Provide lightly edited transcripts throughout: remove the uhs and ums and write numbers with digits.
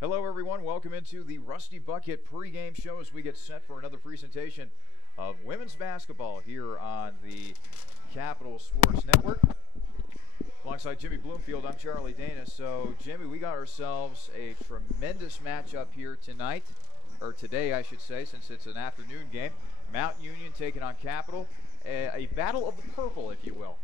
Hello, everyone. Welcome into the Rusty Bucket pregame show as we get set for another presentation of women's basketball here on the Capital Sports Network. Alongside Jimmy Bloomfield, I'm Charlie Dana. So, Jimmy, we got ourselves a tremendous matchup here tonight, or today, I should say, since it's an afternoon game. Mount Union taking on Capital, a battle of the purple, if you will.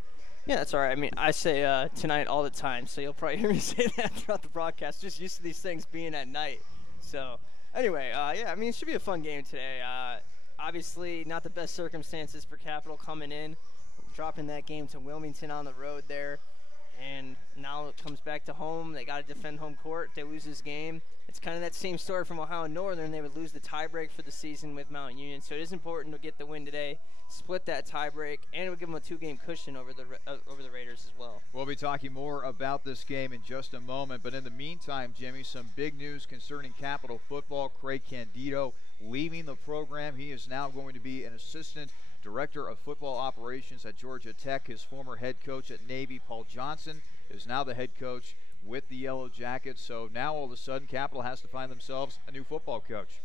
Yeah, that's all right. I mean, I say tonight all the time, so you'll probably hear me say that throughout the broadcast. Just used to these things being at night. So, anyway, yeah, I mean, it should be a fun game today. Obviously, not the best circumstances for Capital coming in, dropping that game to Wilmington on the road there. And now it comes back to home. They got to defend home court. They lose this game. It's kind of that same story from Ohio Northern. They would lose the tiebreak for the season with Mount Union. So it is important to get the win today, split that tiebreak, and it would give them a two-game cushion over the Raiders as well. We'll be talking more about this game in just a moment. But in the meantime, Jimmy, some big news concerning Capital football. Craig Candido leaving the program. He is now going to be an assistant director of football operations at Georgia Tech. His former head coach at Navy, Paul Johnson, is now the head coach with the Yellow Jackets. So now all of a sudden Capital has to find themselves a new football coach.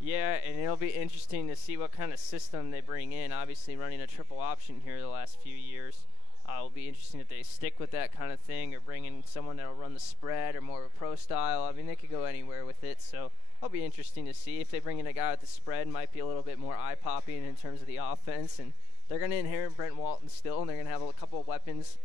Yeah, and it'll be interesting to see what kind of system they bring in. Obviously running a triple option here the last few years. It'll be interesting if they stick with that kind of thing or bring in someone that'll run the spread or more of a pro style. I mean, they could go anywhere with it. So it'll be interesting to see. If they bring in a guy with the spread, might be a little bit more eye-popping in terms of the offense. And they're going to inherit Brent Walton still, and they're going to have a couple of weapons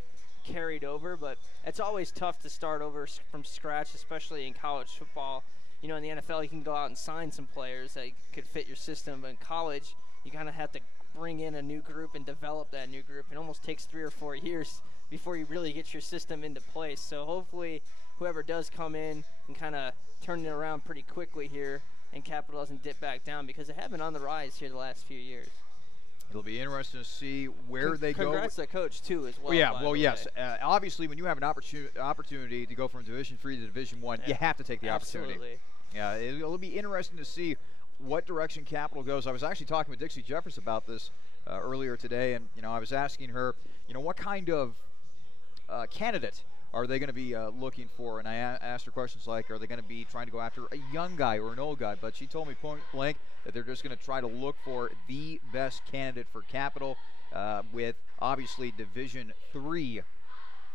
carried over. But it's always tough to start over from scratch, especially in college football. You know, in the NFL, you can go out and sign some players that could fit your system. But in college, you kind of have to bring in a new group and develop that new group. It almost takes 3 or 4 years before you really get your system into place. So hopefully whoever does come in and kind of turn it around pretty quickly here, and Capital doesn't dip back down, because they have been on the rise here the last few years. It'll be interesting to see where they go. Congrats to the coach, too, as well. Yes. Obviously, when you have an opportunity to go from Division III to Division I, you have to take the opportunity. Yeah, it'll be interesting to see what direction Capital goes. I was actually talking with Dixie Jeffers about this earlier today, and I was asking her, what kind of candidate are they going to be looking for? And I asked her questions like, are they going to be trying to go after a young guy or an old guy? But she told me point blank that they're just going to try to look for the best candidate for Capital, with obviously Division III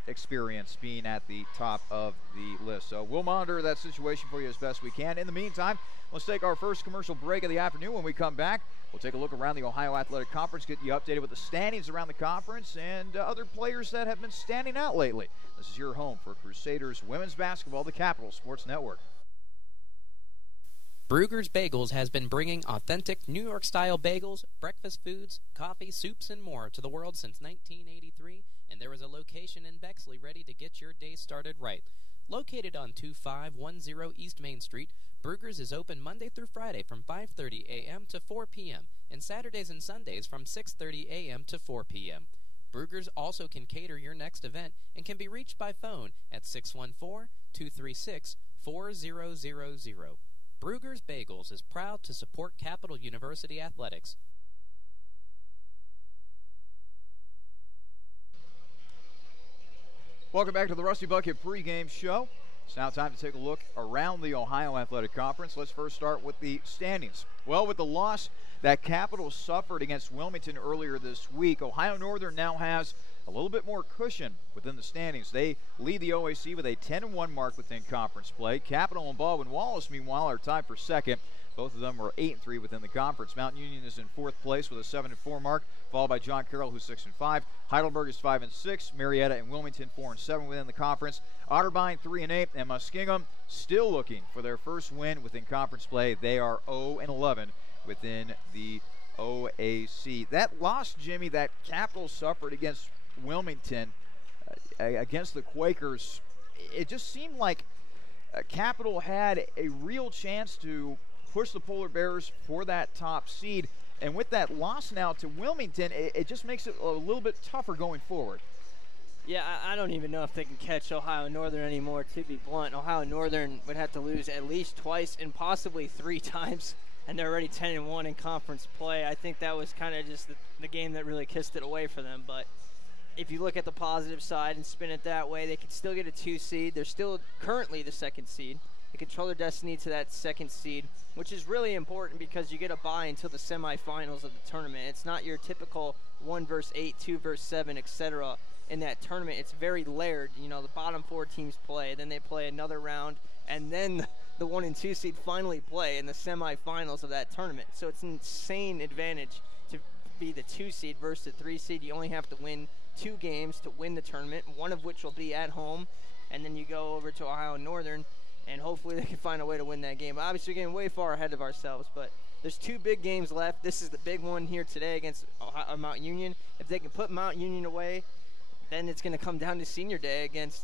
experience being at the top of the list. So we'll monitor that situation for you as best we can. In the meantime, let's take our first commercial break of the afternoon. When we come back, we'll take a look around the Ohio Athletic Conference, get you updated with the standings around the conference and other players that have been standing out lately. This is your home for Crusaders women's basketball, the Capital Sports Network. Bruegger's Bagels has been bringing authentic New York-style bagels, breakfast foods, coffee, soups, and more to the world since 1983, and there is a location in Bexley ready to get your day started right. Located on 2510 East Main Street, Bruegger's is open Monday through Friday from 5:30 a.m. to 4 p.m., and Saturdays and Sundays from 6:30 a.m. to 4 p.m. Bruegger's also can cater your next event and can be reached by phone at 614-236-4000. Bruegger's Bagels is proud to support Capital University Athletics. Welcome back to the Rusty Bucket pregame show. It's now time to take a look around the Ohio Athletic Conference. Let's first start with the standings. Well, with the loss that Capital suffered against Wilmington earlier this week, Ohio Northern now has a little bit more cushion within the standings. They lead the OAC with a 10-1 mark within conference play. Capital and Baldwin-Wallace, meanwhile, are tied for second. Both of them are 8-3 within the conference. Mount Union is in fourth place with a 7-4 mark, followed by John Carroll, who's 6-5. Heidelberg is 5-6. Marietta and Wilmington 4-7 within the conference. Otterbein 3-8, and Muskingum still looking for their first win within conference play. They are 0-11 within the OAC. That loss, Jimmy, that Capital suffered against Wilmington, against the Quakers, it just seemed like Capital had a real chance to push the Polar Bears for that top seed. And with that loss now to Wilmington, it just makes it a little bit tougher going forward. Yeah, I don't even know if they can catch Ohio Northern anymore, to be blunt. Ohio Northern would have to lose at least twice and possibly 3 times, and they're already 10-1 in conference play. I think that was kind of just the game that really kissed it away for them. But if you look at the positive side and spin it that way, they could still get a 2 seed. They're still currently the 2nd seed. They control their destiny to that second seed, which is really important because you get a bye until the semifinals of the tournament. It's not your typical 1 versus 8, 2 versus 7, etc. in that tournament. It's very layered. You know, the bottom 4 teams play, then they play another round, and then the 1 and 2 seed finally play in the semifinals of that tournament. So it's an insane advantage to be the 2 seed versus the 3 seed. You only have to win 2 games to win the tournament, one of which will be at home, and then you go over to Ohio Northern, and hopefully they can find a way to win that game. Obviously, we're getting way far ahead of ourselves, but there's 2 big games left. This is the big one here today against Mount Union. If they can put Mount Union away, then it's going to come down to senior day against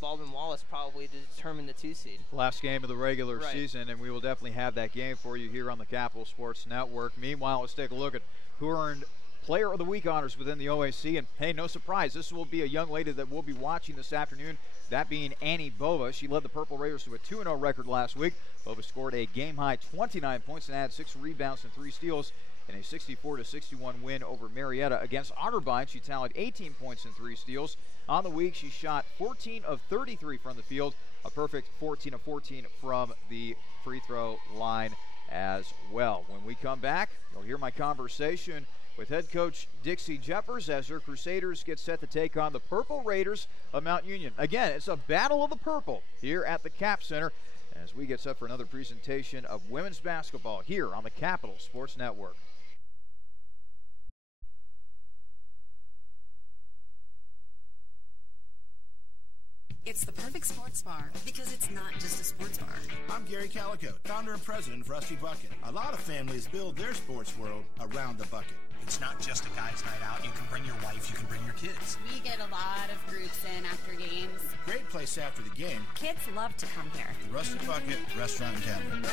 Baldwin Wallace probably to determine the 2 seed. Last game of the regular season, and we will definitely have that game for you here on the Capital Sports Network. Meanwhile, let's take a look at who earned Player of the Week honors within the OAC. And, hey, no surprise, this will be a young lady that we'll be watching this afternoon, that being Annie Bova. She led the Purple Raiders to a 2-0 record last week. Bova scored a game-high 29 points and had 6 rebounds and 3 steals in a 64-61 win over Marietta. Against Otterbein, she tallied 18 points and 3 steals. On the week, she shot 14 of 33 from the field, a perfect 14 of 14 from the free throw line as well. When we come back, you'll hear my conversation with head coach Dixie Jeffers as her Crusaders get set to take on the Purple Raiders of Mount Union. Again, it's a battle of the purple here at the Cap Center as we get set for another presentation of women's basketball here on the Capital Sports Network. It's the perfect sports bar because it's not just a sports bar. I'm Gary Calico, founder and president of Rusty Bucket. A lot of families build their sports world around the bucket. It's not just a guy's night out. You can bring your wife, you can bring your kids. We get a lot of groups in after games. Great place after the game. Kids love to come here. The Rusty Bucket Restaurant and Tavern.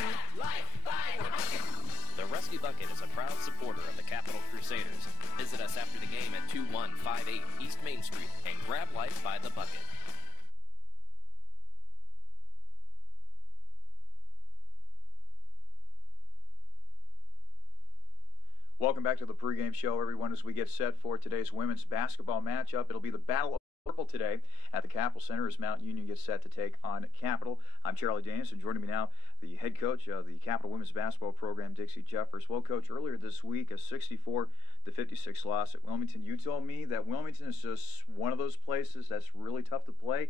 The Rusty Bucket is a proud supporter of the Capital Crusaders. Visit us after the game at 2158 East Main Street and grab life by the bucket. Welcome back to the pregame show, everyone, as we get set for today's women's basketball matchup. It'll be the Battle of Purple today at the Capital Center as Mount Union gets set to take on Capital. I'm Charlie Daniels, and joining me now, the head coach of the Capital Women's Basketball Program, Dixie Jeffers. Well, Coach, earlier this week, a 64-56 loss at Wilmington. You told me that Wilmington is just one of those places that's really tough to play,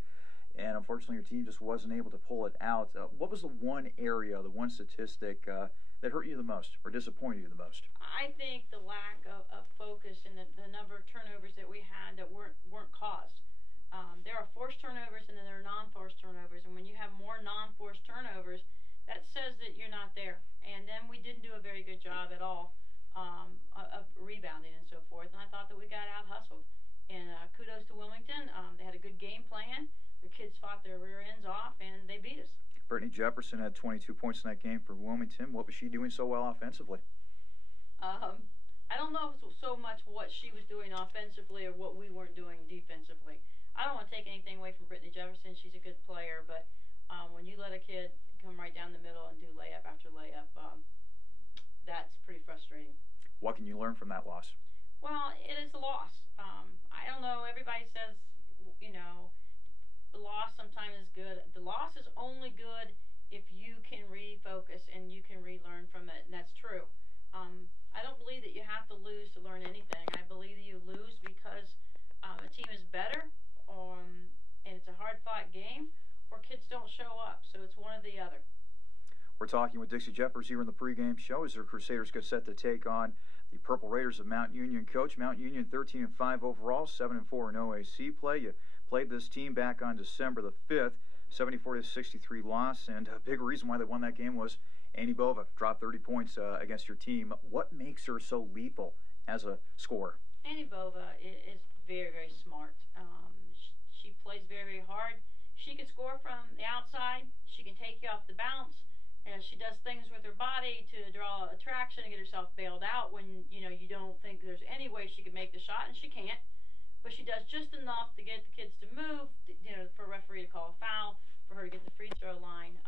and unfortunately your team just wasn't able to pull it out. What was the one area, the one statistic that hurt you the most or disappointed you the most? I think the lack of focus and the number of turnovers that we had that weren't caused. There are forced turnovers and then there are non-forced turnovers, and when you have more non-forced turnovers, that says that you're not there. And then we didn't do a very good job at all of rebounding and so forth, and I thought that we got out-hustled. And kudos to Wilmington. They had a good game plan. Their kids fought their rear ends off, and they beat us. Brittany Jefferson had 22 points in that game for Wilmington. What was she doing so well offensively? I don't know so much what she was doing offensively or what we weren't doing defensively. I don't want to take anything away from Brittany Jefferson. She's a good player, but when you let a kid come right down the middle and do layup after layup, that's pretty frustrating. What can you learn from that loss? Well, it is a loss. I don't know. Everybody says, you know, the loss sometimes is good. The loss is only good if you can refocus and you can relearn from it, and that's true. I don't believe that you have to lose to learn anything. I believe that you lose because a team is better, and it's a hard-fought game, or kids don't show up. So it's one or the other. We're talking with Dixie Jeffers here in the pregame show as their Crusaders get set to take on the Purple Raiders of Mount Union. Coach, Mount Union 13-5 overall, 7-4 in OAC play. You played this team back on December the 5th, 74-63 loss, and a big reason why they won that game was Annie Bova dropped 30 points against your team. What makes her so lethal as a scorer? Annie Bova is very, very smart. She plays very, very hard. She can score from the outside. She can take you off the bounce. She does things with her body to draw attraction and get herself bailed out when you don't think there's any way she could make the shot, and she can't. But she does just enough to get the kids to move, for a referee to call a foul, for her to get the free throw line.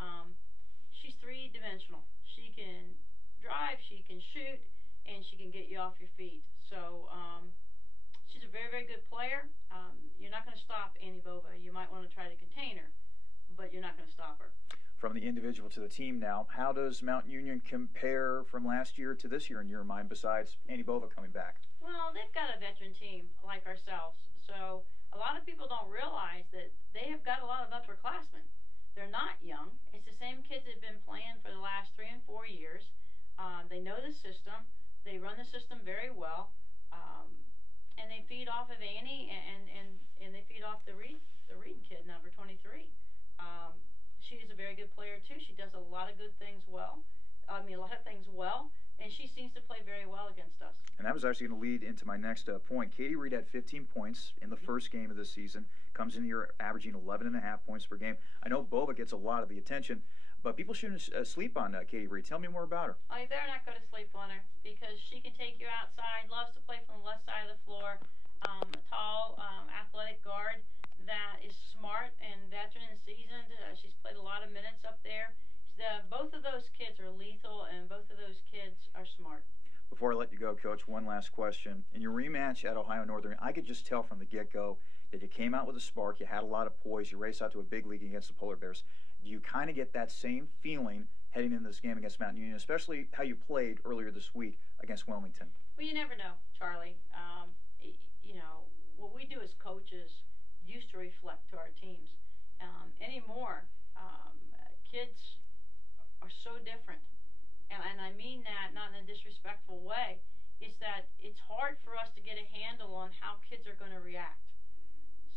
She's three-dimensional. She can drive, she can shoot, and she can get you off your feet. So she's a very, very good player. You're not going to stop Annie Bova. You might want to try to contain her, but you're not going to stop her. from the individual to the team now. How does Mount Union compare from last year to this year in your mind, besides Annie Bova coming back? Well, they've got a veteran team like ourselves, so a lot of people don't realize that they have got a lot of upperclassmen. They're not young. It's the same kids that have been playing for the last 3 and 4 years. They know the system. They run the system very well, and they feed off of Annie, and they feed off the Reed kid, number 23. She is a very good player too. She does a lot of good things well. A lot of things well, and she seems to play very well against us. And that was actually going to lead into my next point. Katie Reed had 15 points in the first game of the season. Comes in here averaging 11.5 points per game. I know Bova gets a lot of the attention, but people shouldn't sleep on Katie Reed. Tell me more about her. Oh, you better not go to sleep on her, because she can take you outside. Loves to play from the left side of the floor. A tall, athletic guard that is smart and veteran and seasoned. She's played a lot of minutes up there. Both of those kids are lethal, and both of those kids are smart. Before I let you go, Coach, one last question. In your rematch at Ohio Northern, I could just tell from the get-go that you came out with a spark, you had a lot of poise, you raced out to a big league against the Polar Bears. Do you kind of get that same feeling heading into this game against Mount Union, especially how you played earlier this week against Wilmington? Well, you never know, Charlie. What we do as coaches used to reflect to our teams. Anymore, kids are so different. And I mean that not in a disrespectful way. It's that it's hard for us to get a handle on how kids are going to react.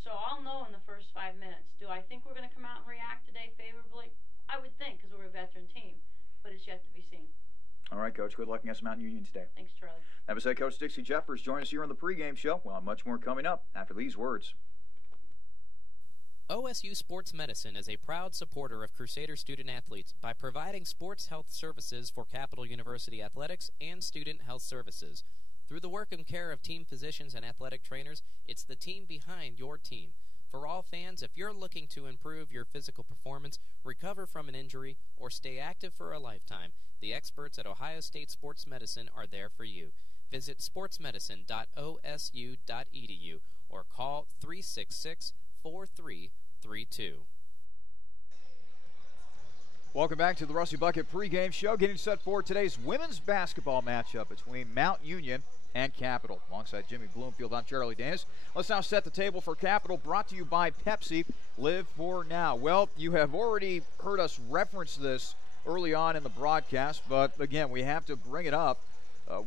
So I'll know in the first 5 minutes. Do I think we're going to come out and react today favorably? I would think, because we're a veteran team. But it's yet to be seen. All right, Coach. Good luck against Mount Union today. Thanks, Charlie. That was head coach Dixie Jeffers. Join us here on the pregame show. We'll have much more coming up after these words. OSU Sports Medicine is a proud supporter of Crusader student-athletes by providing sports health services for Capital University athletics and student health services. Through the work and care of team physicians and athletic trainers, it's the team behind your team. For all fans, if you're looking to improve your physical performance, recover from an injury, or stay active for a lifetime, the experts at Ohio State Sports Medicine are there for you. Visit sportsmedicine.osu.edu or call 366-4332. Welcome back to the Rusty Bucket pregame show. Getting set for today's women's basketball matchup between Mount Union and Capital. Alongside Jimmy Bloomfield, I'm Charlie Danis. Let's now set the table for Capital, brought to you by Pepsi. Live for now. Well, you have already heard us reference this early on in the broadcast, but again, we have to bring it up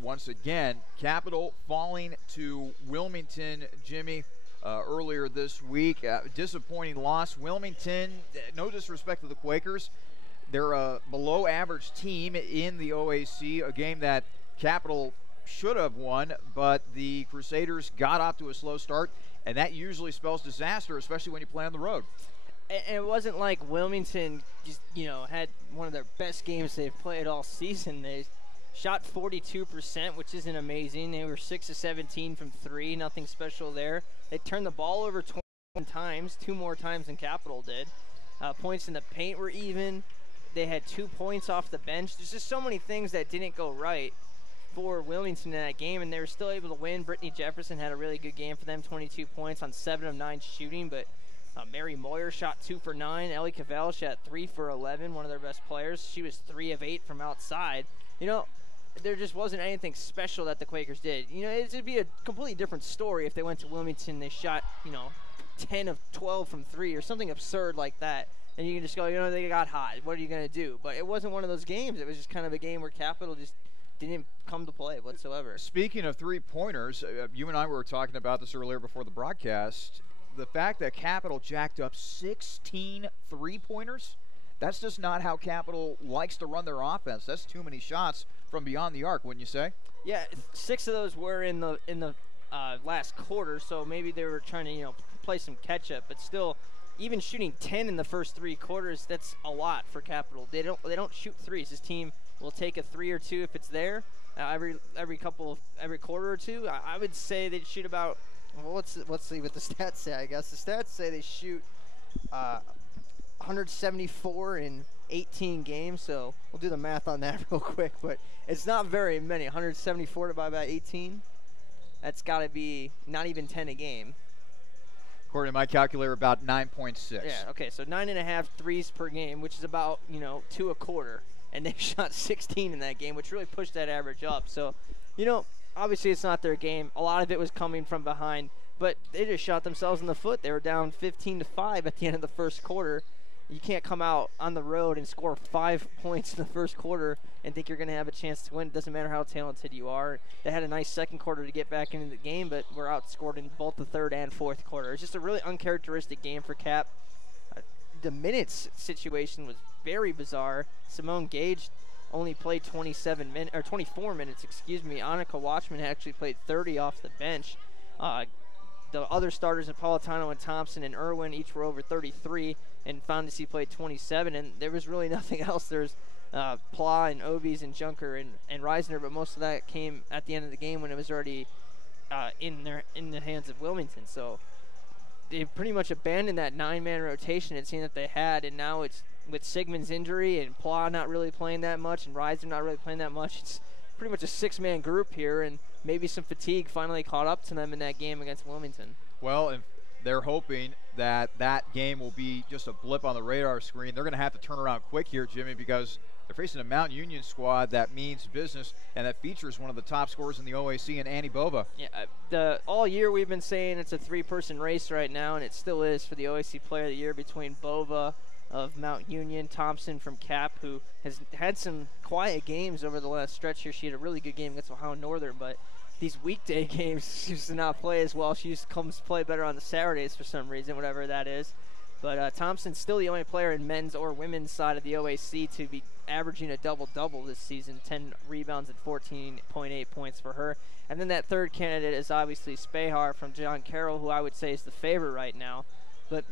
once again. Capital falling to Wilmington, Jimmy, earlier this week. Disappointing loss. Wilmington, no disrespect to the Quakers, they're a below-average team in the OAC, a game that Capital should have won, but the Crusaders got off to a slow start, and that usually spells disaster, especially when you play on the road. And it wasn't like Wilmington just, had one of their best games they've played all season. They shot 42%, which isn't amazing. They were 6 of 17 from 3, nothing special there. They turned the ball over 21 times, 2 more times than Capital did. Points in the paint were even. They had 2 points off the bench. There's just so many things that didn't go right for Wilmington in that game, and they were still able to win. Brittany Jefferson had a really good game for them, 22 points on 7 of 9 shooting, but Mary Moyer shot 2 for 9. Ellie Cavell shot 3 for 11, one of their best players. She was 3 of 8 from outside. There just wasn't anything special that the Quakers did. It would be a completely different story if they went to Wilmington, they shot, 10 of 12 from 3 or something absurd like that. And you can just go, they got hot. What are you going to do? But it wasn't one of those games. It was just kind of a game where Capital just didn't come to play whatsoever. Speaking of three-pointers, you and I were talking about this earlier before the broadcast. The fact that Capital jacked up 16 three-pointers, that's just not how Capital likes to run their offense. That's too many shots from beyond the arc, wouldn't you say? Yeah, 6 of those were in the last quarter, so maybe they were trying to play some catch-up, but still, even shooting 10 in the first 3 quarters, that's a lot for Capital. They don't shoot threes. This team will take a 3 or 2 if it's there. Every quarter or 2. I would say they'd shoot about. Well, let's see what the stats say. I guess the stats say they shoot 174 in 18 games. So we'll do the math on that real quick. But it's not very many. 174 divided by 18. That's got to be not even 10 a game. According to my calculator, about 9.6. Yeah, okay, so 9.5 threes per game, which is about, 2 a quarter. And they shot 16 in that game, which really pushed that average up. So, obviously it's not their game. A lot of it was coming from behind, but they just shot themselves in the foot. They were down 15-5 at the end of the first quarter. You can't come out on the road and score 5 points in the first quarter and think you're going to have a chance to win. It doesn't matter how talented you are. They had a nice second quarter to get back into the game, but were outscored in both the third and fourth quarter. It's just a really uncharacteristic game for Cap. The minutes situation was very bizarre. Simone Gage only played 24 minutes, Annika Watchman actually played 30 off the bench. The other starters, Napolitano and Thompson and Irwin, each were over 33, and Fondesi played 27, and there was really nothing else. There's Pla and Obies and Junker and Reisner, but most of that came at the end of the game when it was already in the hands of Wilmington. So they pretty much abandoned that 9-man rotation it seemed that they had, and now it's with Sigmund's injury and Pla not really playing that much and Reisner not really playing that much. It's pretty much a 6-man group here, and maybe some fatigue finally caught up to them in that game against Wilmington. Well, and they're hoping that that game will be just a blip on the radar screen. They're going to have to turn around quick here, Jimmy, because they're facing a Mount Union squad that means business and that features one of the top scorers in the OAC in Annie Bova. Yeah, all year we've been saying it's a 3-person race right now, and it still is for the OAC Player of the Year between Bova of Mount Union, Thompson from Cap, who has had some quiet games over the last stretch here. She had a really good game against Ohio Northern, but these weekday games she used to not play as well. She comes to play better on the Saturdays for some reason, whatever that is. But Thompson's still the only player in men's or women's side of the OAC to be averaging a double-double this season, 10 rebounds and 14.8 points for her. And then that third candidate is obviously Spahar from John Carroll, who I would say is the favorite right now. But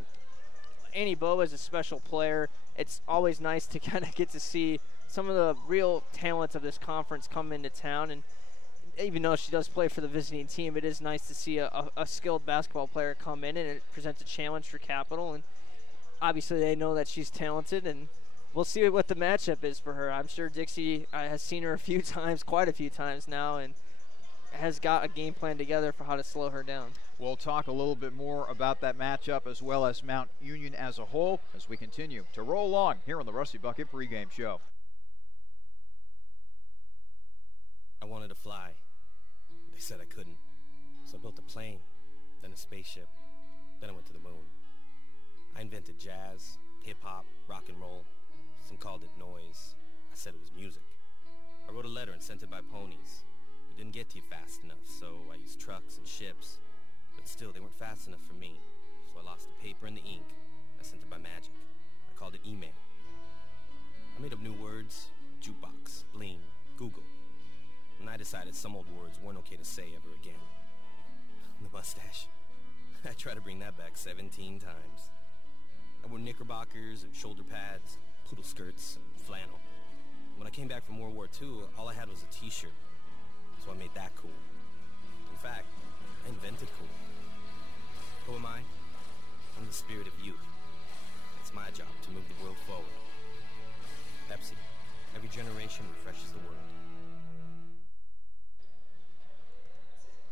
Annie Bova is a special player. It's always nice to kind of get to see some of the real talents of this conference come into town. And even though she does play for the visiting team, it is nice to see a skilled basketball player come in, and it presents a challenge for Capital. And obviously they know that she's talented, and we'll see what the matchup is for her. I'm sure Dixie has seen her quite a few times now, and has got a game plan together for how to slow her down. We'll talk a little bit more about that matchup as well as Mount Union as a whole as we continue to roll along here on the Rusty Bucket pregame show. I wanted to fly. They said I couldn't. So I built a plane, then a spaceship, then I went to the moon. I invented jazz, hip-hop, rock and roll. Some called it noise. I said it was music. I wrote a letter and sent it by ponies. It didn't get to you fast enough, so I used trucks and ships. But still, they weren't fast enough for me. So I lost the paper and the ink. I sent it by magic. I called it email. I made up new words: jukebox, bling, Google. And I decided some old words weren't okay to say ever again. The mustache. I tried to bring that back 17 times. I wore knickerbockers and shoulder pads, poodle skirts and flannel. When I came back from World War II, all I had was a t-shirt. So I made that cool. In fact, I invented cool. Who am I? I'm the spirit of youth. It's my job to move the world forward. Pepsi. Every generation refreshes the world.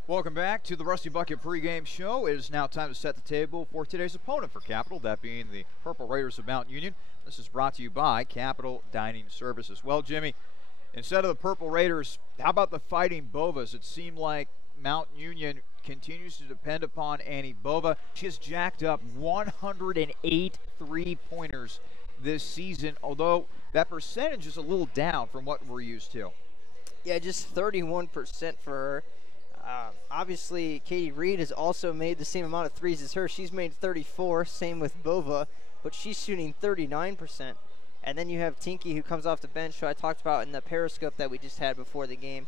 Welcome back to the Rusty Bucket pregame show. It is now time to set the table for today's opponent for Capital, that being the Purple Raiders of Mount Union. This is brought to you by Capital Dining Services. Well, Jimmy, instead of the Purple Raiders, how about the Fighting Bovas? It seemed like Mount Union continues to depend upon Annie Bova. She has jacked up 108 three-pointers this season, although that percentage is a little down from what we're used to. Yeah, just 31% for her. Obviously, Katie Reed has also made the same amount of threes as her. She's made 34, same with Bova, but she's shooting 39%. And then you have Tinky, who comes off the bench, who I talked about in the Periscope that we just had before the game.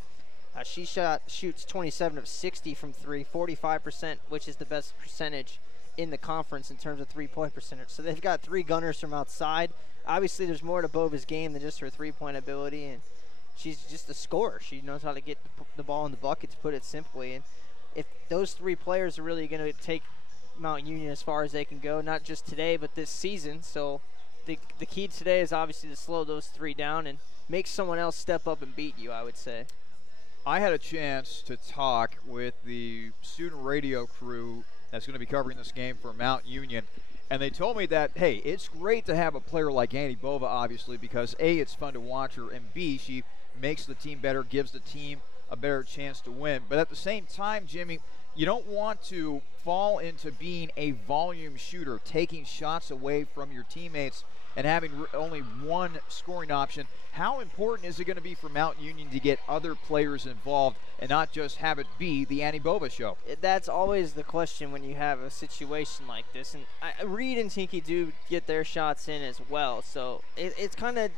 She shoots 27 of 60 from three, 45%, which is the best percentage in the conference in terms of three-point percentage. So they've got three gunners from outside. Obviously, there's more to Bova's game than just her three-point ability, and she's just a scorer. She knows how to get the ball in the bucket, to put it simply. And if those three players are really going to take Mount Union as far as they can go, not just today but this season. So the key today is obviously to slow those three down and make someone else step up and beat you, I would say. I had a chance to talk with the student radio crew that's going to be covering this game for Mount Union. And they told me that, hey, it's great to have a player like Annie Bova, obviously, because A, it's fun to watch her, and B, she makes the team better, gives the team a better chance to win. But at the same time, Jimmy, you don't want to fall into being a volume shooter, taking shots away from your teammates and having only one scoring option. How important is it going to be for Mount Union to get other players involved and not just have it be the Annie Bova show? That's always the question when you have a situation like this. And Reed and Tinky do get their shots in as well. So it's kind of,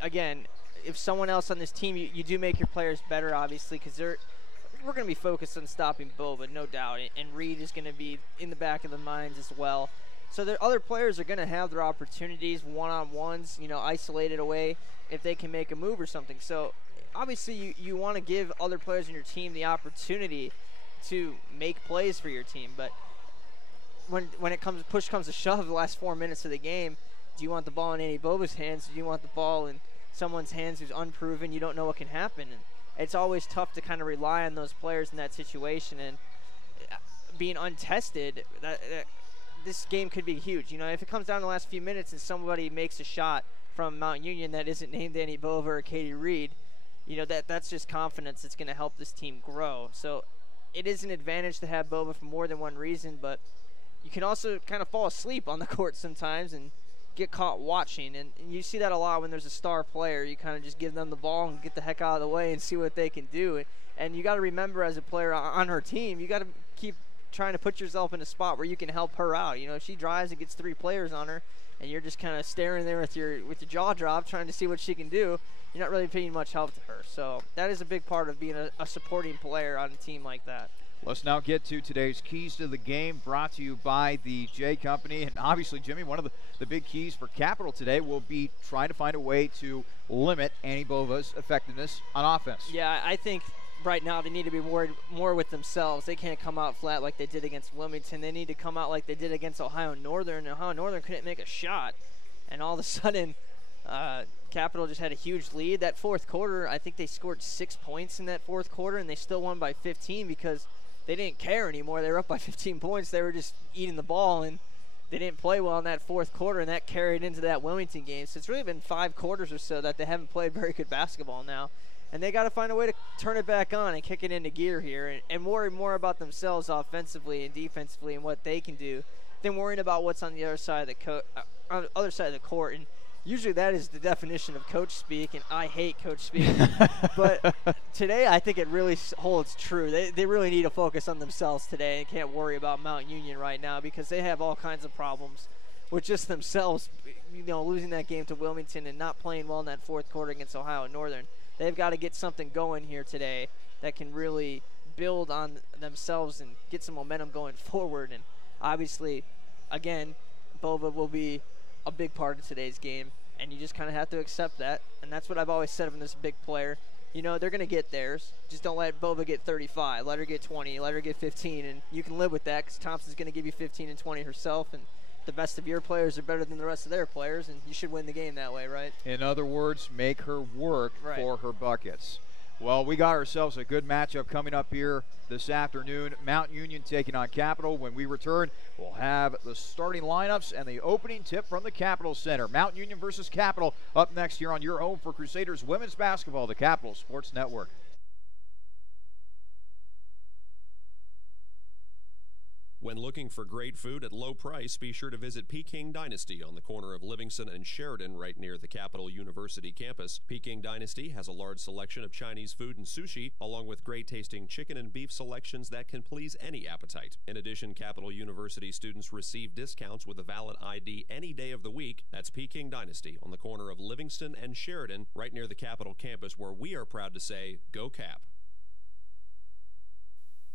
again, if someone else on this team, you do make your players better, obviously, because we're going to be focused on stopping Bova, no doubt. And Reed is going to be in the back of the minds as well. So the other players are going to have their opportunities, one-on-ones, isolated away if they can make a move or something. So obviously you want to give other players in your team the opportunity to make plays for your team. But when push comes to shove, the last 4 minutes of the game, do you want the ball in Annie Bova's hands? Do you want the ball in someone's hands who's unproven? You don't know what can happen. And it's always tough to kind of rely on those players in that situation. And being untested, this game could be huge. If it comes down to the last few minutes and somebody makes a shot from Mount Union that isn't named Annie Bova or Katie Reed, that's just confidence that's going to help this team grow. So it is an advantage to have Bova for more than one reason, but you can also kind of fall asleep on the court sometimes and get caught watching. And you see that a lot when there's a star player. You kind of just give them the ball and get the heck out of the way and see what they can do. And you got to remember, as a player on her team, you got to keep trying to put yourself in a spot where you can help her out. If she drives and gets 3 players on her and you're just kind of staring there with your jaw dropped trying to see what she can do, you're not really paying much help to her. So that is a big part of being a supporting player on a team like that. Let's now get to today's keys to the game, brought to you by the J Company. And obviously, Jimmy, one of the big keys for Capital today will be trying to find a way to limit Annie Bova's effectiveness on offense. Yeah, I think right now they need to be worried more with themselves. They can't come out flat like they did against Wilmington. They need to come out like they did against Ohio Northern. Ohio Northern couldn't make a shot, and all of a sudden Capital just had a huge lead. That fourth quarter, I think they scored 6 points in that fourth quarter, and they still won by 15 because they didn't care anymore. They were up by 15 points. They were just eating the ball, and they didn't play well in that fourth quarter, and that carried into that Wilmington game. So it's really been 5 quarters or so that they haven't played very good basketball now. And they got to find a way to turn it back on and kick it into gear here and worry more about themselves offensively and defensively and what they can do than worrying about what's on the other side of the court. And usually that is the definition of coach speak, and I hate coach speak. But today I think it really holds true. They really need to focus on themselves today and can't worry about Mount Union right now because they have all kinds of problems with just themselves, losing that game to Wilmington and not playing well in that fourth quarter against Ohio Northern. They've got to get something going here today that can really build on themselves and get some momentum going forward. And obviously, again, Bova will be a big part of today's game, and you just kind of have to accept that. And that's what I've always said of this big player. They're going to get theirs. Just don't let Bova get 35. Let her get 20. Let her get 15. And you can live with that because Thompson's going to give you 15 and 20 herself. And the best of your players are better than the rest of their players, and you should win the game that way, right? In other words, make her work for her buckets. Well, we got ourselves a good matchup coming up here this afternoon. Mount Union taking on Capital. When we return, we'll have the starting lineups and the opening tip from the Capital Center. Mount Union versus Capital up next here on your home for Crusaders women's basketball, the Capital Sports Network. When looking for great food at low price, be sure to visit Peking Dynasty on the corner of Livingston and Sheridan right near the Capital University campus. Peking Dynasty has a large selection of Chinese food and sushi, along with great-tasting chicken and beef selections that can please any appetite. In addition, Capital University students receive discounts with a valid ID any day of the week. That's Peking Dynasty on the corner of Livingston and Sheridan right near the Capital campus, where we are proud to say, Go Cap!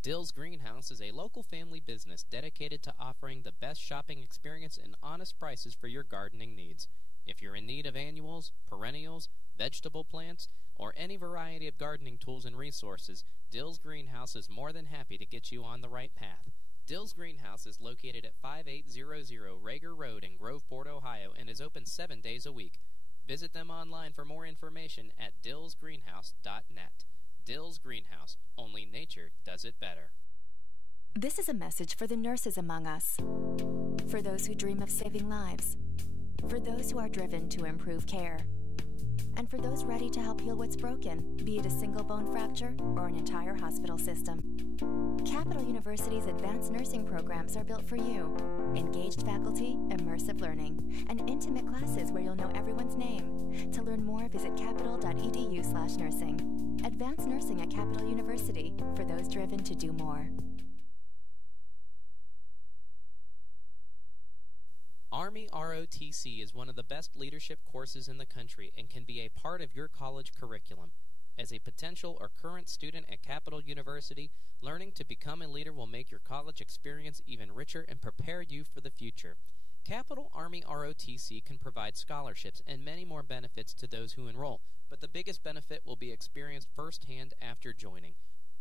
Dill's Greenhouse is a local family business dedicated to offering the best shopping experience and honest prices for your gardening needs. If you're in need of annuals, perennials, vegetable plants, or any variety of gardening tools and resources, Dill's Greenhouse is more than happy to get you on the right path. Dill's Greenhouse is located at 5800 Rager Road in Groveport, Ohio, and is open 7 days a week. Visit them online for more information at dillsgreenhouse.net. Dill's Greenhouse. Only nature does it better. This is a message for the nurses among us, for those who dream of saving lives, for those who are driven to improve care, and for those ready to help heal what's broken, be it a single bone fracture or an entire hospital system. Capital University's advanced nursing programs are built for you. Engaged faculty, immersive learning, and intimate classes where you'll know everyone's name. To learn more, visit capital.edu/nursing. Advanced nursing at Capital University, for those driven to do more. Army ROTC is one of the best leadership courses in the country and can be a part of your college curriculum. As a potential or current student at Capital University, learning to become a leader will make your college experience even richer and prepare you for the future. Capital Army ROTC can provide scholarships and many more benefits to those who enroll, but the biggest benefit will be experienced firsthand after joining.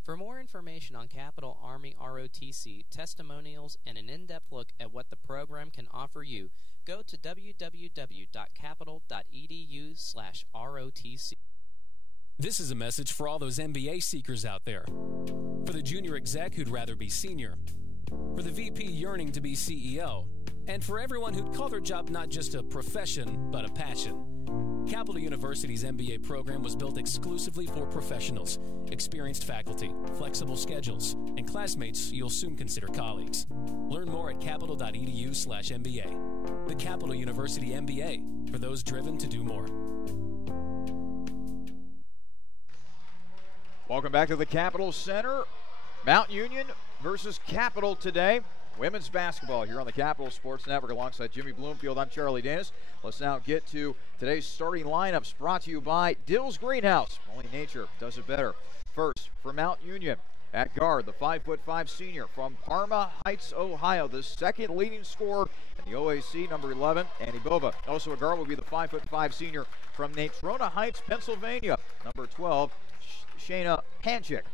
For more information on Capital Army ROTC, testimonials, and an in-depth look at what the program can offer you, go to www.capital.edu/ROTC. This is a message for all those MBA seekers out there. For the junior exec who'd rather be senior. For the VP yearning to be CEO. And for everyone who'd call their job not just a profession, but a passion. Capital University's MBA program was built exclusively for professionals, experienced faculty, flexible schedules, and classmates you'll soon consider colleagues. Learn more at capital.edu/MBA. The Capital University MBA, for those driven to do more. Welcome back to the Capitol Center. Mount Union versus Capital today. Women's basketball here on the Capital Sports Network alongside Jimmy Bloomfield. I'm Charlie Danis. Let's now get to today's starting lineups brought to you by Dill's Greenhouse. Only nature does it better. First, for Mount Union, at guard, the 5'5" senior from Parma Heights, Ohio, the second leading scorer in the OAC, number 11, Annie Bova. Also at guard will be the 5'5" senior from Natrona Heights, Pennsylvania, number 12, Shayna Panchik.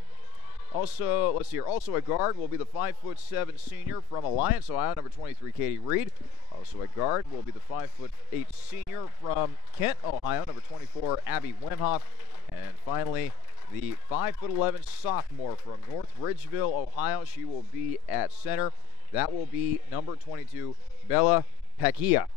Also, let's see here. Also at guard will be the 5'7" senior from Alliance, Ohio, number 23, Katie Reed. Also at guard will be the 5'8" senior from Kent, Ohio, number 24, Abby Wemhoff. And finally, the 5'11" sophomore from North Ridgeville, Ohio. She will be at center. That will be number 22, Bella Pecchia.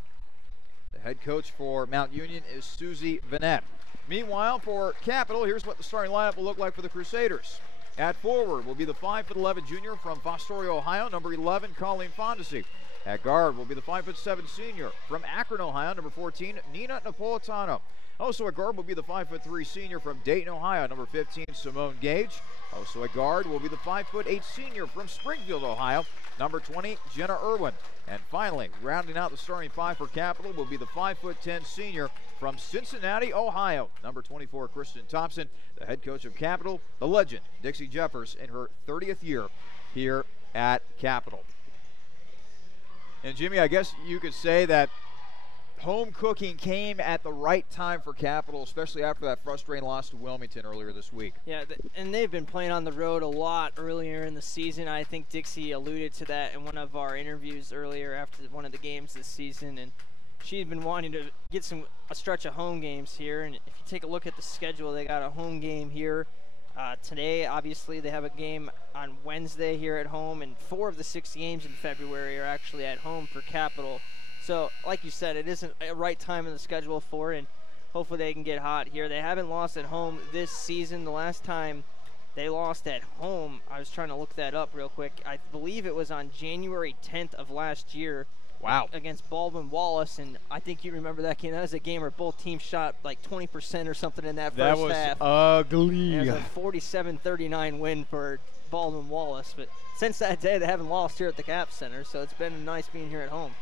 The head coach for Mount Union is Susie Vanette. Meanwhile, for Capital, here's what the starting lineup will look like for the Crusaders. At forward will be the 5'11" junior from Fostoria, Ohio, number 11, Colleen Fondesi. At guard will be the 5'7" senior from Akron, Ohio, number 14, Nina Napolitano. Also at guard will be the 5'3" senior from Dayton, Ohio, number 15, Simone Gage. Also at guard will be the 5'8" senior from Springfield, Ohio, number 20, Jenna Irwin. And finally, rounding out the starting five for Capital will be the 5'10" senior from Cincinnati, Ohio, number 24, Kristen Thompson. The head coach of Capital, the legend, Dixie Jeffers, in her 30th year here at Capital. And Jimmy, I guess you could say that home cooking came at the right time for Capital, especially after that frustrating loss to Wilmington earlier this week. Yeah, and they've been playing on the road a lot earlier in the season. I think Dixie alluded to that in one of our interviews earlier after one of the games this season, and she's been wanting to get a stretch of home games here. And if you take a look at the schedule, they got a home game here today. Obviously, they have a game on Wednesday here at home, and 4 of the 6 games in February are actually at home for Capital. So, like you said, it isn't a right time in the schedule for it, and hopefully they can get hot here. They haven't lost at home this season. The last time they lost at home, I was trying to look that up real quick. I believe it was on January 10th of last year. Wow. Against Baldwin Wallace, and I think you remember that game. That was a game where both teams shot like 20% or something in that first half. That was ugly. It was a 47-39 win for Baldwin Wallace, but since that day they haven't lost here at the Cap Center, so it's been nice being here at home.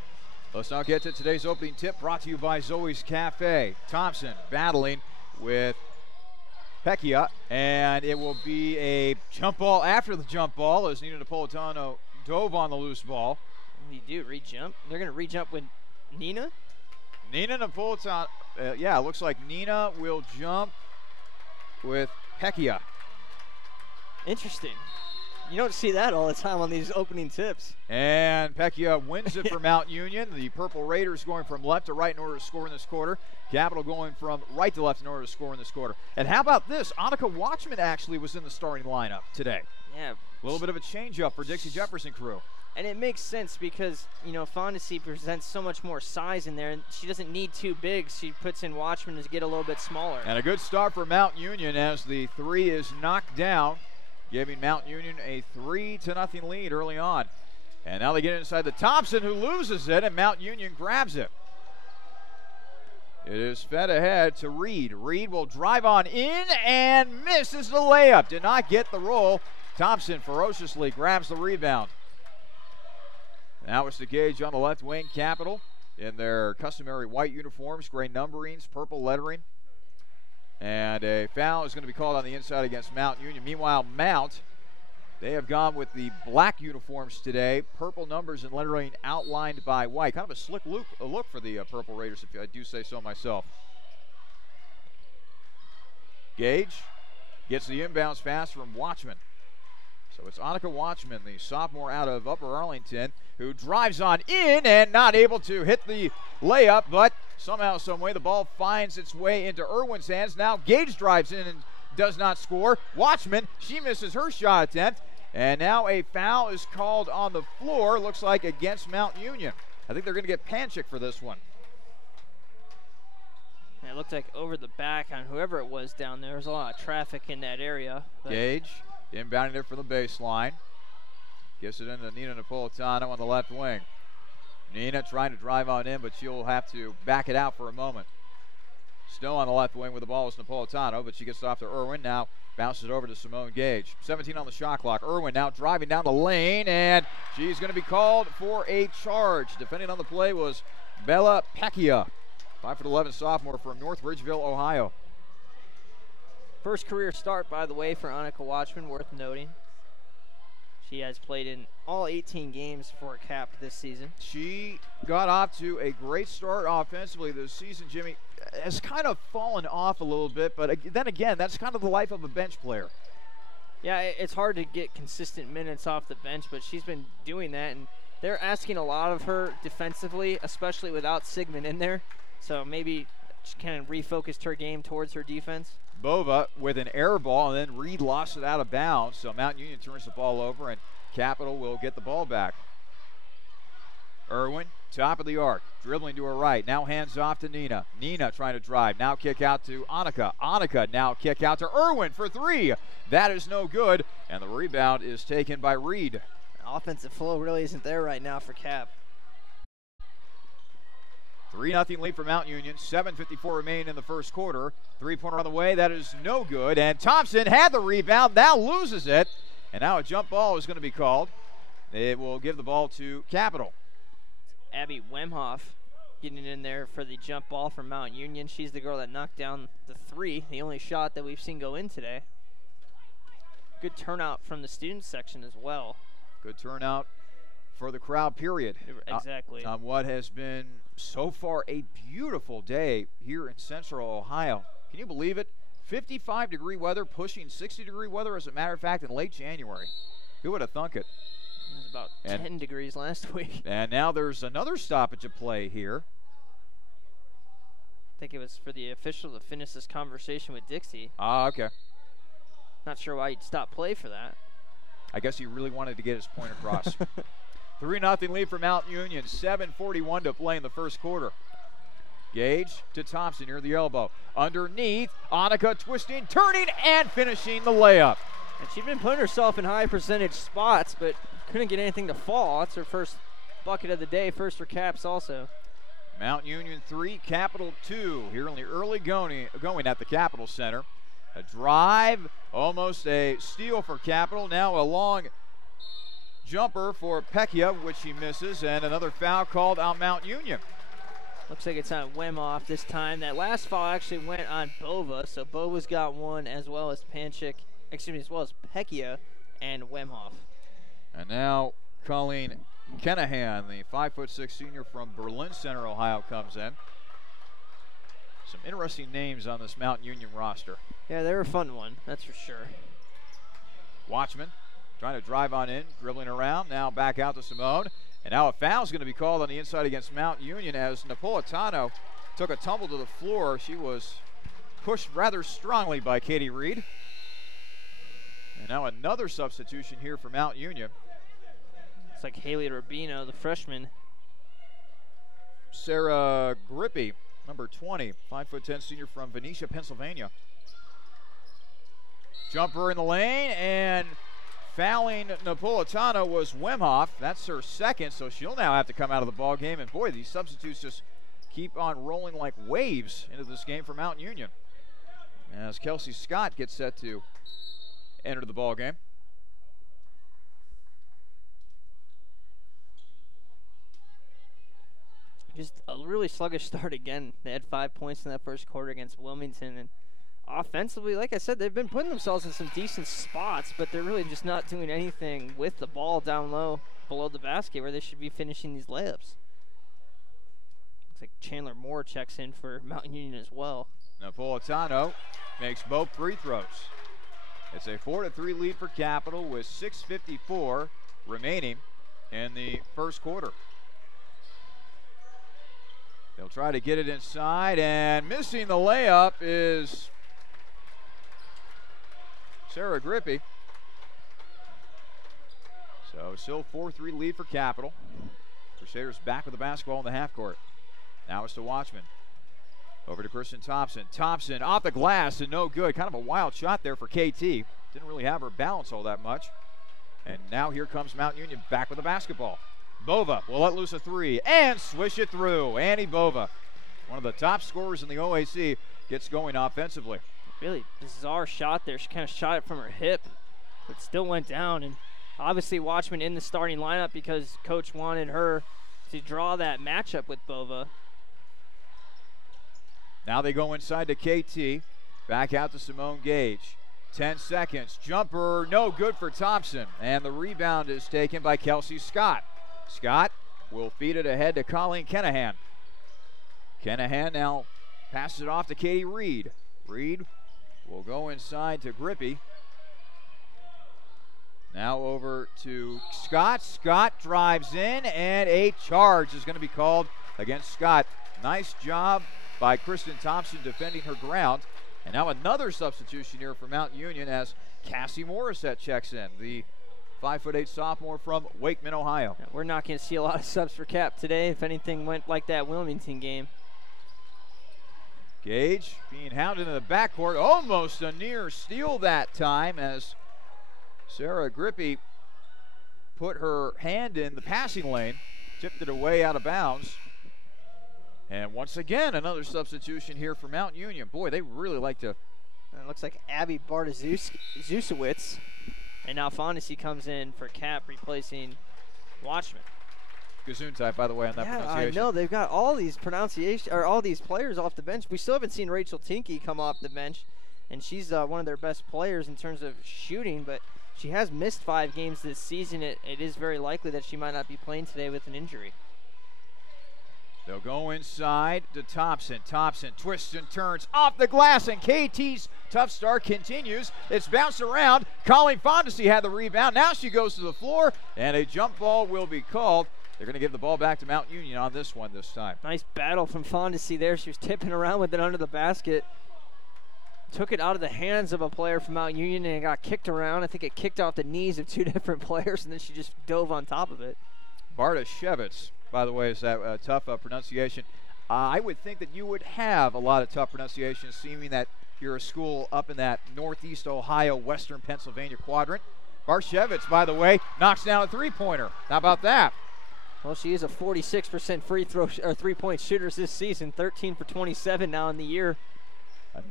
Let's now get to today's opening tip, brought to you by Zoe's Cafe. Thompson battling with Pecchia, and it will be a jump ball after the jump ball as Nina Napolitano dove on the loose ball. What do you do, re-jump? They're going to re-jump with Nina? Nina Napolitano, yeah, it looks like Nina will jump with Pecchia. Interesting. You don't see that all the time on these opening tips. And Pecchia wins it for Mount Union. The Purple Raiders going from left to right in order to score in this quarter. Capital going from right to left in order to score in this quarter. And how about this? Annika Watchman actually was in the starting lineup today. Yeah. A little bit of a change-up for Dixie Jefferson crew. And it makes sense because, Fondesi presents so much more size in there, and she doesn't need too big. She puts in Watchman to get a little bit smaller. And a good start for Mount Union as the three is knocked down, giving Mount Union a 3-0 lead early on. And now they get inside to Thompson, who loses it, and Mount Union grabs it. It is fed ahead to Reed. Reed will drive on in and misses the layup. Did not get the roll. Thompson ferociously grabs the rebound. Now it's the Gage on the left wing. Capital in their customary white uniforms, gray numberings, purple lettering. And a foul is going to be called on the inside against Mount Union. Meanwhile, Mount, they have gone with the black uniforms today. Purple numbers and lettering outlined by white. Kind of a slick look for the Purple Raiders, if I do say so myself. Gage gets the inbounds pass from Watchman. So it's Annika Watchman, the sophomore out of Upper Arlington, who drives on in and not able to hit the layup, but somehow, some way, the ball finds its way into Irwin's hands. Now Gage drives in and does not score. Watchman, she misses her shot attempt, and now a foul is called on the floor, looks like against Mount Union. I think they're going to get Panchik for this one. And it looked like over the back on whoever it was down there. There's a lot of traffic in that area. Gage inbounding it from the baseline. Gives it into Nina Napolitano on the left wing. Nina trying to drive on in, but she'll have to back it out for a moment. Snow on the left wing with the ball is Napolitano, but she gets off to Irwin. Now bounces over to Simone Gage. 17 on the shot clock. Irwin now driving down the lane, and she's going to be called for a charge. Defending on the play was Bella Pecchia, 5'11" sophomore from North Ridgeville, Ohio. First career start, by the way, for Annika Watchman, worth noting. She has played in all 18 games for Cap this season. She got off to a great start offensively this season, Jimmy. Has kind of fallen off a little bit, but then again, that's kind of the life of a bench player. Yeah, it's hard to get consistent minutes off the bench, but she's been doing that, and they're asking a lot of her defensively, especially without Sigmund in there. So maybe she kind of refocused her game towards her defense. Bova with an air ball, and then Reed lost it out of bounds. So Mount Union turns the ball over, and Capital will get the ball back. Irwin, top of the arc, dribbling to her right. Now hands off to Nina. Nina trying to drive. Now kick out to Annika. Annika now kick out to Irwin for three. That is no good, and the rebound is taken by Reed. Offensive flow really isn't there right now for Cap. 3-0 lead for Mount Union. 7:54 remain in the first quarter. Three-pointer on the way. That is no good. And Thompson had the rebound. Now loses it. And now a jump ball is going to be called. It will give the ball to Capital. Abby Wemhoff getting in there for the jump ball from Mount Union. She's the girl that knocked down the three, the only shot that we've seen go in today. Good turnout from the student section as well. Good turnout for the crowd, period. Exactly. On what has been so far a beautiful day here in Central Ohio. Can you believe it? 55-degree weather, pushing 60-degree weather, as a matter of fact, in late January. Who would have thunk it? It was about 10 degrees last week. And now there's another stoppage of play here. I think it was for the official to finish this conversation with Dixie. Ah, okay. Not sure why he'd stop play for that. I guess he really wanted to get his point across. 3-0 lead for Mount Union. 7:41 to play in the first quarter. Gage to Thompson near the elbow. Underneath, Annika twisting, turning, and finishing the layup. And she'd been putting herself in high percentage spots, but couldn't get anything to fall. That's her first bucket of the day, first for Caps also. Mount Union 3, Capital 2 here in the early going at the Capital Center. A drive, almost a steal for Capital. Now a long jumper for Pecchia, which he misses, and another foul called on Mount Union. Looks like it's on Wemhoff this time. That last foul actually went on Bova, so Bova's got one as well as as well as Pecchia and Wemhoff. And now Colleen Kenahan, the 5'6" senior from Berlin Center, Ohio, comes in. Some interesting names on this Mount Union roster. Yeah, they're a fun one, that's for sure. Watchman trying to drive on in, dribbling around, now back out to Simone. And now a foul is going to be called on the inside against Mount Union as Napolitano took a tumble to the floor. She was pushed rather strongly by Katie Reed. And now another substitution here for Mount Union. It's like Haley Rubino, the freshman. Sarah Grippy, number 20, 5'10" senior from Venetia, Pennsylvania. Jumper in the lane, and fouling Napolitano was Wemhoff. That's her second, so she'll now have to come out of the ball game. And boy, these substitutes just keep on rolling like waves into this game for Mount Union. As Kelsey Scott gets set to enter the ball game. Just a really sluggish start again. They had 5 points in that first quarter against Wilmington, and offensively, like I said, they've been putting themselves in some decent spots, but they're really just not doing anything with the ball down low below the basket where they should be finishing these layups. Looks like Chandler Moore checks in for Mount Union as well. Napolitano makes both free throws. It's a 4-3 lead for Capital with 6:54 remaining in the first quarter. They'll try to get it inside, and missing the layup is Sarah Grippy. So still 4-3 lead for Capital. Crusaders back with the basketball in the half court. Now it's to Watchman. Over to Kristen Thompson. Thompson off the glass and no good. Kind of a wild shot there for KT. Didn't really have her balance all that much. And now here comes Mount Union back with the basketball. Bova will let loose a three and swish it through. Annie Bova, one of the top scorers in the OAC, gets going offensively. Really bizarre shot there. She kind of shot it from her hip, but still went down. And obviously Watchman in the starting lineup because coach wanted her to draw that matchup with Bova. Now they go inside to KT. Back out to Simone Gage. 10 seconds. Jumper, no good for Thompson. And the rebound is taken by Kelsey Scott. Scott will feed it ahead to Colleen Kenahan. Kenahan now passes it off to Katie Reed. Reed will go inside to Grippy. Now over to Scott. Scott drives in, and a charge is going to be called against Scott. Nice job by Kristen Thompson defending her ground. And now another substitution here for Mount Union as Cassie Morissette checks in, the 5'8" sophomore from Wakeman, Ohio. Yeah, we're not going to see a lot of subs for Cap today if anything went like that Wilmington game. Gage being hounded in the backcourt. Almost a near steal that time as Sarah Grippy put her hand in the passing lane, tipped it away out of bounds. And once again, another substitution here for Mount Union. Boy, they really like to. And it looks like Abby Bartaszewicz. And now Fondesi comes in for Cap, replacing Watchman. Gesundheit, by the way, on that pronunciation. I know. They've got all these all these players off the bench. We still haven't seen Rachel Tinke come off the bench. And she's one of their best players in terms of shooting, but she has missed 5 games this season. It is very likely that she might not be playing today with an injury. They'll go inside to Thompson. Thompson twists and turns off the glass, and KT's tough start continues. It's bounced around. Colleen Fondesi had the rebound. Now she goes to the floor, and a jump ball will be called. They're going to give the ball back to Mount Union on this one this time. Nice battle from Fondesi there. She was tipping around with it under the basket. Took it out of the hands of a player from Mount Union, and it got kicked around. I think it kicked off the knees of 2 different players, and then she just dove on top of it. Bartaszewicz, by the way, is that tough pronunciation. I would think that you would have a lot of tough pronunciations, seeming that you're a school up in that northeast Ohio, western Pennsylvania quadrant. Bartaszewicz, by the way, knocks down a three-pointer. How about that? Well, she is a 46% three-point shooter this season, 13 for 27 now in the year.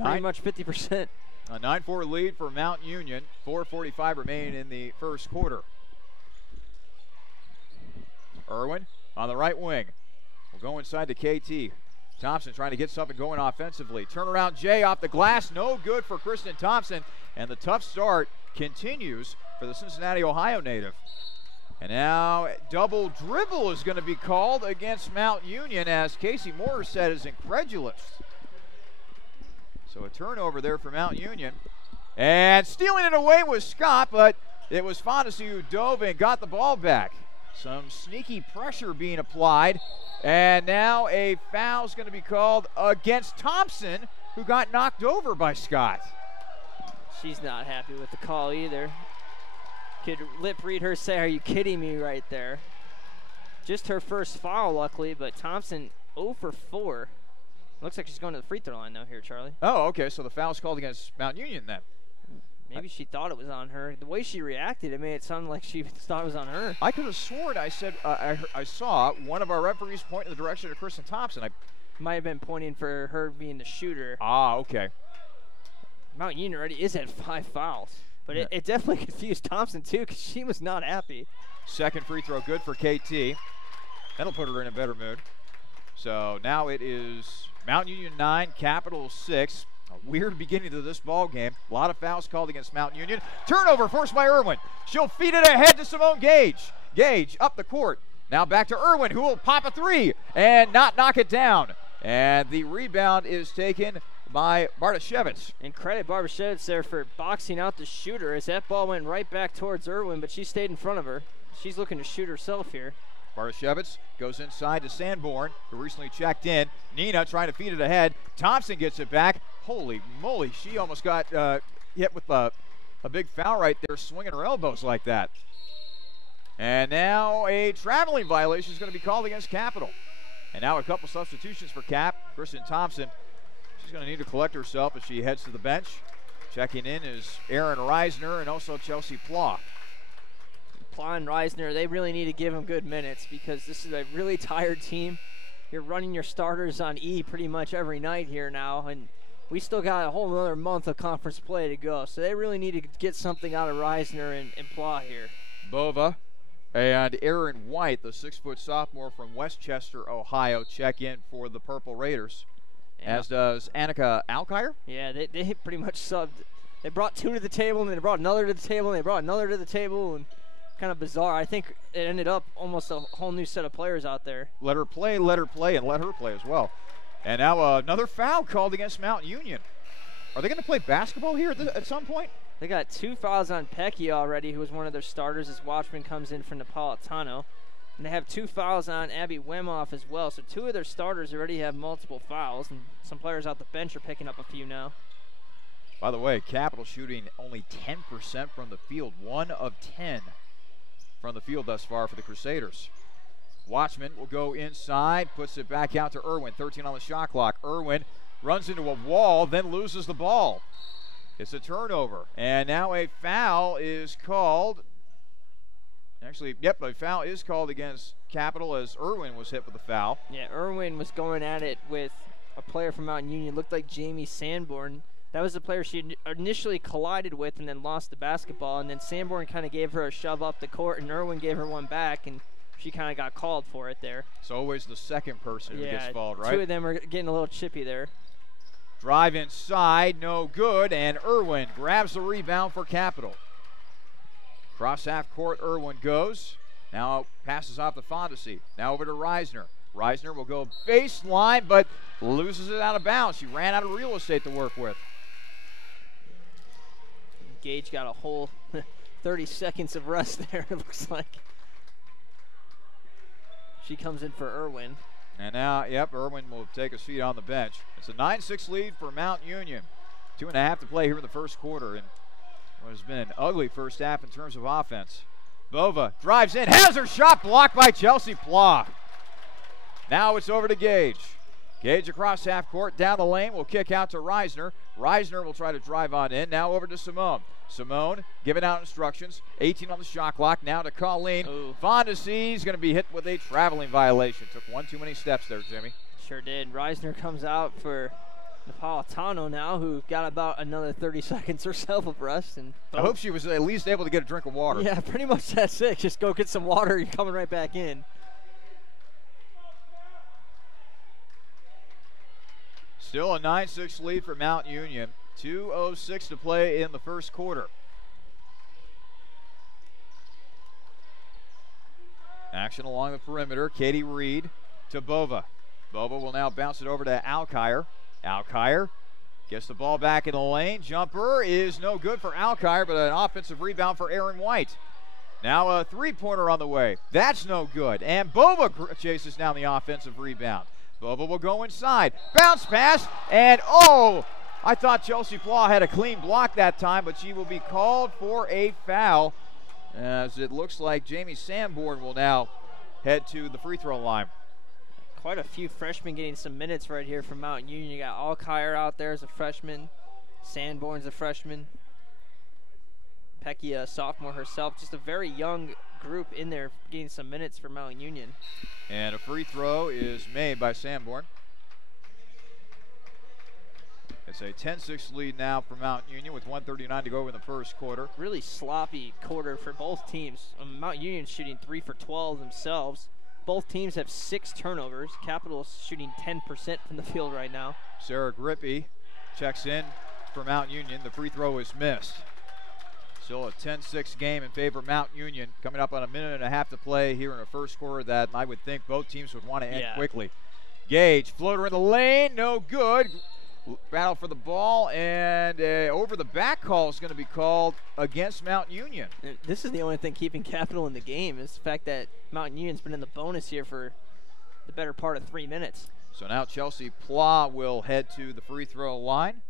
Pretty much 50%. A 9-4 lead for Mount Union. 4:45 remaining in the first quarter. Irwin on the right wing. We'll go inside to KT. Thompson trying to get something going offensively. Turnaround Jay off the glass. No good for Kristen Thompson. And the tough start continues for the Cincinnati, Ohio native. And now double dribble is going to be called against Mount Union as Casey Morissette is incredulous. So a turnover there for Mount Union. And stealing it away was Scott, but it was Fondesi who dove and got the ball back. Some sneaky pressure being applied. And now a foul is going to be called against Thompson, who got knocked over by Scott. She's not happy with the call either. Could lip read her say, "Are you kidding me?" right there. Just her first foul, luckily, but Thompson 0 for 4. Looks like she's going to the free throw line now here, Charlie. Oh, okay, so the foul's called against Mount Union then. Maybe she thought it was on her. The way she reacted, it made it sound like she thought it was on her. I could have sworn I said I saw one of our referees point in the direction of Kristen Thompson. Might have been pointing for her being the shooter. Ah, okay. Mount Union already is at 5 fouls. But it definitely confused Thompson, too, because she was not happy. Second free throw good for KT. That'll put her in a better mood. So now it is Mount Union 9, Capital 6. A weird beginning to this ball game. A lot of fouls called against Mount Union. Turnover forced by Irwin. She'll feed it ahead to Simone Gage. Gage up the court. Now back to Irwin, who will pop a three and not knock it down. And the rebound is taken by Bartoshevitz. And credit Bartoshevitz there for boxing out the shooter as that ball went right back towards Irwin, but she stayed in front of her. She's looking to shoot herself here. Bartoshevitz goes inside to Sanborn, who recently checked in. Nina trying to feed it ahead. Thompson gets it back. Holy moly, she almost got hit with a big foul right there, swinging her elbows like that. And now a traveling violation is going to be called against Capital. And now a couple substitutions for Cap. Kristen Thompson, she's going to need to collect herself as she heads to the bench. Checking in is Aaron Reisner and also Chelsea Plough. Plough and Reisner, they really need to give them good minutes because this is a really tired team. You're running your starters on E pretty much every night here now, and we still got a whole another month of conference play to go. So they really need to get something out of Reisner and Plough here. Bova and Aaron White, the 6-foot sophomore from Westchester, Ohio, check in for the Purple Raiders. Yeah. As does Annika Alkire. Yeah, they pretty much subbed. They brought 2 to the table, and then they brought another to the table, and they brought another to the table, and kind of bizarre. I think it ended up almost a whole new set of players out there. Let her play, and let her play as well. And now another foul called against Mount Union. Are they going to play basketball here at some point? They got 2 fouls on Pecky already, who was one of their starters as Watchman comes in for Napolitano. And they have 2 fouls on Abby Wemoff as well. So 2 of their starters already have multiple fouls, and some players out the bench are picking up a few now. By the way, Capital shooting only 10% from the field. 1 of 10 from the field thus far for the Crusaders. Watchman will go inside, puts it back out to Irwin. 13 on the shot clock. Irwin runs into a wall, then loses the ball. It's a turnover. And now a foul is called. Actually, yep, a foul is called against Capital as Irwin was hit with a foul. Yeah, Irwin was going at it with a player from Mount Union. Looked like Jamie Sanborn. That was the player she initially collided with and then lost the basketball. And then Sanborn kind of gave her a shove up the court, and Irwin gave her one back, and she kind of got called for it there. It's always the second person who gets fouled, right? 2 of them are getting a little chippy there. Drive inside, no good, and Irwin grabs the rebound for Capital. Cross half court, Irwin goes. Now passes off to Fondesi. Now over to Reisner. Reisner will go baseline, but loses it out of bounds. She ran out of real estate to work with. Gage got a whole 30 seconds of rest there, it looks like. She comes in for Irwin. And now, yep, Irwin will take a seat on the bench. It's a 9-6 lead for Mount Union. 2.5 to play here in the first quarter. And what has been an ugly first half in terms of offense. Bova drives in, has her shot blocked by Chelsea Plough. Now it's over to Gage. Gage across half court, down the lane, will kick out to Reisner. Reisner will try to drive on in. Now over to Simone. Simone giving out instructions. 18 on the shot clock. Now to Colleen. Fondesi's going to be hit with a traveling violation. Took one too many steps there, Jimmy. Sure did. Reisner comes out for Napolitano now, who got about another 30 seconds or so of rest. And I hope she was at least able to get a drink of water. Yeah, pretty much that's it. Just go get some water. You're coming right back in. Still a 9-6 lead for Mount Union. 2:06 to play in the first quarter. Action along the perimeter. Katie Reed to Bova. Bova will now bounce it over to Alkire. Alkire gets the ball back in the lane. Jumper is no good for Alkire, but an offensive rebound for Aaron White. Now a three-pointer on the way. That's no good. And Bova chases down the offensive rebound. Bova will go inside. Bounce pass, and I thought Chelsea Pla had a clean block that time, but she will be called for a foul, as it looks like Jamie Sanborn will now head to the free throw line. Quite a few freshmen getting some minutes right here from Mount Union. You got Alkire out there as a freshman. Sanborn's a freshman. Pecky, a sophomore herself. Just a very young group in there getting some minutes for Mount Union. And a free throw is made by Sanborn. It's a 10-6 lead now for Mount Union with 1:39 to go in the first quarter. Really sloppy quarter for both teams. Mount Union's shooting 3 for 12 themselves. Both teams have 6 turnovers. Capital's shooting 10% from the field right now. Sarah Grippy checks in for Mount Union. The free throw is missed. Still a 10-6 game in favor of Mount Union. Coming up on a minute and a half to play here in the first quarter that I would think both teams would want to end quickly. Gage, floater in the lane, no good. Battle for the ball, and over the back call is going to be called against Mount Union. And this is the only thing keeping Capital in the game, is the fact that Mount Union's been in the bonus here for the better part of 3 minutes. So now Chelsea Pla will head to the free throw line.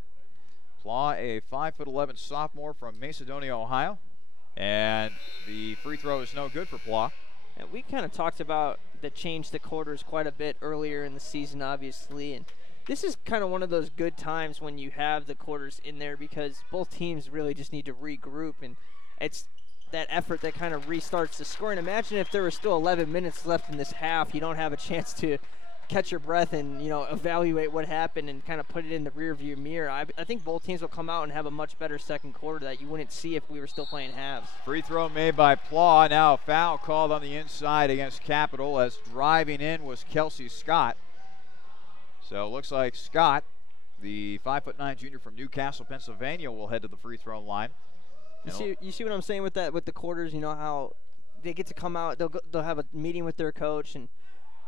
Pla, a 5'11" sophomore from Macedonia, Ohio. And the free throw is no good for Pla. And we kind of talked about the change the quarters quite a bit earlier in the season, obviously. And this is kind of one of those good times when you have the quarters in there, because both teams really just need to regroup. And it's that effort that kind of restarts the scoring. Imagine if there were still 11 minutes left in this half. You don't have a chance to catch your breath and, you know, evaluate what happened and kind of put it in the rearview mirror. I think both teams will come out and have a much better second quarter that you wouldn't see if we were still playing halves. Free throw made by Pla. Now a foul called on the inside against Capital, as driving in was Kelsey Scott. So it looks like Scott, the 5'9" junior from Newcastle, Pennsylvania, will head to the free throw line. You see what I'm saying with that, with the quarters? You know how they get to come out, they'll have a meeting with their coach, and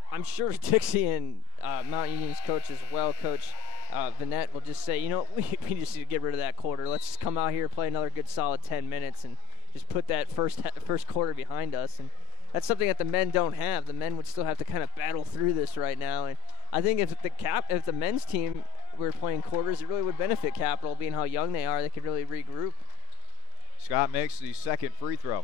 I'm sure Dixie and Mount Union's coach as well, Coach Vanette, will just say, you know, we just need to get rid of that quarter. Let's just come out here, play another good solid 10 minutes, and just put that first quarter behind us. And that's something that the men don't have. The men would still have to kind of battle through this right now. And I think if the men's team were playing quarters, it really would benefit Capital, being how young they are. They could really regroup. Scott makes the second free throw.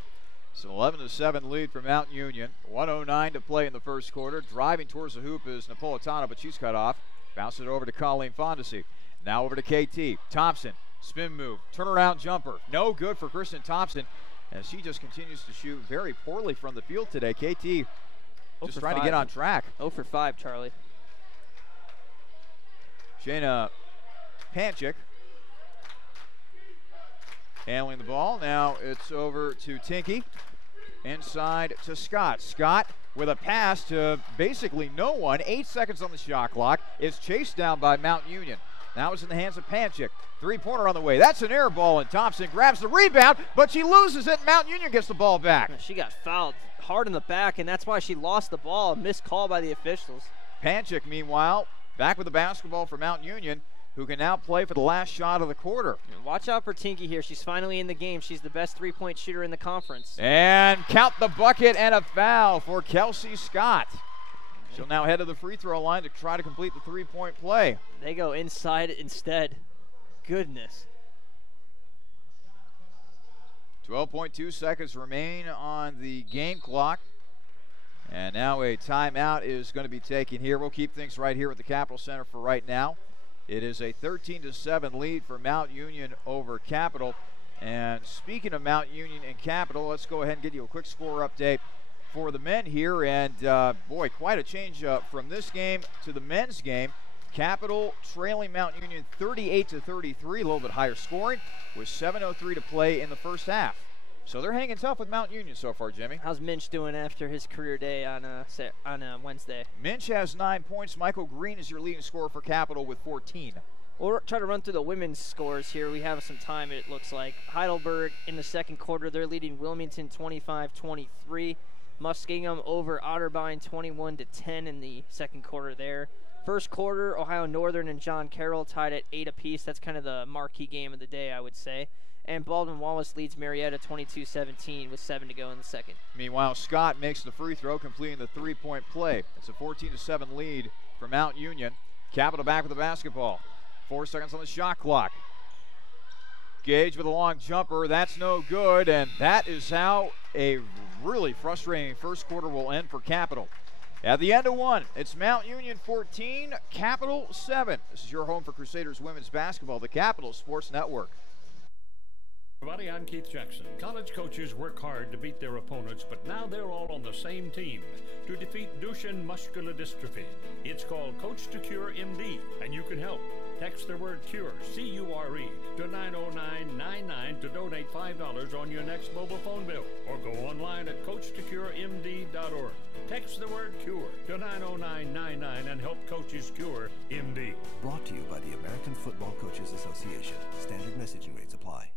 It's an 11-7 lead for Mount Union. 1:09 to play in the first quarter. Driving towards the hoop is Napolitano, but she's cut off. Bounce it over to Colleen Fondesi. Now over to KT. Thompson, spin move, turnaround jumper. No good for Kristen Thompson, as she just continues to shoot very poorly from the field today. KT just trying to get on track. 0 for 5, Charlie. Shayna Panchik handling the ball. Now it's over to Tinky. Inside to Scott. Scott with a pass to basically no one. 8 seconds on the shot clock. Is chased down by Mount Union. Now it's in the hands of Panchik. Three-pointer on the way. That's an air ball, and Thompson grabs the rebound, but she loses it. Mount Union gets the ball back. She got fouled hard in the back, and that's why she lost the ball. A missed call by the officials. Panchik, meanwhile, back with the basketball for Mount Union, who can now play for the last shot of the quarter. Watch out for Tinky here. She's finally in the game. She's the best three-point shooter in the conference. And count the bucket, and a foul for Kelsey Scott. She'll now head to the free throw line to try to complete the three-point play. They go inside instead. Goodness. 12.2 seconds remain on the game clock. And now a timeout is going to be taken here. We'll keep things right here at the Capitol Center for right now. It is a 13-7 lead for Mount Union over Capital. And speaking of Mount Union and Capital, let's go ahead and give you a quick score update for the men here. And boy, quite a change from this game to the men's game. Capital trailing Mount Union 38-33, a little bit higher scoring, with 7:03 to play in the first half. So they're hanging tough with Mount Union so far, Jimmy. How's Minch doing after his career day on Wednesday? Minch has 9 points. Michael Green is your leading scorer for Capital with 14. We'll try to run through the women's scores here. We have some time, it looks like. Heidelberg in the second quarter, they're leading Wilmington 25-23. Muskingum over Otterbein 21-10 in the second quarter there. First quarter, Ohio Northern and John Carroll tied at 8 apiece. That's kind of the marquee game of the day, I would say. And Baldwin Wallace leads Marietta 22-17 with 7 to go in the second. Meanwhile, Scott makes the free throw, completing the three-point play. It's a 14-7 lead for Mount Union. Capital back with the basketball. 4 seconds on the shot clock. Gage with a long jumper. That's no good, and that is how a really frustrating first quarter will end for Capital. At the end of one, it's Mount Union 14, Capital 7. This is your home for Crusaders women's basketball, the Capital Sports Network. Everybody, I'm Keith Jackson. College coaches work hard to beat their opponents, but now they're all on the same team to defeat Duchenne muscular dystrophy. It's called Coach to Cure MD, and you can help. Text the word CURE, C-U-R-E, to 90999 to donate $5 on your next mobile phone bill, or go online at CoachToCureMD.org. Text the word CURE to 90999 and help coaches cure MD. Brought to you by the American Football Coaches Association. Standard messaging rates apply.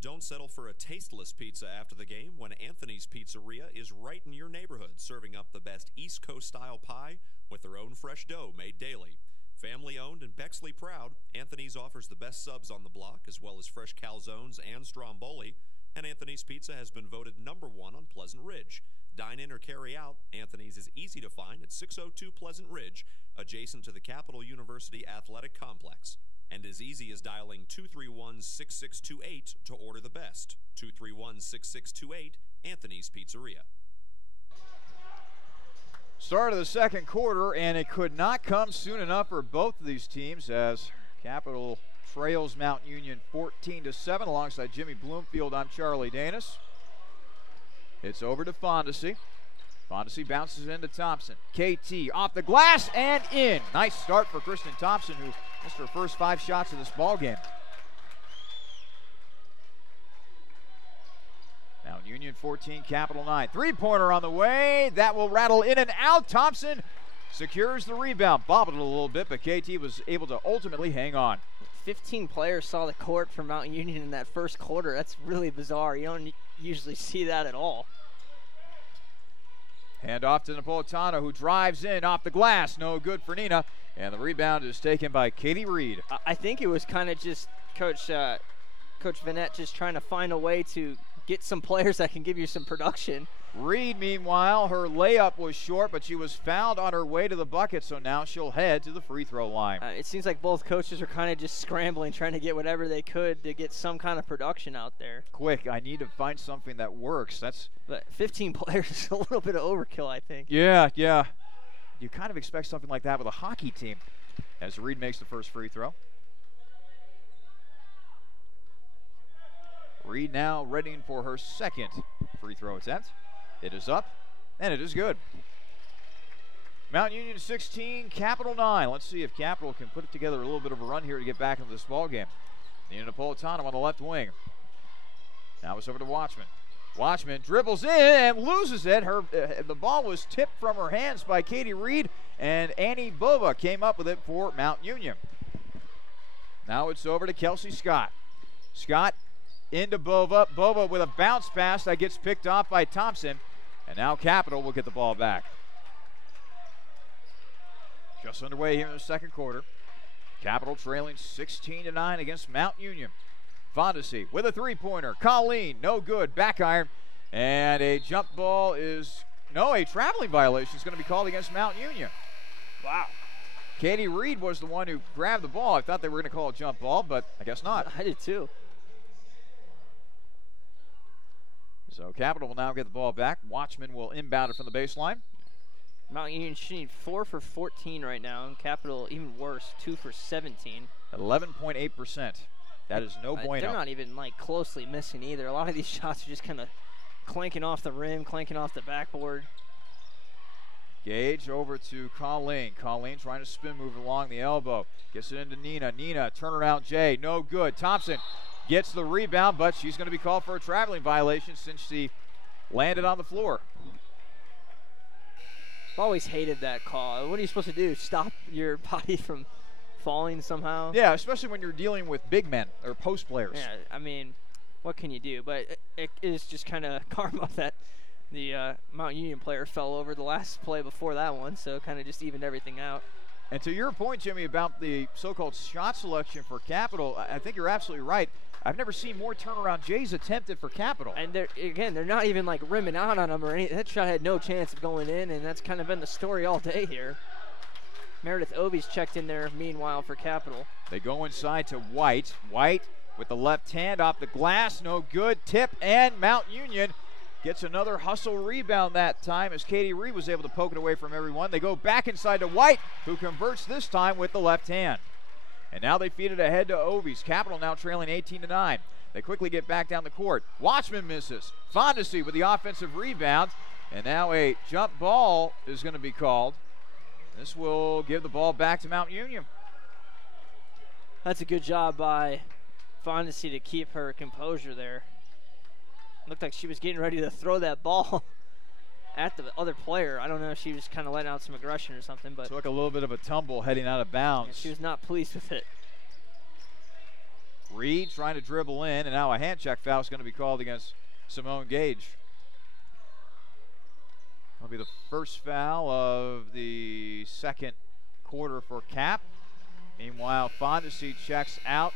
Don't settle for a tasteless pizza after the game when Anthony's Pizzeria is right in your neighborhood, serving up the best East Coast style pie with their own fresh dough made daily. Family owned and Bexley proud, Anthony's offers the best subs on the block, as well as fresh calzones and stromboli, and Anthony's Pizza has been voted #1 on Pleasant Ridge. Dine in or carry out, Anthony's is easy to find at 602 Pleasant Ridge, adjacent to the Capital University Athletic Complex, and as easy as dialing 231-6628 to order the best. 231-6628, Anthony's Pizzeria. Start of the second quarter, and it could not come soon enough for both of these teams as Capital trails Mount Union 14-7 alongside Jimmy Bloomfield. I'm Charlie Danis. It's over to Fondesi. Fondesi bounces into Thompson. KT off the glass and in. Nice start for Kristen Thompson, who missed her first 5 shots of this ball game. Mount Union 14, Capital 9. Three-pointer on the way. That will rattle in and out. Thompson secures the rebound. Bobbled it a little bit, but KT was able to ultimately hang on. 15 players saw the court for Mount Union in that first quarter. That's really bizarre. You don't usually see that at all. Hand off to Napolitano, who drives in off the glass. No good for Nina. And the rebound is taken by Katie Reed. I think it was kind of just Coach Vanette just trying to find a way to get some players that can give you some production. Reed, meanwhile, her layup was short, but she was fouled on her way to the bucket, so now she'll head to the free throw line. It seems like both coaches are kind of just scrambling, trying to get whatever they could to get some kind of production out there. Quick, I need to find something that works. But 15 players is a little bit of overkill, I think. Yeah. You kind of expect something like that with a hockey team. As Reed makes the first free throw. Reed now readying for her second free throw attempt. It is up, and it is good. Mount Union 16, Capital 9. Let's see if Capital can put it together a little bit of a run here to get back into this ball game. Nina Napolitano on the left wing. Now it's over to Watchman. Watchman dribbles in and loses it. The ball was tipped from her hands by Katie Reed, and Annie Bova came up with it for Mount Union. Now it's over to Kelsey Scott. Scott into Bova. Bova with a bounce pass that gets picked off by Thompson, and now Capital will get the ball back. Just underway here in the second quarter. Capital trailing 16-9 against Mount Union. Fondesi with a three-pointer. Colleen, no good. Back iron. And a jump ball a traveling violation is going to be called against Mount Union. Wow. Katie Reed was the one who grabbed the ball. I thought they were going to call a jump ball, but I guess not. I did too. So Capital will now get the ball back. Watchman will inbound it from the baseline. Mount Union shooting 4 for 14 right now, and Capital even worse, 2 for 17. 11.8%. That is no bueno. They're not even closely missing either. A lot of these shots are just kind of clanking off the rim, clanking off the backboard. Gage over to Colleen. Colleen trying to spin move along the elbow. Gets it into Nina. Nina, turnaround J, no good. Thompson gets the rebound, but she's going to be called for a traveling violation since she landed on the floor. I've always hated that call. What are you supposed to do? Stop your body from falling somehow? Yeah, especially when you're dealing with big men or post players. Yeah, I mean, what can you do? But it is just kind of karma that the Mount Union player fell over the last play before that one, so kind of just evened everything out. And to your point, Jimmy, about the so-called shot selection for Capital, I think you're absolutely right. I've never seen more turnaround J's attempted for Capital. And they're not even like rimming out on him or anything. That shot had no chance of going in, and that's kind of been the story all day here. Meredith Ovies checked in there meanwhile for Capital. They go inside to White. White with the left hand off the glass, no good. Tip, and Mount Union gets another hustle rebound that time as Katie Reed was able to poke it away from everyone. They go back inside to White, who converts this time with the left hand. And now they feed it ahead to Ovies. Capital now trailing 18-9. They quickly get back down the court. Watchman misses. Fondesi with the offensive rebound. And now a jump ball is going to be called. This will give the ball back to Mount Union. That's a good job by Fondesi to keep her composure there. Looked like she was getting ready to throw that ball at the other player. I don't know if she was kind of letting out some aggression or something, but took a little bit of a tumble heading out of bounds. Yeah, she was not pleased with it. Reed trying to dribble in, and now a hand check foul is going to be called against Simone Gage. That'll be the first foul of the second quarter for Cap. Meanwhile, Fondesi checks out.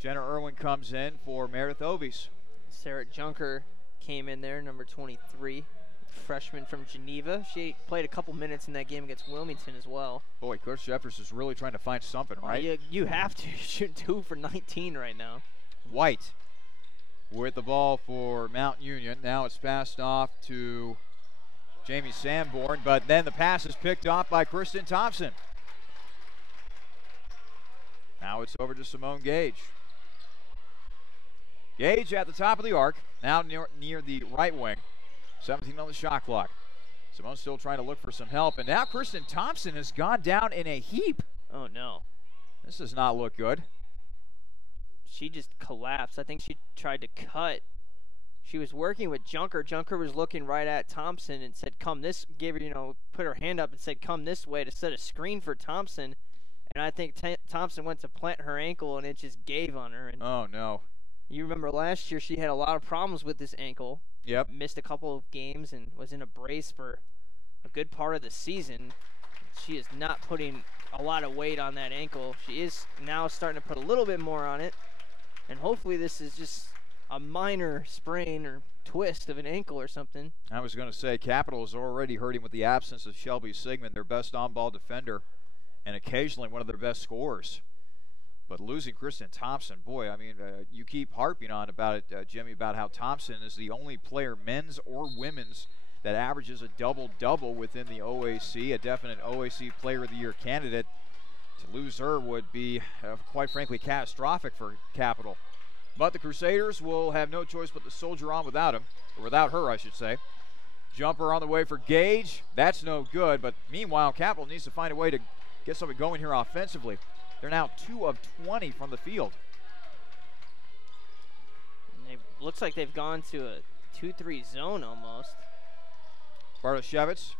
Jenna Irwin comes in for Meredith Ovies. Sarah Junker came in there, number 23, freshman from Geneva. She played a couple minutes in that game against Wilmington as well. Boy, Coach Jeffers is really trying to find something, right? You have to shoot 2 for 19 right now. White with the ball for Mount Union. Now it's passed off to Jamie Sanborn, but then the pass is picked off by Kristen Thompson. Now it's over to Simone Gage. Gage at the top of the arc, now near the right wing. 17 on the shot clock. Simone's still trying to look for some help, and now Kristen Thompson has gone down in a heap. Oh, no. This does not look good. She just collapsed. I think she tried to cut. She was working with Junker. Junker was looking right at Thompson and said, come this, gave her, put her hand up and said, come this way to set a screen for Thompson. And I think Thompson went to plant her ankle, and it just gave on her. And oh, no. You remember last year she had a lot of problems with this ankle. Yep. Missed a couple of games and was in a brace for a good part of the season. She is not putting a lot of weight on that ankle. She is now starting to put a little bit more on it. And hopefully this is just a minor sprain or twist of an ankle or something. I was going to say Capital is already hurting with the absence of Shelby Sigmund, their best on-ball defender, and occasionally one of their best scorers. But losing Kristen Thompson, boy, I mean, you keep harping on about it, Jimmy, about how Thompson is the only player, men's or women's, that averages a double-double within the OAC, a definite OAC Player of the Year candidate. To lose her would be, quite frankly, catastrophic for Capital. But the Crusaders will have no choice but to soldier on without him, or without her, I should say. Jumper on the way for Gage. That's no good, but meanwhile, Capital needs to find a way to get something going here offensively. They're now 2 of 20 from the field. And looks like they've gone to a 2-3 zone almost. Bartoshevitz.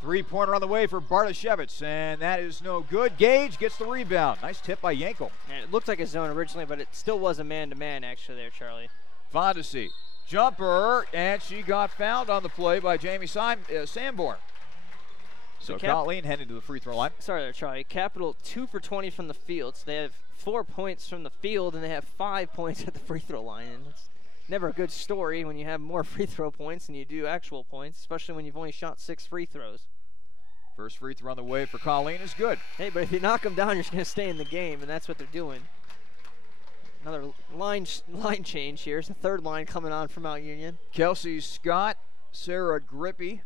Three-pointer on the way for Bartoshevitz, and that is no good. Gage gets the rebound. Nice tip by Yankel. And it looked like a zone originally, but it still was a man-to-man actually there, Charlie. Fondesi. Jumper, and she got fouled on the play by Jamie Sanborn. So Colleen heading to the free throw line. Sorry there, Charlie. Capital 2 for 20 from the field. So they have 4 points from the field, and they have 5 points at the free throw line. And it's never a good story when you have more free throw points than you do actual points, especially when you've only shot 6 free throws. First free throw on the way for Colleen is good. Hey, but if you knock them down, you're just going to stay in the game, and that's what they're doing. Another line change here. It's the third line coming on from Mount Union. Kelsey Scott, Sarah Grippy.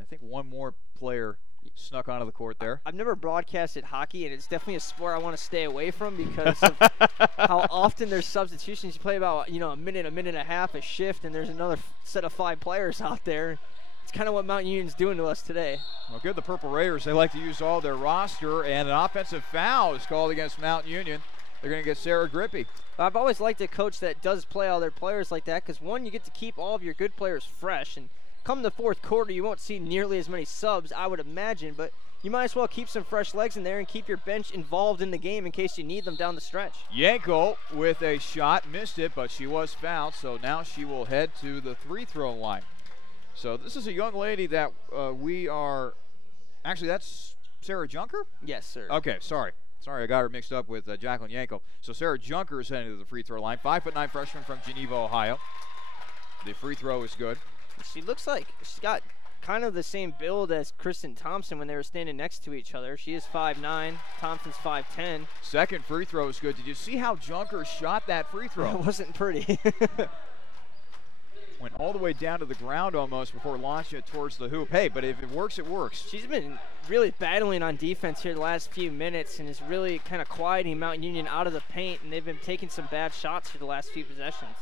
I think one more player snuck onto the court there. I've never broadcasted hockey, and it's definitely a sport I want to stay away from because of how often there's substitutions. You play about a minute and a half a shift, and there's another set of 5 players out there. It's kind of what Mount Union's doing to us today. Well, good. The Purple Raiders, they like to use all their roster, and an offensive foul is called against Mount Union. They're going to get Sarah Grippy. I've always liked a coach that does play all their players like that because, one, you get to keep all of your good players fresh, and come the fourth quarter, you won't see nearly as many subs, I would imagine, but you might as well keep some fresh legs in there and keep your bench involved in the game in case you need them down the stretch. Yankel with a shot, missed it, but she was fouled, so now she will head to the free throw line. So this is a young lady that we are Actually, that's Sarah Junker? Yes, sir. Okay, sorry. Sorry, I got her mixed up with Jacqueline Yankel. So Sarah Junker is heading to the free throw line. 5'9" freshman from Geneva, Ohio. The free throw is good. She looks like she's got kind of the same build as Kristen Thompson when they were standing next to each other. She is 5'9", Thompson's 5'10". Second free throw is good. Did you see how Junker shot that free throw? It wasn't pretty. Went all the way down to the ground almost before launching it towards the hoop. Hey, but if it works, it works. She's been really battling on defense here the last few minutes and is really kind of quieting Mount Union out of the paint, and they've been taking some bad shots for the last few possessions.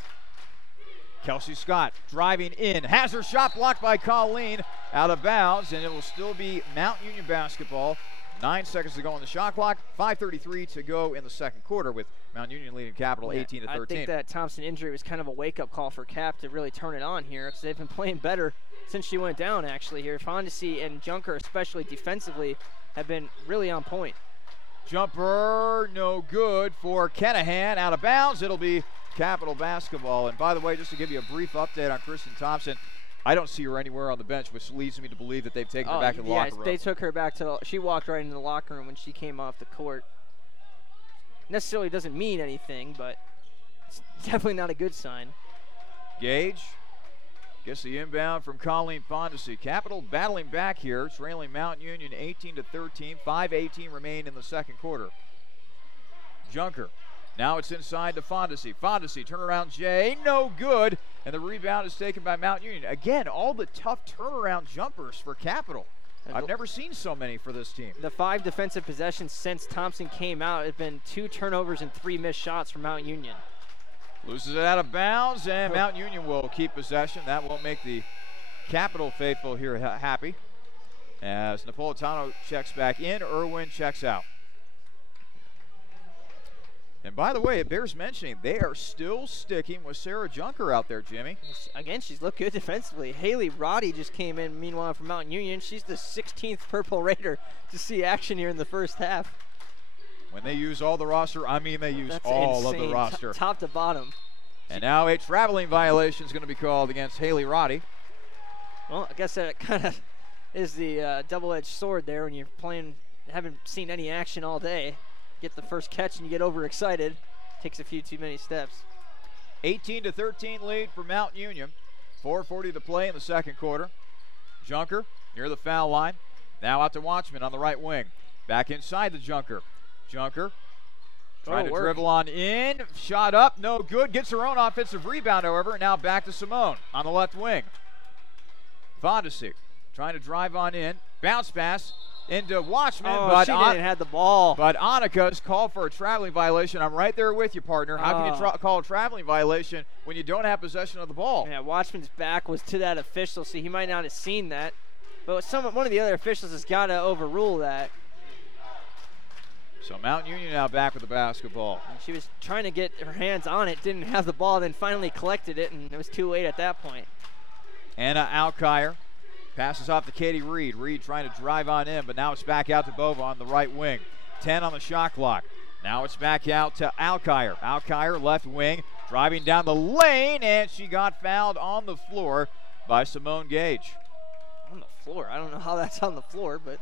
Kelsey Scott driving in, has her shot blocked by Colleen, out of bounds, and it will still be Mount Union basketball. 9 seconds to go on the shot clock, 5:33 to go in the second quarter with Mount Union leading Capital 18-13. I think that Thompson injury was kind of a wake-up call for Cap to really turn it on here, because they've been playing better since she went down, actually, here. Fondesi and Junker, especially defensively, have been really on point. Jumper, no good for Kenahan, out of bounds. It'll be Capital basketball. And by the way, just to give you a brief update on Kristen Thompson, I don't see her anywhere on the bench, which leads me to believe that they've taken her back to the locker room. They took her back to she walked right into the locker room when she came off the court. Necessarily doesn't mean anything, but it's definitely not a good sign. Gage gets the inbound from Colleen Fondesi. Capital battling back here, trailing Mount Union 18-13. 5:18 remain in the second quarter. Junker. Now it's inside to Fondesi. Fondesi, turnaround Jay, no good. And the rebound is taken by Mount Union. Again, all the tough turnaround jumpers for Capital. I've never seen so many for this team. The 5 defensive possessions since Thompson came out have been 2 turnovers and 3 missed shots for Mount Union. Loses it out of bounds, and Mount Union will keep possession. That won't make the Capital faithful here happy. As Napolitano checks back in, Irwin checks out. And by the way, it bears mentioning, they are still sticking with Sarah Junker out there, Jimmy. Again, she's looked good defensively. Haley Roddy just came in, meanwhile, from Mount Union. She's the 16th Purple Raider to see action here in the first half. When they use all the roster, I mean they use all of the roster. Top to bottom. And now a traveling violation is going to be called against Haley Roddy. Well, I guess that kind of is the double-edged sword there when you're playing, haven't seen any action all day. Get the first catch and you get overexcited. Takes a few too many steps. 18-13 lead for Mount Union. 4:40 to play in the second quarter. Junker near the foul line. Now out to Watchman on the right wing. Back inside the Junker. Junker trying to dribble on in. Shot up, no good. Gets her own offensive rebound, however. Now back to Simone on the left wing. Fondesi trying to drive on in. Bounce pass into Watchman, but she didn't have the ball. But Annika's called for a traveling violation. I'm right there with you, partner. How can you call a traveling violation when you don't have possession of the ball? Yeah, Watchman's back was to that official, so he might not have seen that. But one of the other officials has got to overrule that. So Mount Union now back with the basketball. And she was trying to get her hands on it, didn't have the ball, then finally collected it, and it was too late at that point. Anna Alkire passes off to Katie Reed. Reed trying to drive on in, but now it's back out to Bova on the right wing. 10 on the shot clock. Now it's back out to Alkire. Alkire, left wing, driving down the lane, and she got fouled on the floor by Simone Gage. On the floor? I don't know how that's on the floor, but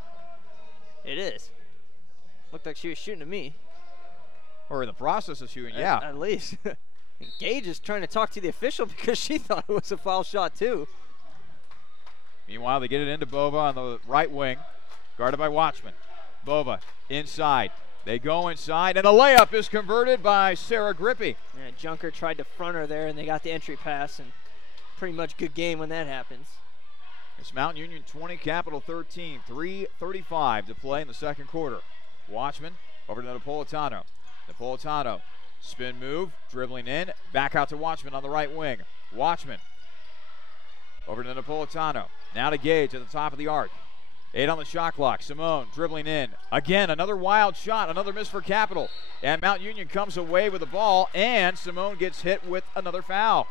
it is. Looked like she was shooting at me. Or in the process of shooting, yeah. At least. Gage is trying to talk to the official because she thought it was a foul shot, too. Meanwhile, they get it into Bova on the right wing, guarded by Watchman. Bova inside. They go inside, and the layup is converted by Sarah Grippy. Yeah, Junker tried to front her there, and they got the entry pass, and pretty much good game when that happens. It's Mount Union 20, Capital 13. 3:35 to play in the second quarter. Watchman over to Napolitano. Napolitano, spin move, dribbling in, back out to Watchman on the right wing. Watchman over to Napolitano. Now to Gage at the top of the arc. 8 on the shot clock. Simone dribbling in. Again, another wild shot, another miss for Capital. And Mount Union comes away with the ball, and Simone gets hit with another foul.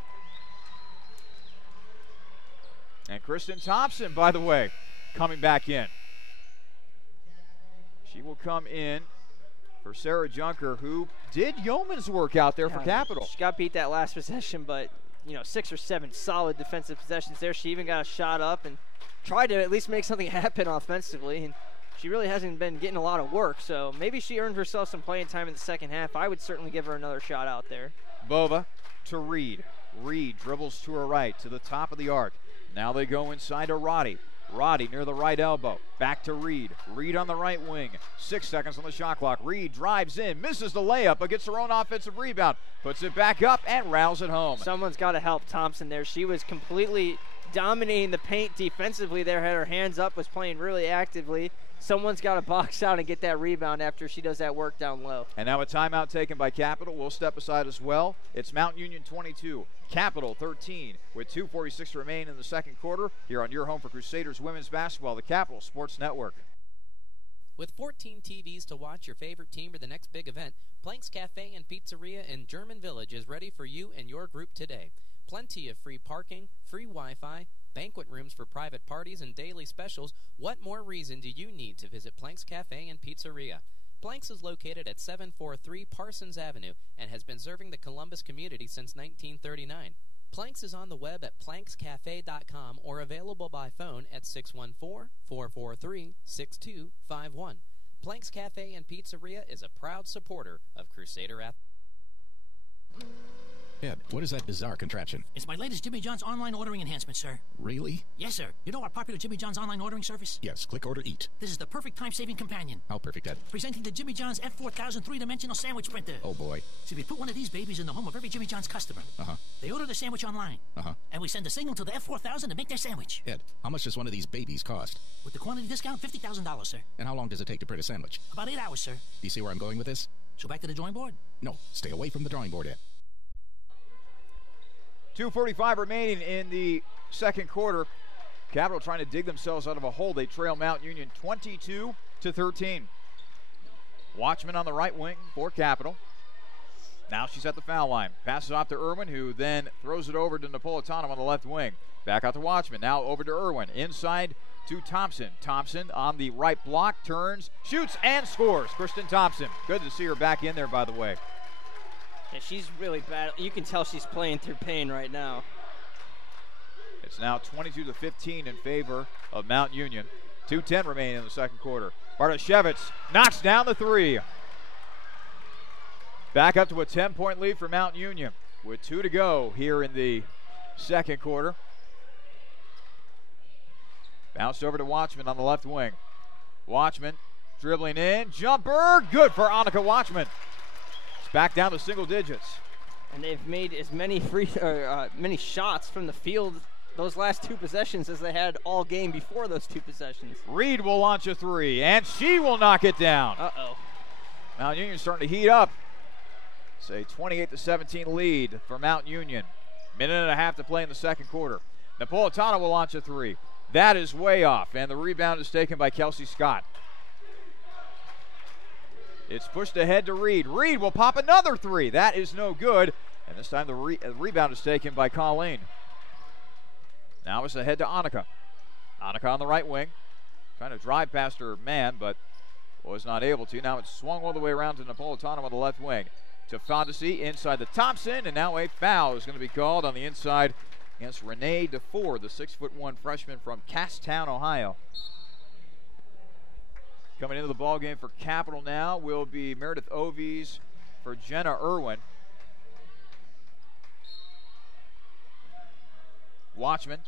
And Kristen Thompson, by the way, coming back in. She will come in for Sarah Junker, who did yeoman's work out there for Capital. She got beat that last possession, but 6 or 7 solid defensive possessions there. She even got a shot up and tried to at least make something happen offensively, and she really hasn't been getting a lot of work, so maybe she earned herself some playing time in the second half. I would certainly give her another shot out there. Bova to Reed. Reed dribbles to her right, to the top of the arc. Now they go inside to Roddy. Roddy near the right elbow. Back to Reed. Reed on the right wing. 6 seconds on the shot clock. Reed drives in, misses the layup, but gets her own offensive rebound. Puts it back up and rails it home. Someone's got to help Thompson there. She was completely dominating the paint defensively there, had her hands up, was playing really actively. Someone's got to box out and get that rebound after she does that work down low. And now a timeout taken by Capital. We'll step aside as well. It's Mount Union 22, Capital 13, with 2:46 to remain in the second quarter here on your home for Crusaders women's basketball, the Capital Sports Network. With 14 TVs to watch your favorite team or the next big event, Planks Cafe and Pizzeria in German Village is ready for you and your group today. Plenty of free parking, free Wi-Fi, banquet rooms for private parties, and daily specials. What more reason do you need to visit Planks Cafe and Pizzeria? Planks is located at 743 Parsons Avenue and has been serving the Columbus community since 1939. Planks is on the web at plankscafe.com or available by phone at 614-443-6251. Planks Cafe and Pizzeria is a proud supporter of Crusader Athletics. Ed, what is that bizarre contraption? It's my latest Jimmy John's online ordering enhancement, sir. Really? Yes, sir. You know our popular Jimmy John's online ordering service? Yes, click, order, eat. This is the perfect time-saving companion. How perfect, Ed? Presenting the Jimmy John's F4000 three-dimensional sandwich printer. Oh, boy. So we put one of these babies in the home of every Jimmy John's customer. Uh-huh. They order the sandwich online. Uh-huh. And we send a signal to the F4000 to make their sandwich. Ed, how much does one of these babies cost? With the quantity discount, $50,000, sir. And how long does it take to print a sandwich? About 8 hours, sir. Do you see where I'm going with this? So back to the drawing board? No, stay away from the drawing board, Ed. 2:45 remaining in the second quarter. Capital trying to dig themselves out of a hole. They trail Mount Union 22-13. Watchman on the right wing for Capital. Now she's at the foul line. Passes off to Irwin, who then throws it over to Napolitano on the left wing. Back out to Watchman. Now over to Irwin. Inside to Thompson. Thompson on the right block, turns, shoots, and scores. Kristen Thompson. Good to see her back in there, by the way. Yeah, she's really bad. You can tell she's playing through pain right now. It's now 22-15 in favor of Mount Union. 2:10 remaining in the second quarter. Bartoshevitz knocks down the three. Back up to a 10-point lead for Mount Union with 2 to go here in the second quarter. Bounced over to Watchman on the left wing. Watchman dribbling in, jumper, good for Annika Watchman. Back down to single digits. And they've made as many many shots from the field those last 2 possessions as they had all game before those 2 possessions. Reed will launch a three, and she will knock it down. Uh-oh. Mount Union starting to heat up. It's a 28-17 lead for Mount Union. Minute and a half to play in the second quarter. Napolitano will launch a three. That is way off, and the rebound is taken by Kelsey Scott. It's pushed ahead to Reed. Reed will pop another three. That is no good. And this time the rebound is taken by Colleen. Now it's ahead to Annika. Annika on the right wing. Trying to drive past her man, but was not able to. Now it's swung all the way around to Napolitano on the left wing. To Fondesi inside the Thompson, and now a foul is going to be called on the inside against Renee DeFord, the 6'1" freshman from Casstown, Ohio. Coming into the ballgame for Capital now will be Meredith Ovies for Jenna Irwin. Watchman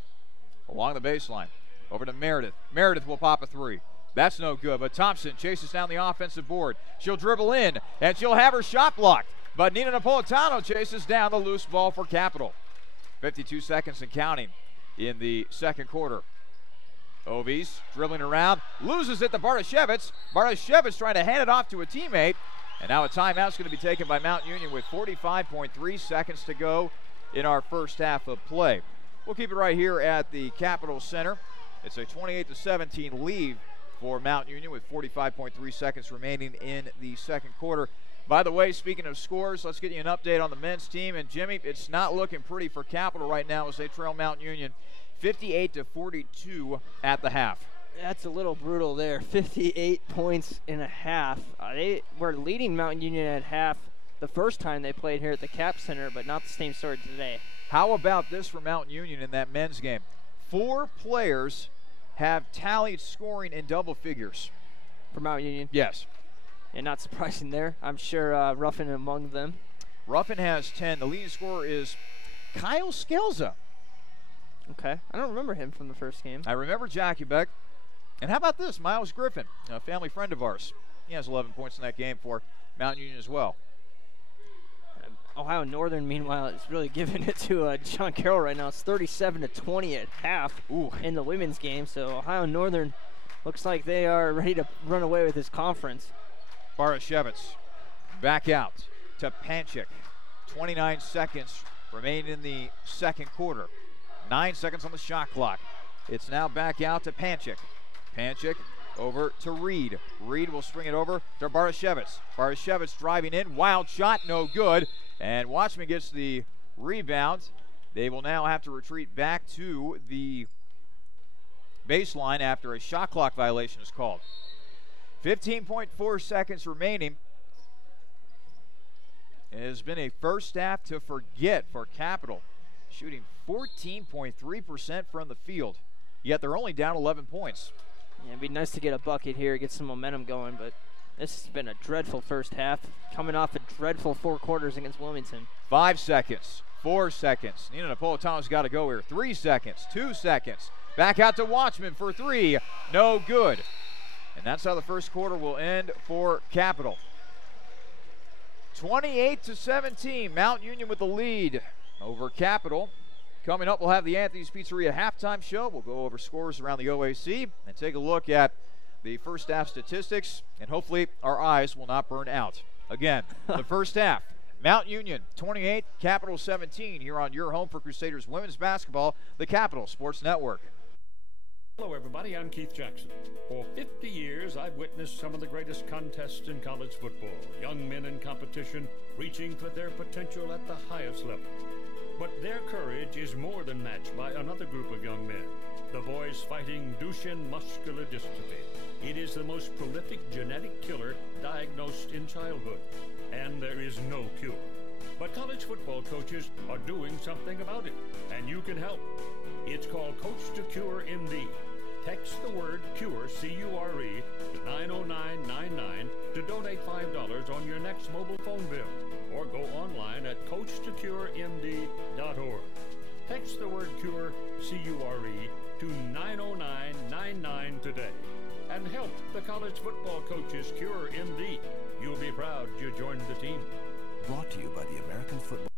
along the baseline. Over to Meredith. Meredith will pop a three. That's no good, but Thompson chases down the offensive board. She'll dribble in, and she'll have her shot blocked. But Nina Napolitano chases down the loose ball for Capital. 52 seconds and counting in the second quarter. Ovies dribbling around, loses it to Bartoshevitz. Bartoshevitz trying to hand it off to a teammate. And now a timeout is going to be taken by Mount Union with 45.3 seconds to go in our first half of play. We'll keep it right here at the Capital Center. It's a 28-17 lead for Mount Union with 45.3 seconds remaining in the second quarter. By the way, speaking of scores, let's get you an update on the men's team. And Jimmy, it's not looking pretty for Capital right now as they trail Mount Union 58-42 at the half. That's a little brutal there. 58 points in a half. They were leading Mount Union at half the first time they played here at the Cap Center, but not the same story today. How about this for Mount Union in that men's game? 4 players have tallied scoring in double figures. For Mount Union? Yes. Yeah, not surprising there. I'm sure Ruffin among them. Ruffin has 10. The leading scorer is Kyle Skelza. Okay. I don't remember him from the first game. I remember Jackie Beck. And how about this? Miles Griffin, a family friend of ours. He has 11 points in that game for Mount Union as well. Ohio Northern, meanwhile, is really giving it to John Carroll right now. It's 37-20 at half in the women's game. So Ohio Northern looks like they are ready to run away with this conference. Barashevitz back out to Panchik. 29 seconds remain in the second quarter. 9 seconds on the shot clock. It's now back out to Panchik. Panchik over to Reed. Reed will string it over to Barashevitz. Barashevitz driving in. Wild shot, no good. And Watchman gets the rebound. They will now have to retreat back to the baseline after a shot clock violation is called. 15.4 seconds remaining. It has been a first half to forget for Capital, shooting 14.3% from the field, yet they're only down 11 points. Yeah, it'd be nice to get a bucket here, get some momentum going, but this has been a dreadful first half, coming off a dreadful 4 quarters against Wilmington. 5 seconds, 4 seconds. Nina Napolitano's got to go here. 3 seconds, 2 seconds. Back out to Watchman for 3, no good. And that's how the first quarter will end for Capital. 28-17, Mount Union with the lead over Capital. Coming up, we'll have the Anthony's Pizzeria halftime show. We'll go over scores around the OAC and take a look at the first half statistics, and hopefully our eyes will not burn out. Again, the first half, Mount Union 28, Capital 17, here on your home for Crusaders women's basketball, the Capital Sports Network. Hello, everybody. I'm Keith Jackson. For 50 years, I've witnessed some of the greatest contests in college football. Young men in competition reaching for their potential at the highest level. But their courage is more than matched by another group of young men, the boys fighting Duchenne muscular dystrophy. It is the most prolific genetic killer diagnosed in childhood, and there is no cure. But college football coaches are doing something about it, and you can help. It's called Coach to Cure MD. Text the word CURE, C-U-R-E, to 90999 to donate $5 on your next mobile phone bill, or go online at coachtocuremd.org. Text the word CURE, C-U-R-E, to 90999 today, and help the college football coaches cure MD. You'll be proud you joined the team. Brought to you by the American Football.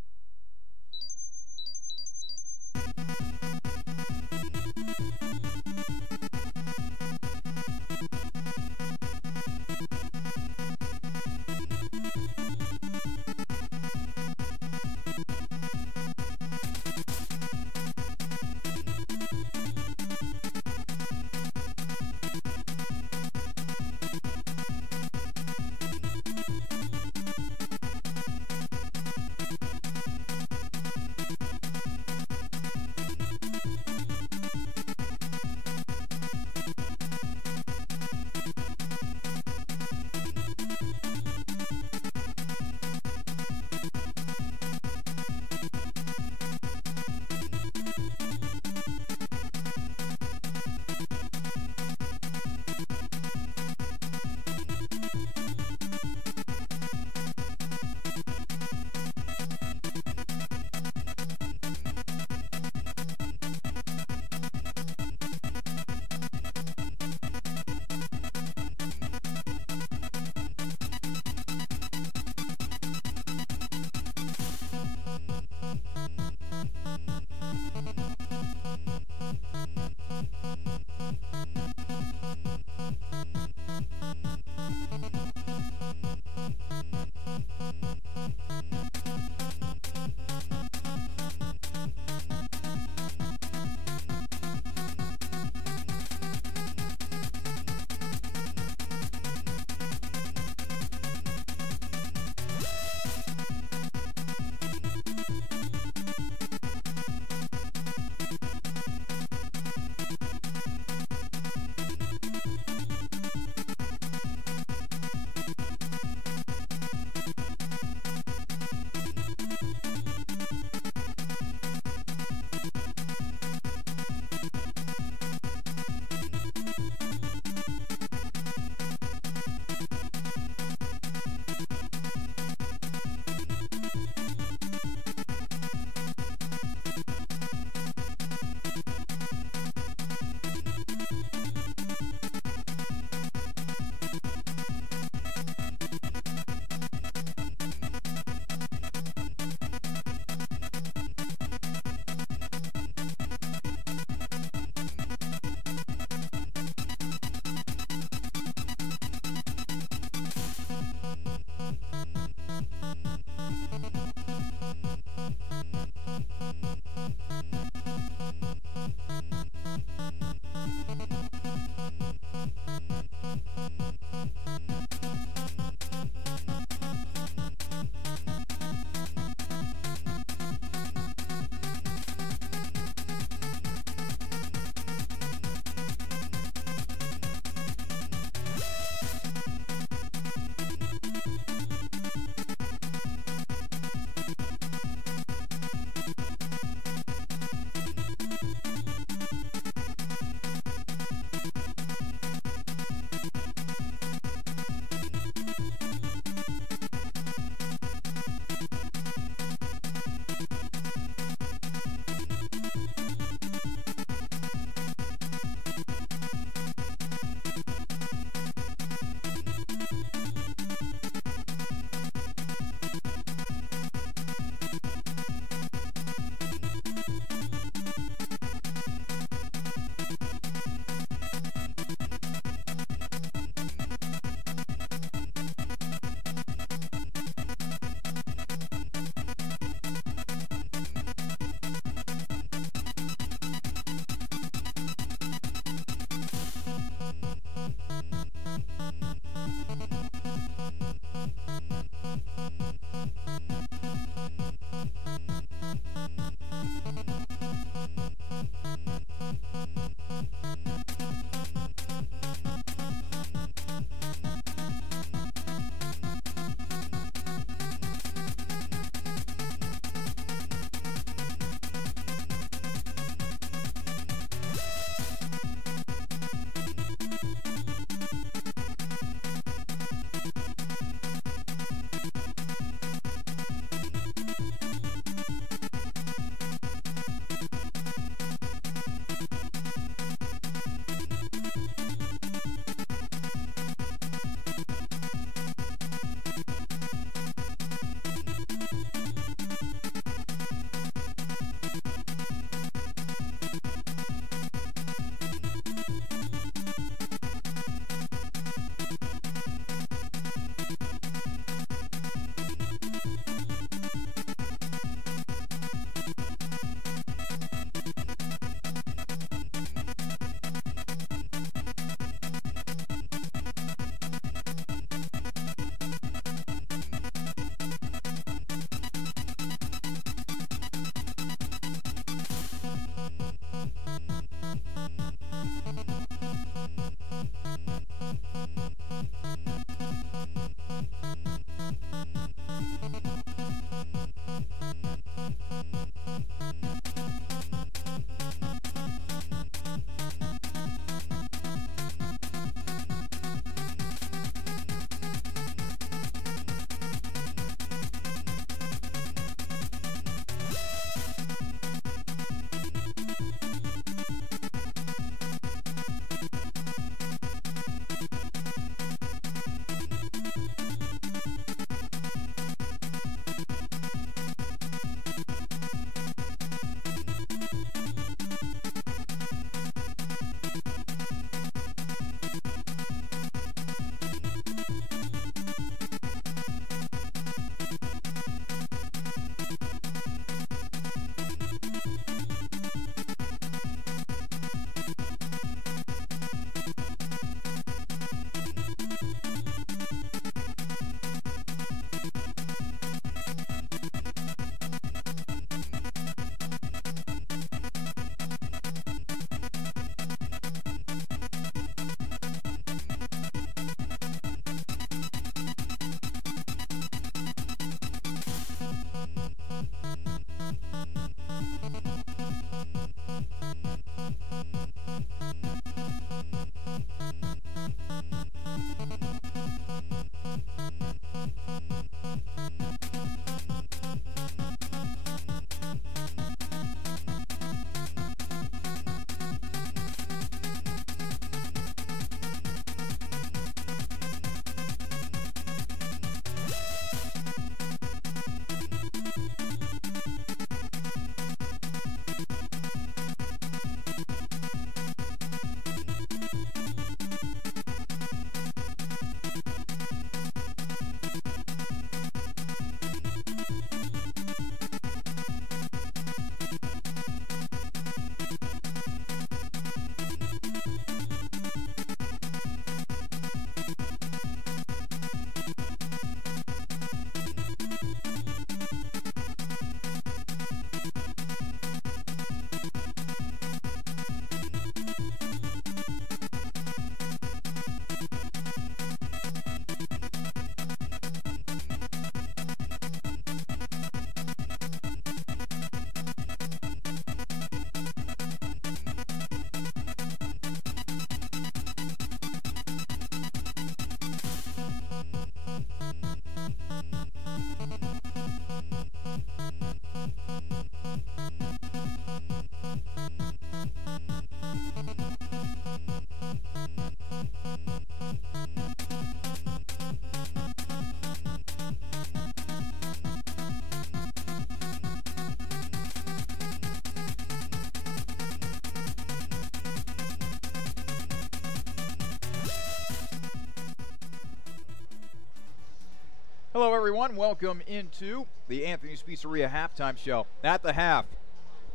Hello, everyone. Welcome into the Anthony's Pizzeria halftime show. At the half,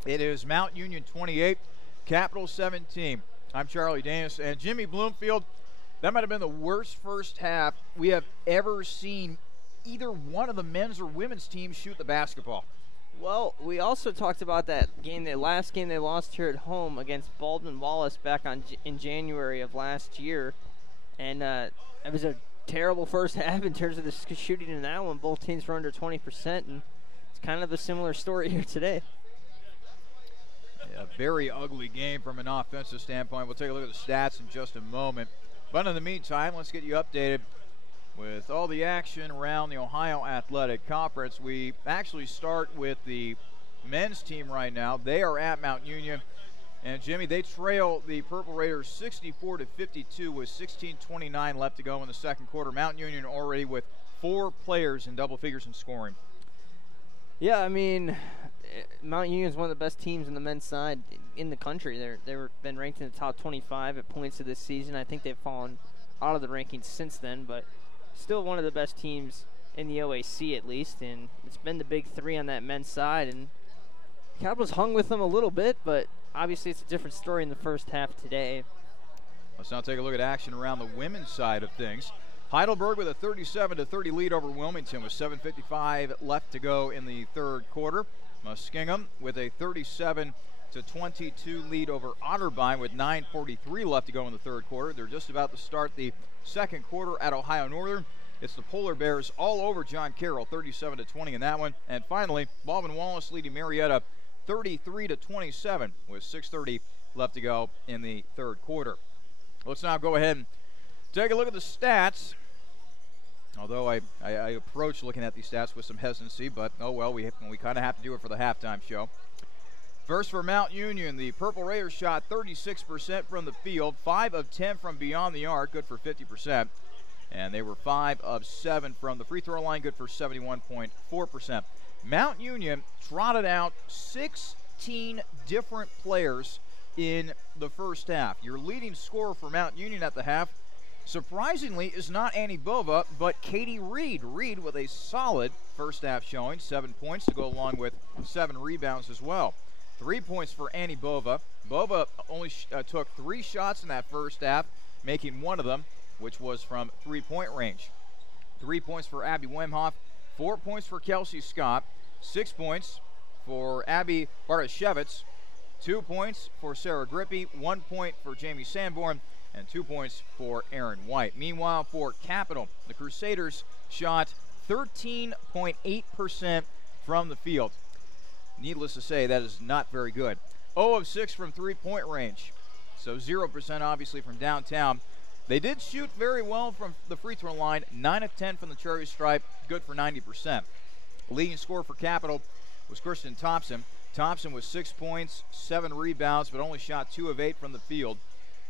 it is Mount Union 28, Capital 17. I'm Charlie Danis, and Jimmy Bloomfield. That might have been the worst first half we have ever seen either one of the men's or women's teams shoot the basketball. Well, we also talked about that game, the last game they lost here at home against Baldwin Wallace back in January of last year. And it was a terrible first half in terms of the shooting in that one. Both teams were under 20%, and it's kind of a similar story here today. A very ugly game from an offensive standpoint. We'll take a look at the stats in just a moment. But in the meantime, let's get you updated with all the action around the Ohio Athletic Conference. We actually start with the men's team right now. They are at Mount Union. And, Jimmy, they trail the Purple Raiders 64-52 with 16:29 left to go in the second quarter. Mount Union already with 4 players in double figures in scoring. Yeah, I mean, Mount Union is one of the best teams in the men's side in the country. They've been ranked in the top 25 at points of this season. I think they've fallen out of the rankings since then, but still one of the best teams in the OAC at least, and it's been the big 3 on that men's side, and Capitals hung with them a little bit, but obviously it's a different story in the first half today. Let's now take a look at action around the women's side of things. Heidelberg with a 37-30 lead over Wilmington with 7:55 left to go in the third quarter. Muskingum with a 37-22 lead over Otterbein with 9:43 left to go in the third quarter. They're just about to start the second quarter at Ohio Northern. It's the Polar Bears all over John Carroll, 37-20 in that one. And finally, Baldwin Wallace leading Marietta 33-27 with 6:30 left to go in the third quarter. Let's now go ahead and take a look at the stats. Although I approach looking at these stats with some hesitancy, but oh well, we kind of have to do it for the halftime show. First for Mount Union, the Purple Raiders shot 36% from the field, 5 of 10 from beyond the arc, good for 50%. And they were 5 of 7 from the free throw line, good for 71.4%. Mount Union trotted out 16 different players in the first half. Your leading scorer for Mount Union at the half, surprisingly, is not Annie Bova, but Katie Reed. Reed with a solid first half showing, 7 points to go along with 7 rebounds as well. 3 points for Annie Bova. Bova only took 3 shots in that first half, making one of them, which was from three-point range. 3 points for Abby Wemhoff, 4 points for Kelsey Scott, 6 points for Abby Bartashevitz, 2 points for Sarah Grippy, 1 point for Jamie Sanborn, and 2 points for Aaron White. Meanwhile, for Capital, the Crusaders shot 13.8% from the field. Needless to say, that is not very good. 0 of 6 from three-point range, so 0% obviously from downtown. They did shoot very well from the free throw line, 9 of 10 from the cherry stripe, good for 90%. Leading scorer for Capital was Kristen Thompson. Thompson with 6 points, 7 rebounds, but only shot 2 of 8 from the field.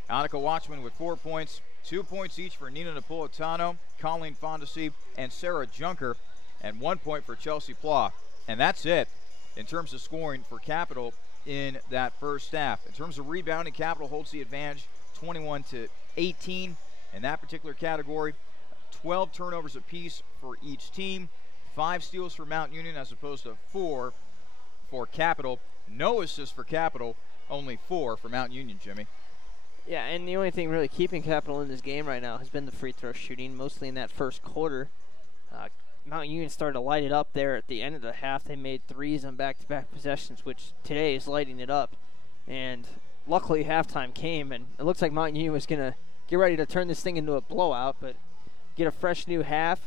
Annika Watchman with 4 points, 2 points each for Nina Napolitano, Colleen Fondesi, and Sarah Junker, and 1 point for Chelsea Plough. And that's it in terms of scoring for Capital in that first half. In terms of rebounding, Capital holds the advantage 21-18 in that particular category. 12 turnovers apiece for each team. 5 steals for Mount Union as opposed to 4 for Capital. No assists for Capital, only 4 for Mount Union, Jimmy. Yeah, and the only thing really keeping Capital in this game right now has been the free throw shooting, mostly in that first quarter. Mount Union started to light it up there at the end of the half. They made threes on back-to-back possessions, which today is lighting it up. And luckily halftime came, and it looks like Mount Union was going to get ready to turn this thing into a blowout, but get a fresh new half.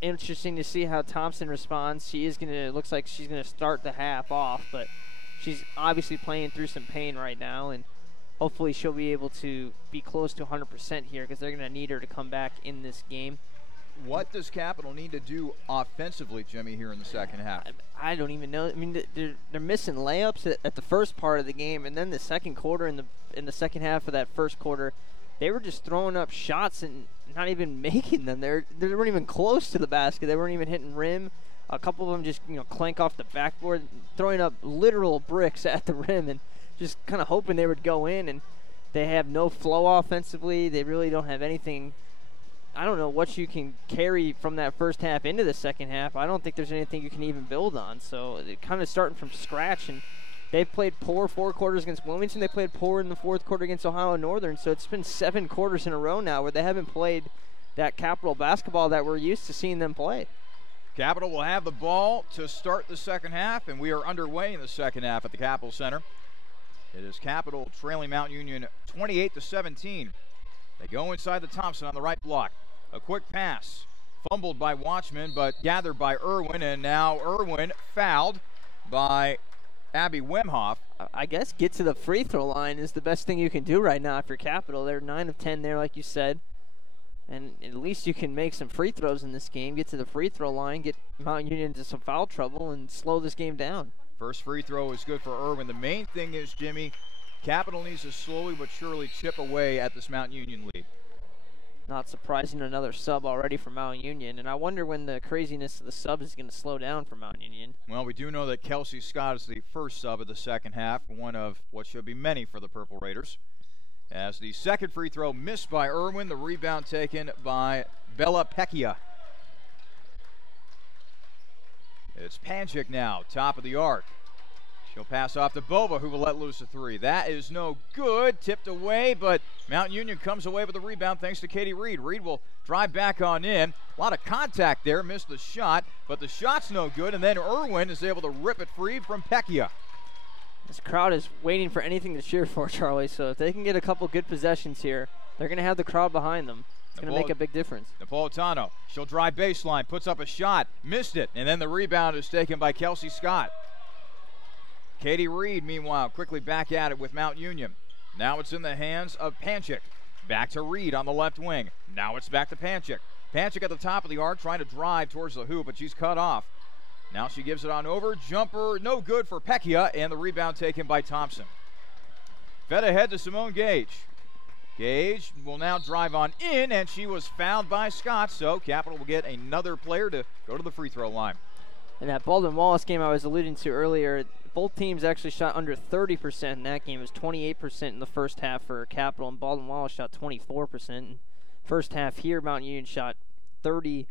Interesting to see how Thompson responds. Looks like she's going to start the half off, but she's obviously playing through some pain right now, and hopefully she'll be able to be close to 100% here because they're going to need her to come back in this game. What does Capital need to do offensively, Jimmy, here in the second half? I don't even know. I mean, they're missing layups at the first part of the game, and then the second quarter, in the second half of that first quarter, they were just throwing up shots and not even making them. They weren't even close to the basket. They weren't even hitting rim. A couple of them just clank off the backboard, throwing up literal bricks at the rim and just kind of hoping they would go in. And they have no flow offensively. They really don't have anything I don't know what you can carry from that first half into the second half. I don't think there's anything you can even build on. So it kind of starting from scratch, and they've played poor 4 quarters against Wilmington. They played poor in the fourth quarter against Ohio Northern. So it's been 7 quarters in a row now where they haven't played that Capital basketball that we're used to seeing them play. Capital will have the ball to start the second half, and we are underway in the second half at the Capital Center. It is Capital trailing Mount Union 28-17. They go inside the Thompson on the right block. A quick pass, fumbled by Watchman, but gathered by Irwin, and now Irwin fouled by Abby Wimhoff. I guess get to the free throw line is the best thing you can do right now if you're Capital. They're 9 of 10 there, like you said. And at least you can make some free throws in this game, get to the free throw line, get Mount Union into some foul trouble, and slow this game down. First free throw is good for Irwin. The main thing is, Jimmy, Capital needs to slowly but surely chip away at this Mount Union lead. Not surprising, another sub already for Mount Union, and I wonder when the craziness of the subs is going to slow down for Mount Union. Well, we do know that Kelsey Scott is the first sub of the second half, one of what should be many for the Purple Raiders. As the second free throw missed by Irwin, the rebound taken by Bella Pecchia. It's Panchik now, top of the arc. She'll pass off to Bova, who will let loose a 3. That is no good. Tipped away, but Mount Union comes away with the rebound thanks to Katie Reed. Reed will drive back on in. A lot of contact there. Missed the shot, but the shot's no good. And then Irwin is able to rip it free from Pecchia. This crowd is waiting for anything to cheer for, Charlie. So if they can get a couple good possessions here, they're going to have the crowd behind them. It's going to make a big difference. Napolitano, she'll drive baseline, puts up a shot, missed it, and then the rebound is taken by Kelsey Scott. Katie Reed, meanwhile, quickly back at it with Mount Union. Now it's in the hands of Panchik. Back to Reed on the left wing. Now it's back to Panchik. Panchik at the top of the arc trying to drive towards the hoop, but she's cut off. Now she gives it on over. Jumper, no good for Pecchia, and the rebound taken by Thompson. Fed ahead to Simone Gage. Gage will now drive on in, and she was fouled by Scott, so Capital will get another player to go to the free throw line. In that Baldwin-Wallace game I was alluding to earlier, both teams actually shot under 30% in that game. It was 28% in the first half for Capital, and Baldwin-Wallace shot 24%. First half here, Mount Union shot 36%.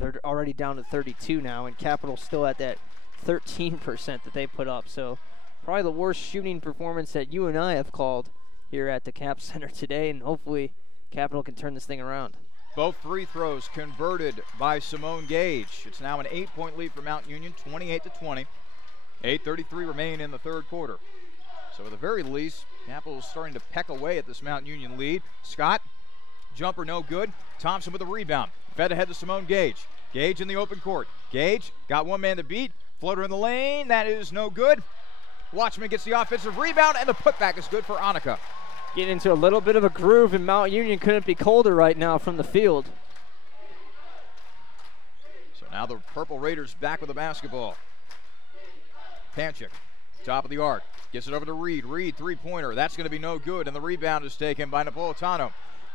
They're already down to 32 now, and Capital still at that 13% that they put up. So probably the worst shooting performance that you and I have called here at the Cap Center today, and hopefully Capital can turn this thing around. Both free throws converted by Simone Gage. It's now an 8-point lead for Mount Union, 28-20. 8:33 remain in the third quarter. So at the very least, Capital is starting to peck away at this Mount Union lead. Scott, jumper no good. Thompson with a rebound. Fed ahead to Simone Gage. Gage in the open court. Gage got one man to beat. Floater in the lane. That is no good. Watchman gets the offensive rebound, and the putback is good for Annika. Getting into a little bit of a groove, and Mount Union couldn't be colder right now from the field. So now the Purple Raiders back with the basketball. Panchik, top of the arc, gets it over to Reed. Reed, three-pointer. That's going to be no good, and the rebound is taken by Napolitano.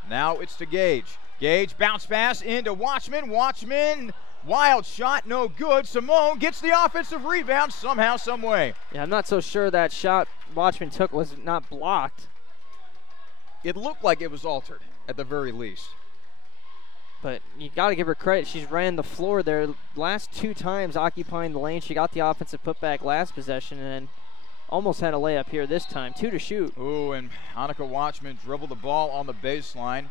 Now it's to Gage. Gage, bounce pass into Watchman. Watchman, wild shot, no good. Simone gets the offensive rebound somehow, some way. Yeah, I'm not so sure that shot Watchman took was not blocked. It looked like it was altered, at the very least. But you got to give her credit. She's ran the floor there last 2 times occupying the lane. She got the offensive putback last possession and then almost had a layup here this time. 2 to shoot. Ooh, and Annika Watchman dribbled the ball on the baseline,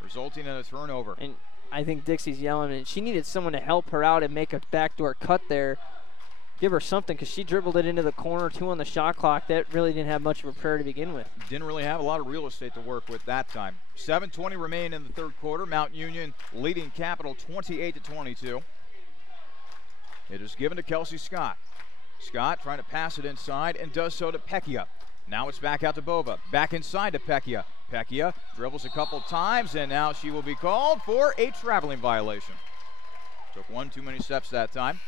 resulting in a turnover. And I think Dixie's yelling, and she needed someone to help her out and make a backdoor cut there. Give her something, because she dribbled it into the corner, 2 on the shot clock. That really didn't have much of a prayer to begin with. Didn't really have a lot of real estate to work with that time. 7:20 remain in the third quarter. Mount Union leading Capital 28-22. It is given to Kelsey Scott. Scott trying to pass it inside and does so to Pecchia. Now it's back out to Bova. Back inside to Pecchia. Pecchia dribbles a couple times, and now she will be called for a traveling violation. Took 1 too many steps that time.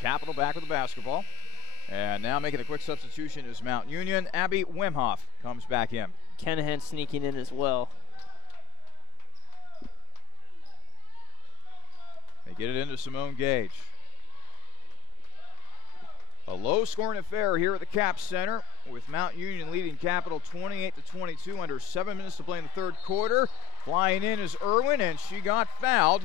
Capital back with the basketball. And now making a quick substitution is Mount Union. Abby Wimhoff comes back in. Kenahan sneaking in as well. They get it into Simone Gage. A low-scoring affair here at the Cap Center with Mount Union leading Capital 28-22 under 7 minutes to play in the third quarter. Flying in is Irwin, and she got fouled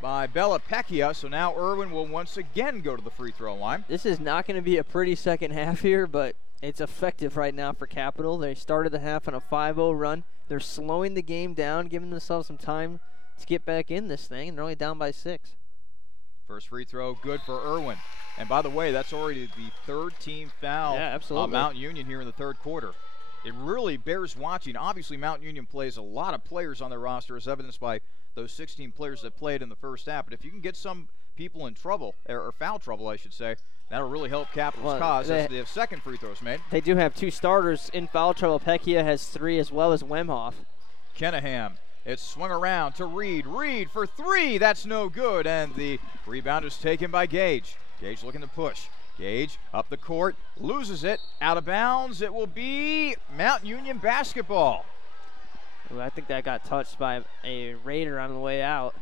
by Bella Pecchia, so now Irwin will once again go to the free throw line. This is not going to be a pretty second half here, but it's effective right now for Capital. They started the half on a 5-0 run. They're slowing the game down, giving themselves some time to get back in this thing, and they're only down by 6. First free throw, good for Irwin. And by the way, that's already the third team foul on Mount Union here in the third quarter. It really bears watching. Obviously, Mount Union plays a lot of players on their roster, as evidenced by those 16 players that played in the first half. But if you can get some people in trouble, or foul trouble, I should say, that'll really help Capital's cause as the second free throw is made. They do have 2 starters in foul trouble. Pecchia has 3 as well as Wemhoff. Kenahan, it's swung around to Reed. Reed for 3, that's no good. And the rebound is taken by Gage. Gage looking to push. Gage up the court, loses it, out of bounds. It will be Mount Union basketball. Ooh, I think that got touched by a Raider on the way out.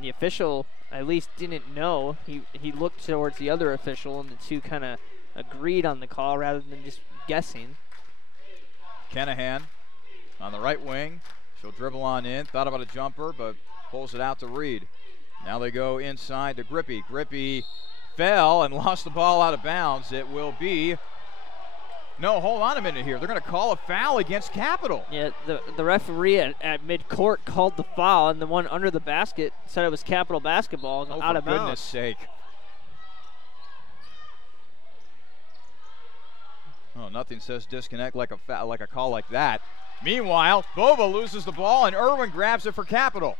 The official at least didn't know. He looked towards the other official, and the two kind of agreed on the call rather than just guessing. Kenahan on the right wing. She'll dribble on in. Thought about a jumper, but pulls it out to Reed. Now they go inside to Grippy. Grippy fell and lost the ball out of bounds. It will be... No, hold on a minute here. They're going to call a foul against Capital. Yeah, the referee at midcourt called the foul, and the one under the basket said it was Capital basketball out of bounds. For goodness sake. Oh, nothing says disconnect like a call like that. Meanwhile, Bova loses the ball, and Irwin grabs it for Capital.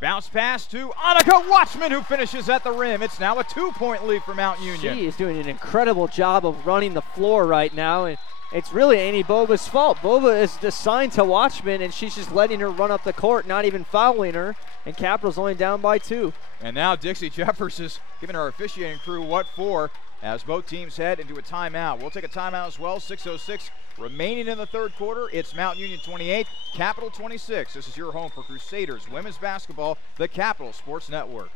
Bounce pass to Annika Watchman, who finishes at the rim. It's now a 2-point lead for Mount Union. She is doing an incredible job of running the floor right now, and it's really Annie Bova's fault. Bova is assigned to Watchman, and she's just letting her run up the court, not even fouling her, and Capital's only down by 2. And now Dixie Jeffers is giving our officiating crew what for as both teams head into a timeout. We'll take a timeout as well. 6:06 remaining in the third quarter. It's Mount Union 28, Capital 26. This is your home for Crusaders women's basketball, the Capital Sports Network.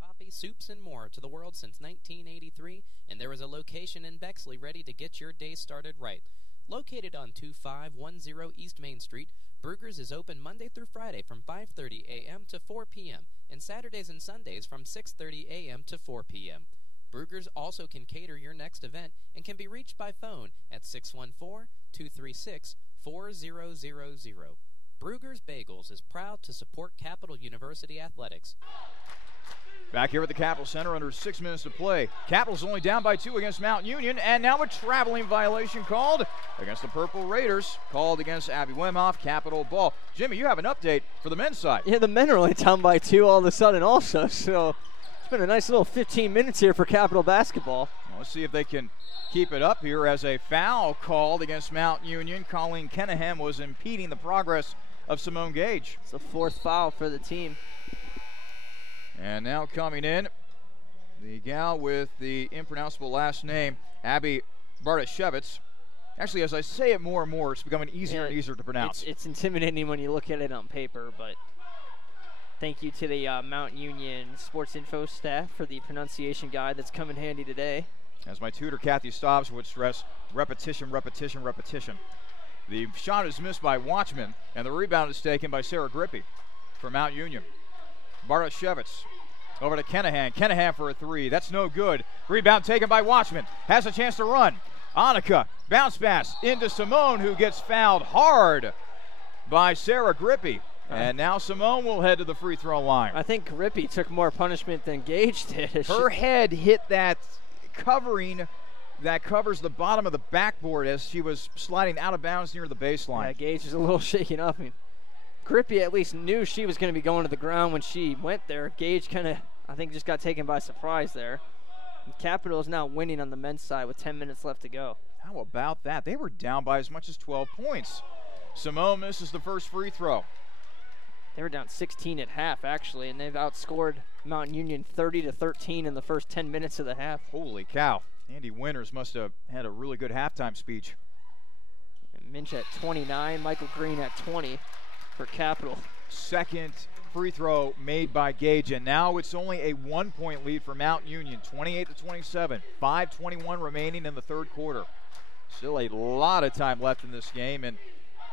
Coffee, soups, and more to the world since 1983, and there is a location in Bexley ready to get your day started right. Located on 2510 East Main Street, Bruegger's is open Monday through Friday from 5:30 a.m. to 4 p.m. and Saturdays and Sundays from 6:30 a.m. to 4 p.m. Bruegger's also can cater your next event and can be reached by phone at 614-236-4000. Bruegger's Bagels is proud to support Capital University Athletics. Back here at the Capital Center under 6 minutes to play. Capital's only down by 2 against Mount Union, and now a traveling violation called against the Purple Raiders, called against Abby Wemhoff, Capital ball. Jimmy, you have an update for the men's side. Yeah, the men are only down by 2 all of a sudden also, so it's been a nice little 15 minutes here for Capital basketball. Well, let's see if they can keep it up here as a foul called against Mount Union. Colleen Kenahan was impeding the progress of Simone Gage. It's the 4th foul for the team. And now coming in, the gal with the impronounceable last name, Abby Bartashevitz. Actually, as I say it more and more, it's becoming easier and easier to pronounce. It's intimidating when you look at it on paper, but thank you to the Mount Union Sports Info staff for the pronunciation guide that's come in handy today. As my tutor, Kathy Stobbs, would stress, repetition, repetition, repetition. The shot is missed by Watchman, and the rebound is taken by Sarah Grippy for Mount Union. Bartashevitz over to Kenahan. Kenahan for a 3. That's no good. Rebound taken by Watchman. Has a chance to run. Annika, bounce pass into Simone, who gets fouled hard by Sarah Grippy. And now Simone will head to the free throw line. I think Grippy took more punishment than Gage did. Her head hit that covering that covers the bottom of the backboard as she was sliding out of bounds near the baseline. Yeah, Gage is a little shaken up. I mean, Grippy at least knew she was going to be going to the ground when she went there. Gage kind of, I think, just got taken by surprise there. And Capital is now winning on the men's side with 10 minutes left to go. How about that? They were down by as much as 12 points. Simone misses the first free throw. They were down 16 at half, actually, and they've outscored Mount Union 30-13 in the first 10 minutes of the half. Holy cow. Andy Winters must have had a really good halftime speech. And Minch at 29, Michael Green at 20 for Capital. Second free throw made by Gage, and now it's only a 1-point lead for Mount Union, 28-27. 5:21 remaining in the third quarter. Still a lot of time left in this game, and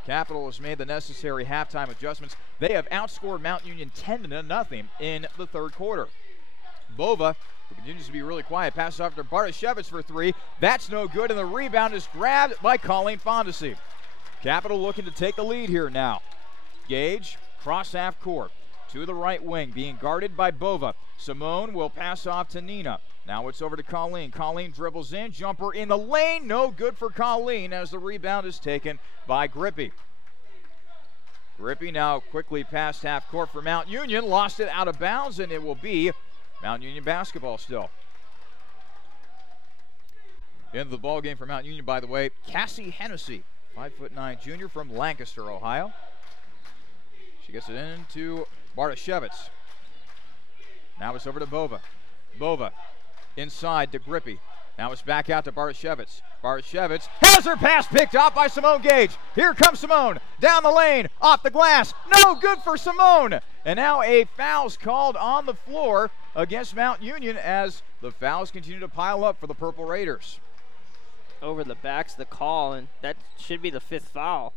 Capital has made the necessary halftime adjustments. They have outscored Mount Union 10-0 in the third quarter. Bova, who continues to be really quiet, passes off to Bartashevich for three. That's no good, and the rebound is grabbed by Colleen Fondesi. Capital looking to take the lead here now. Gage, cross half court, to the right wing, being guarded by Bova. Simone will pass off to Nina. Now it's over to Colleen. Colleen dribbles in, jumper in the lane, no good for Colleen as the rebound is taken by Grippy. Grippy now quickly past half court for Mount Union, lost it out of bounds, and it will be Mount Union basketball still. End of the ball game for Mount Union, by the way, Cassie Hennessy, 5'9" junior from Lancaster, Ohio. She gets it into Bartashevich. Now it's over to Bova. Bova inside to Grippy. Now it's back out to Bartashevich. Bartashevich has her pass picked off by Simone Gage. Here comes Simone. Down the lane, off the glass. No good for Simone. And now a foul's called on the floor against Mount Union as the fouls continue to pile up for the Purple Raiders. Over the back's the call, and that should be the 5th foul.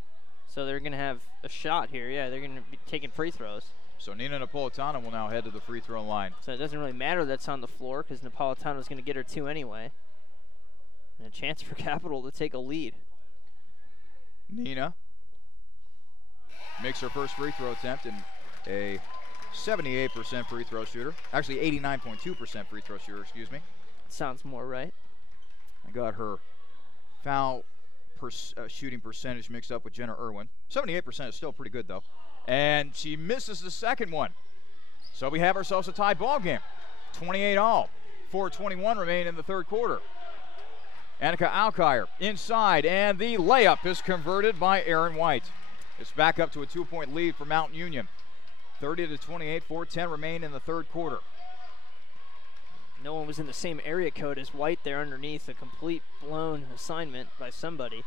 So they're going to have a shot here. Yeah, they're going to be taking free throws. So Nina Napolitano will now head to the free throw line. So it doesn't really matter that's on the floor because Napolitano's going to get her 2 anyway. And a chance for Capital to take a lead. Nina makes her first free throw attempt and a 78% free throw shooter. Actually 89.2% free throw shooter, excuse me. Sounds more right. I got her foul shooting percentage mixed up with Jenna Irwin. 78% is still pretty good, though. And she misses the second one. So we have ourselves a tie ball game. 28 all. 4:21 remain in the third quarter. Annika Alkire inside, and the layup is converted by Aaron White. It's back up to a 2-point lead for Mount Union. 30-28, 4:10 remain in the third quarter. No one was in the same area code as White there underneath. A complete blown assignment by somebody.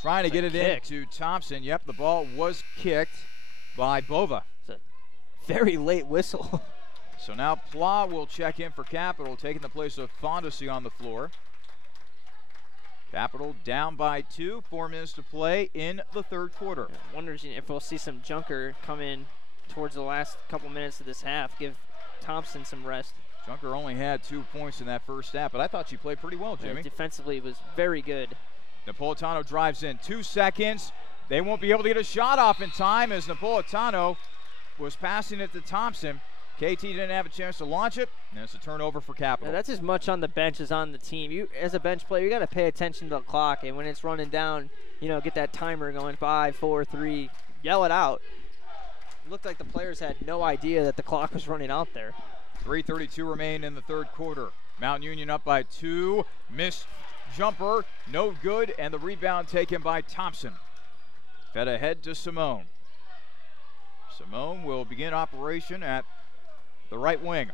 Trying to get it in to Thompson. Yep, the ball was kicked by Bova. It's a very late whistle. So now Pla will check in for Capital, taking the place of Fondesi on the floor. Capital down by 2, 4 minutes to play in the third quarter. Wonders if we'll see some Junker come in towards the last couple minutes of this half, give Thompson some rest. Junker only had 2 points in that first half, but I thought she played pretty well, Jimmy. Defensively, it was very good. Napolitano drives in, 2 seconds. They won't be able to get a shot off in time as Napolitano was passing it to Thompson. KT didn't have a chance to launch it, and it's a turnover for Capital. Yeah, that's as much on the bench as on the team. You, as a bench player, you got to pay attention to the clock, and when it's running down, you know, get that timer going, 5, 4, 3, yell it out. It looked like the players had no idea that the clock was running out there. 3:32 remain in the third quarter. Mount Union up by 2. Missed jumper, no good, and the rebound taken by Thompson. Fed ahead to Simone. Simone will begin operation at the right wing.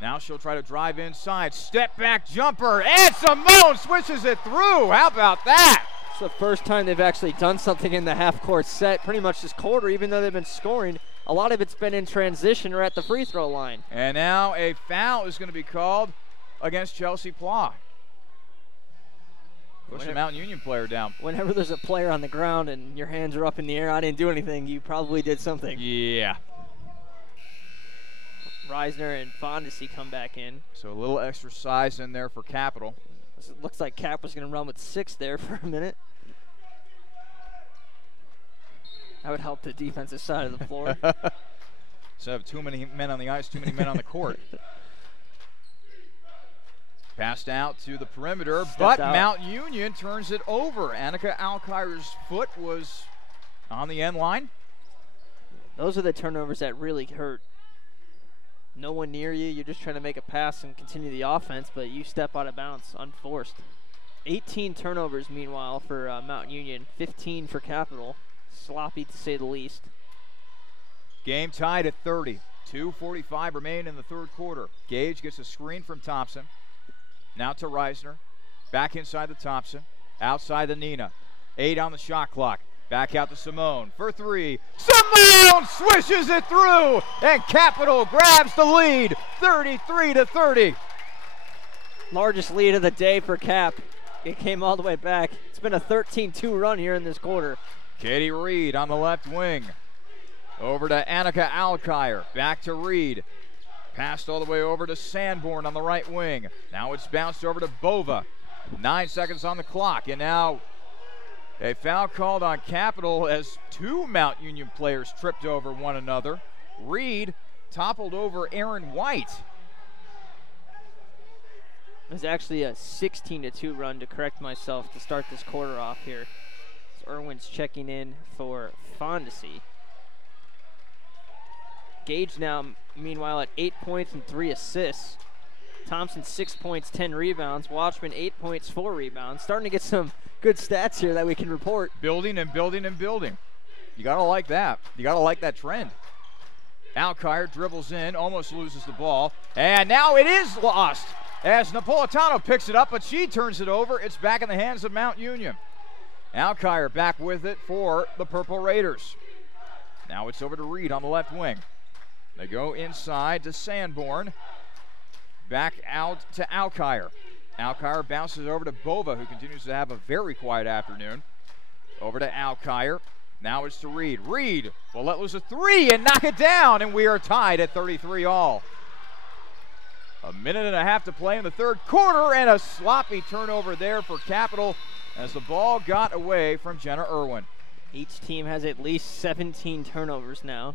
Now she'll try to drive inside. Step back jumper, and Simone swishes it through. How about that? It's the first time they've actually done something in the half-court set pretty much this quarter, even though they've been scoring. A lot of it's been in transition or at the free throw line. And now a foul is going to be called against Chelsea Pla. Push the Mount Union player down. Whenever there's a player on the ground and your hands are up in the air, I didn't do anything, you probably did something. Yeah. Reisner and Fondesi come back in. So a little extra size in there for Capital. It looks like Cap was going to run with 6 there for a minute. That would help the defensive side of the floor. Instead of too many men on the ice, too many men on the court. Passed out to the perimeter, but Mount Union turns it over. Annika Alkire's foot was on the end line. Those are the turnovers that really hurt. No one near you. You're just trying to make a pass and continue the offense, but you step out of bounds unforced. 18 turnovers, meanwhile, for Mount Union. 15 for Capital. Sloppy, to say the least. Game tied at 30. 2:45 remain in the third quarter. Gage gets a screen from Thompson. Now to Reisner. Back inside the Thompson. Outside the Nina. 8 on the shot clock. Back out to Simone for three. Simone swishes it through, and Capital grabs the lead, 33-30. Largest lead of the day for Cap. It came all the way back. It's been a 13-2 run here in this quarter. Katie Reed on the left wing. Over to Annika Alkire. Back to Reed. Passed all the way over to Sanborn on the right wing. Now it's bounced over to Bova. 9 seconds on the clock. And now a foul called on Capital as two Mount Union players tripped over one another. Reed toppled over Aaron White. It was actually a 16-2 run, to correct myself, to start this quarter off here. So Irwin's checking in for Fondesi. Gage now, meanwhile, at 8 points and 3 assists. Thompson, 6 points, 10 rebounds. Watchman, 8 points, 4 rebounds. Starting to get some good stats here that we can report. Building and building and building. You got to like that. You got to like that trend. Alkire dribbles in, almost loses the ball. And now it is lost as Napolitano picks it up, but she turns it over. It's back in the hands of Mount Union. Alkire back with it for the Purple Raiders. Now it's over to Reed on the left wing. They go inside to Sanborn. Back out to Alkire. Alkire bounces over to Bova, who continues to have a very quiet afternoon. Over to Alkire. Now it's to Reed. Reed will let loose a three and knock it down, and we are tied at 33 all. A minute and a half to play in the third quarter, and a sloppy turnover there for Capital as the ball got away from Jenna Irwin. Each team has at least 17 turnovers now.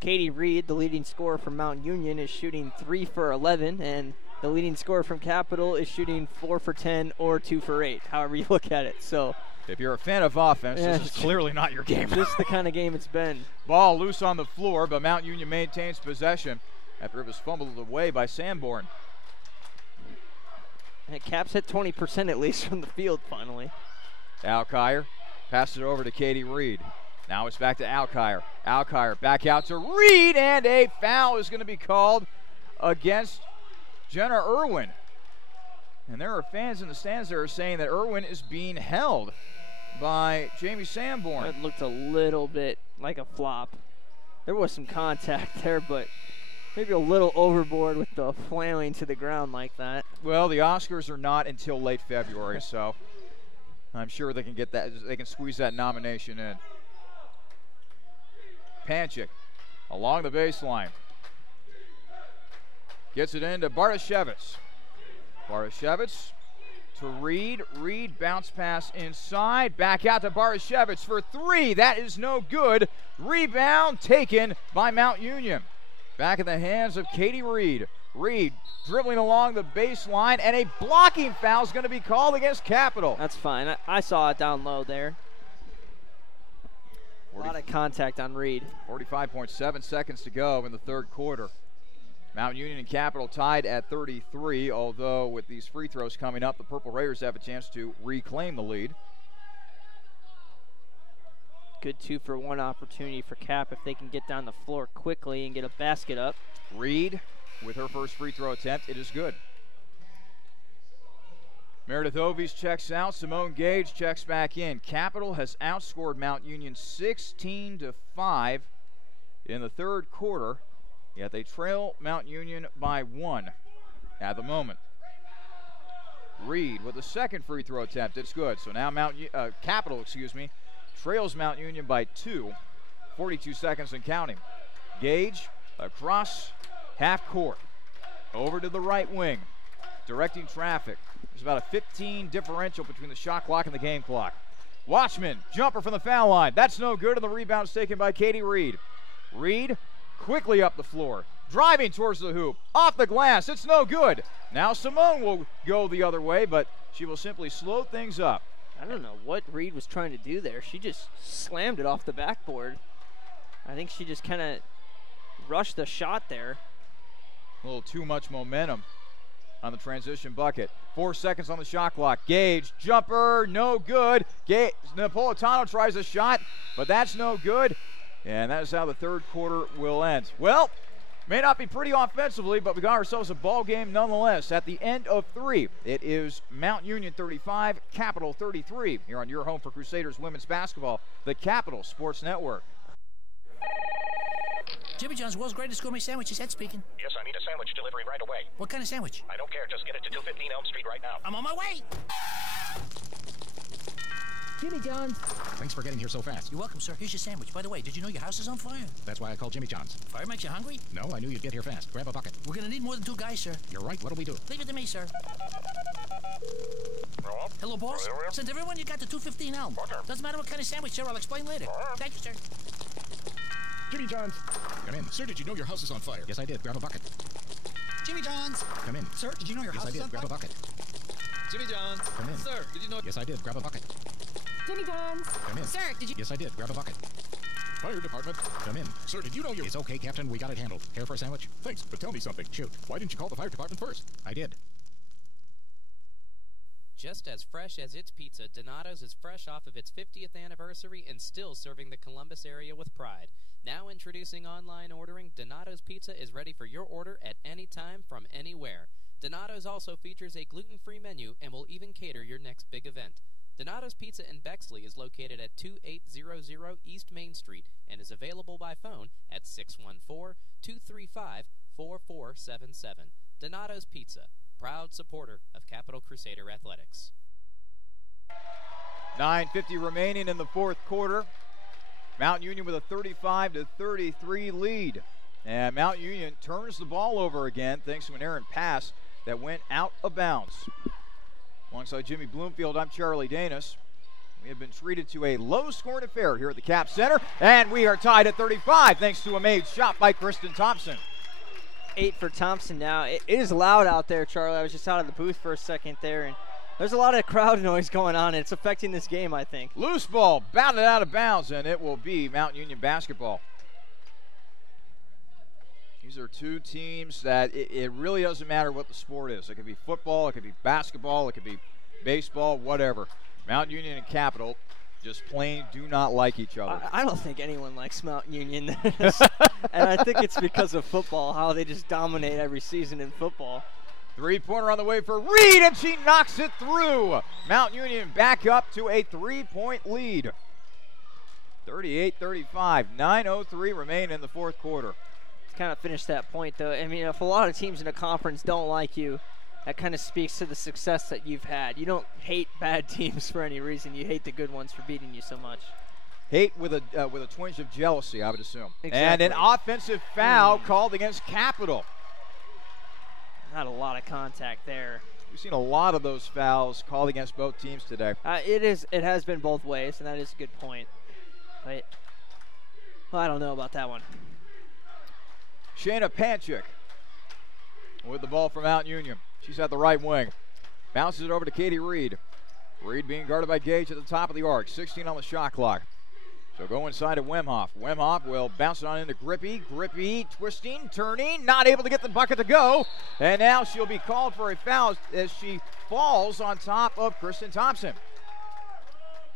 Katie Reed, the leading scorer from Mount Union, is shooting 3 for 11, and the leading scorer from Capital is shooting 4 for 10 or 2 for 8, however you look at it. So, if you're a fan of offense, this is clearly not your game. This is the kind of game it's been. Ball loose on the floor, but Mount Union maintains possession after it was fumbled away by Sanborn. And Caps hit 20% at least from the field finally. Alkire passes it over to Katie Reed. Now it's back to Alkire. Alkire back out to Reed, and a foul is going to be called against Jenna Irwin. And there are fans in the stands that are saying that Irwin is being held by Jamie Sanborn. It looked a little bit like a flop. There was some contact there, but maybe a little overboard with the flailing to the ground like that. Well, the Oscars are not until late February, so I'm sure they can get that. They can squeeze that nomination in. Panchik along the baseline. Gets it into Bartoshevich. Bartoshevich to Reed. Reed bounce pass inside. Back out to Bartoshevich for three. That is no good. Rebound taken by Mount Union. Back in the hands of Katie Reed. Reed dribbling along the baseline, and a blocking foul is going to be called against Capital. That's fine. I saw it down low there. A lot of contact on Reed. 45.7 seconds to go in the third quarter. Mount Union and Capital tied at 33, although with these free throws coming up, the Purple Raiders have a chance to reclaim the lead. Good 2-for-1 opportunity for Cap if they can get down the floor quickly and get a basket up. Reed with her first free throw attempt. It is good. Meredith Ovies checks out. Simone Gage checks back in. Capital has outscored Mount Union 16-5 in the third quarter, yet they trail Mount Union by 1 at the moment. Reed with a second free throw attempt. It's good. So now Capital, trails Mount Union by 2. 42 seconds and counting. Gage across half court. Over to the right wing. Directing traffic. There's about a 15 differential between the shot clock and the game clock. Watchman, jumper from the foul line. That's no good, and the rebound's taken by Katie Reed. Reed quickly up the floor. Driving towards the hoop. Off the glass. It's no good. Now Simone will go the other way, but she will simply slow things up. I don't know what Reed was trying to do there. She just slammed it off the backboard. I think she just kind of rushed the shot there. A little too much momentum on the transition bucket. 4 seconds on the shot clock. Gage, jumper, no good. Napolitano tries a shot, but that's no good. And that is how the third quarter will end. Well, May not be pretty offensively, but we got ourselves a ball game nonetheless. At the end of 3, it is Mount Union 35, Capital 33. Here on your home for Crusaders women's basketball, the Capital Sports Network. Jimmy John's, world's greatest gourmet sandwiches. Ed speaking. Yes, I need a sandwich delivery right away. What kind of sandwich? I don't care. Just get it to 215 Elm Street right now. I'm on my way. Jimmy John's. Thanks for getting here so fast. You're welcome, sir. Here's your sandwich. By the way, did you know your house is on fire? That's why I called Jimmy John's. Fire makes you hungry? No, I knew you'd get here fast. Grab a bucket. We're gonna need more than 2 guys, sir. You're right. What'll we do? Leave it to me, sir. Hello, boss. Send everyone you got to 215 Elm. Doesn't matter what kind of sandwich, sir. I'll explain later. Thank you, sir. Jimmy John's. Come in. Sir, did you know your house is on fire? Yes, I did. Grab a bucket. Jimmy John's. Come in. Sir, did you know your house is on fire? Grab a bucket. Jimmy John's. Come in. Sir, did you know? Yes, I did. Grab a bucket. Jimmy John's. Come in. Sir, did you? Yes, I did. Grab a bucket. Fire department. Come in. Sir, did you know you... It's okay, Captain. We got it handled. Care for a sandwich? Thanks, but tell me something. Shoot. Why didn't you call the fire department first? I did. Just as fresh as its pizza, Donato's is fresh off of its 50th anniversary and still serving the Columbus area with pride. Now introducing online ordering, Donato's Pizza is ready for your order at any time from anywhere. Donato's also features a gluten-free menu and will even cater your next big event. Donato's Pizza in Bexley is located at 2800 East Main Street and is available by phone at 614-235-4477. Donato's Pizza, proud supporter of Capital Crusader Athletics. 9:50 remaining in the fourth quarter. Mount Union with a 35-33 lead. And Mount Union turns the ball over again thanks to an errant pass that went out of bounds. Alongside Jimmy Bloomfield, I'm Charlie Danis. We have been treated to a low-scoring affair here at the Cap Center, and we are tied at 35 thanks to a made shot by Kristen Thompson. 8 for Thompson now. It is loud out there, Charlie. I was just out of the booth for a second there, and there's a lot of crowd noise going on. It's affecting this game, I think. Loose ball, batted out of bounds, and it will be Mount Union basketball. These are two teams that it really doesn't matter what the sport is. It could be football, it could be basketball, it could be baseball, whatever. Mount Union and Capital just plain do not like each other. I don't think anyone likes Mount Union. And I think it's because of football, how they just dominate every season in football. Three-pointer on the way for Reed, and she knocks it through. Mount Union back up to a 3-point lead. 38-35, 9:03 remain in the fourth quarter. Kind of finish that point, though. I mean, if a lot of teams in a conference don't like you, that kind of speaks to the success that you've had. You don't hate bad teams for any reason. You hate the good ones for beating you so much. Hate with a twinge of jealousy, I would assume. Exactly. And an offensive foul called against Capital. Not a lot of contact there. We've seen a lot of those fouls called against both teams today. It has been both ways, and that is a good point. But well, I don't know about that one. Shayna Panchik with the ball from Mount Union. She's at the right wing. Bounces it over to Katie Reed. Reed being guarded by Gage at the top of the arc. 16 on the shot clock. So go inside of Wemhoff. Wemhoff will bounce it on into Grippy. Grippy twisting, turning, not able to get the bucket to go. And now she'll be called for a foul as she falls on top of Kristen Thompson.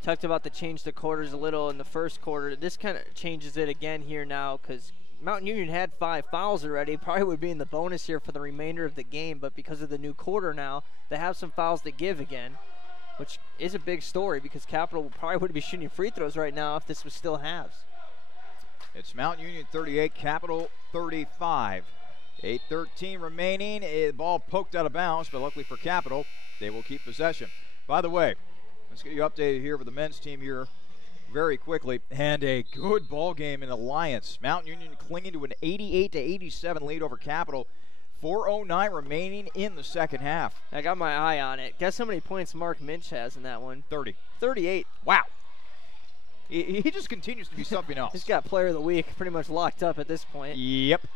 Talked about the change the quarters a little in the first quarter. This kind of changes it again here now because Mount Union had 5 fouls already. Probably would be in the bonus here for the remainder of the game, but because of the new quarter now, they have some fouls to give again, which is a big story because Capital probably would be shooting free throws right now if this was still halves. It's Mount Union 38, Capital 35. 8:13 remaining. A ball poked out of bounds, but luckily for Capital, they will keep possession. By the way, let's get you updated here with the men's team here very quickly. And a good ball game in Alliance. Mount Union clinging to an 88-87 lead over Capital. 4:09 remaining in the second half. I got my eye on it. Guess how many points Mark Minch has in that one? 30. 38. Wow. He just continues to be something else. He's got player of the week pretty much locked up at this point. Yep.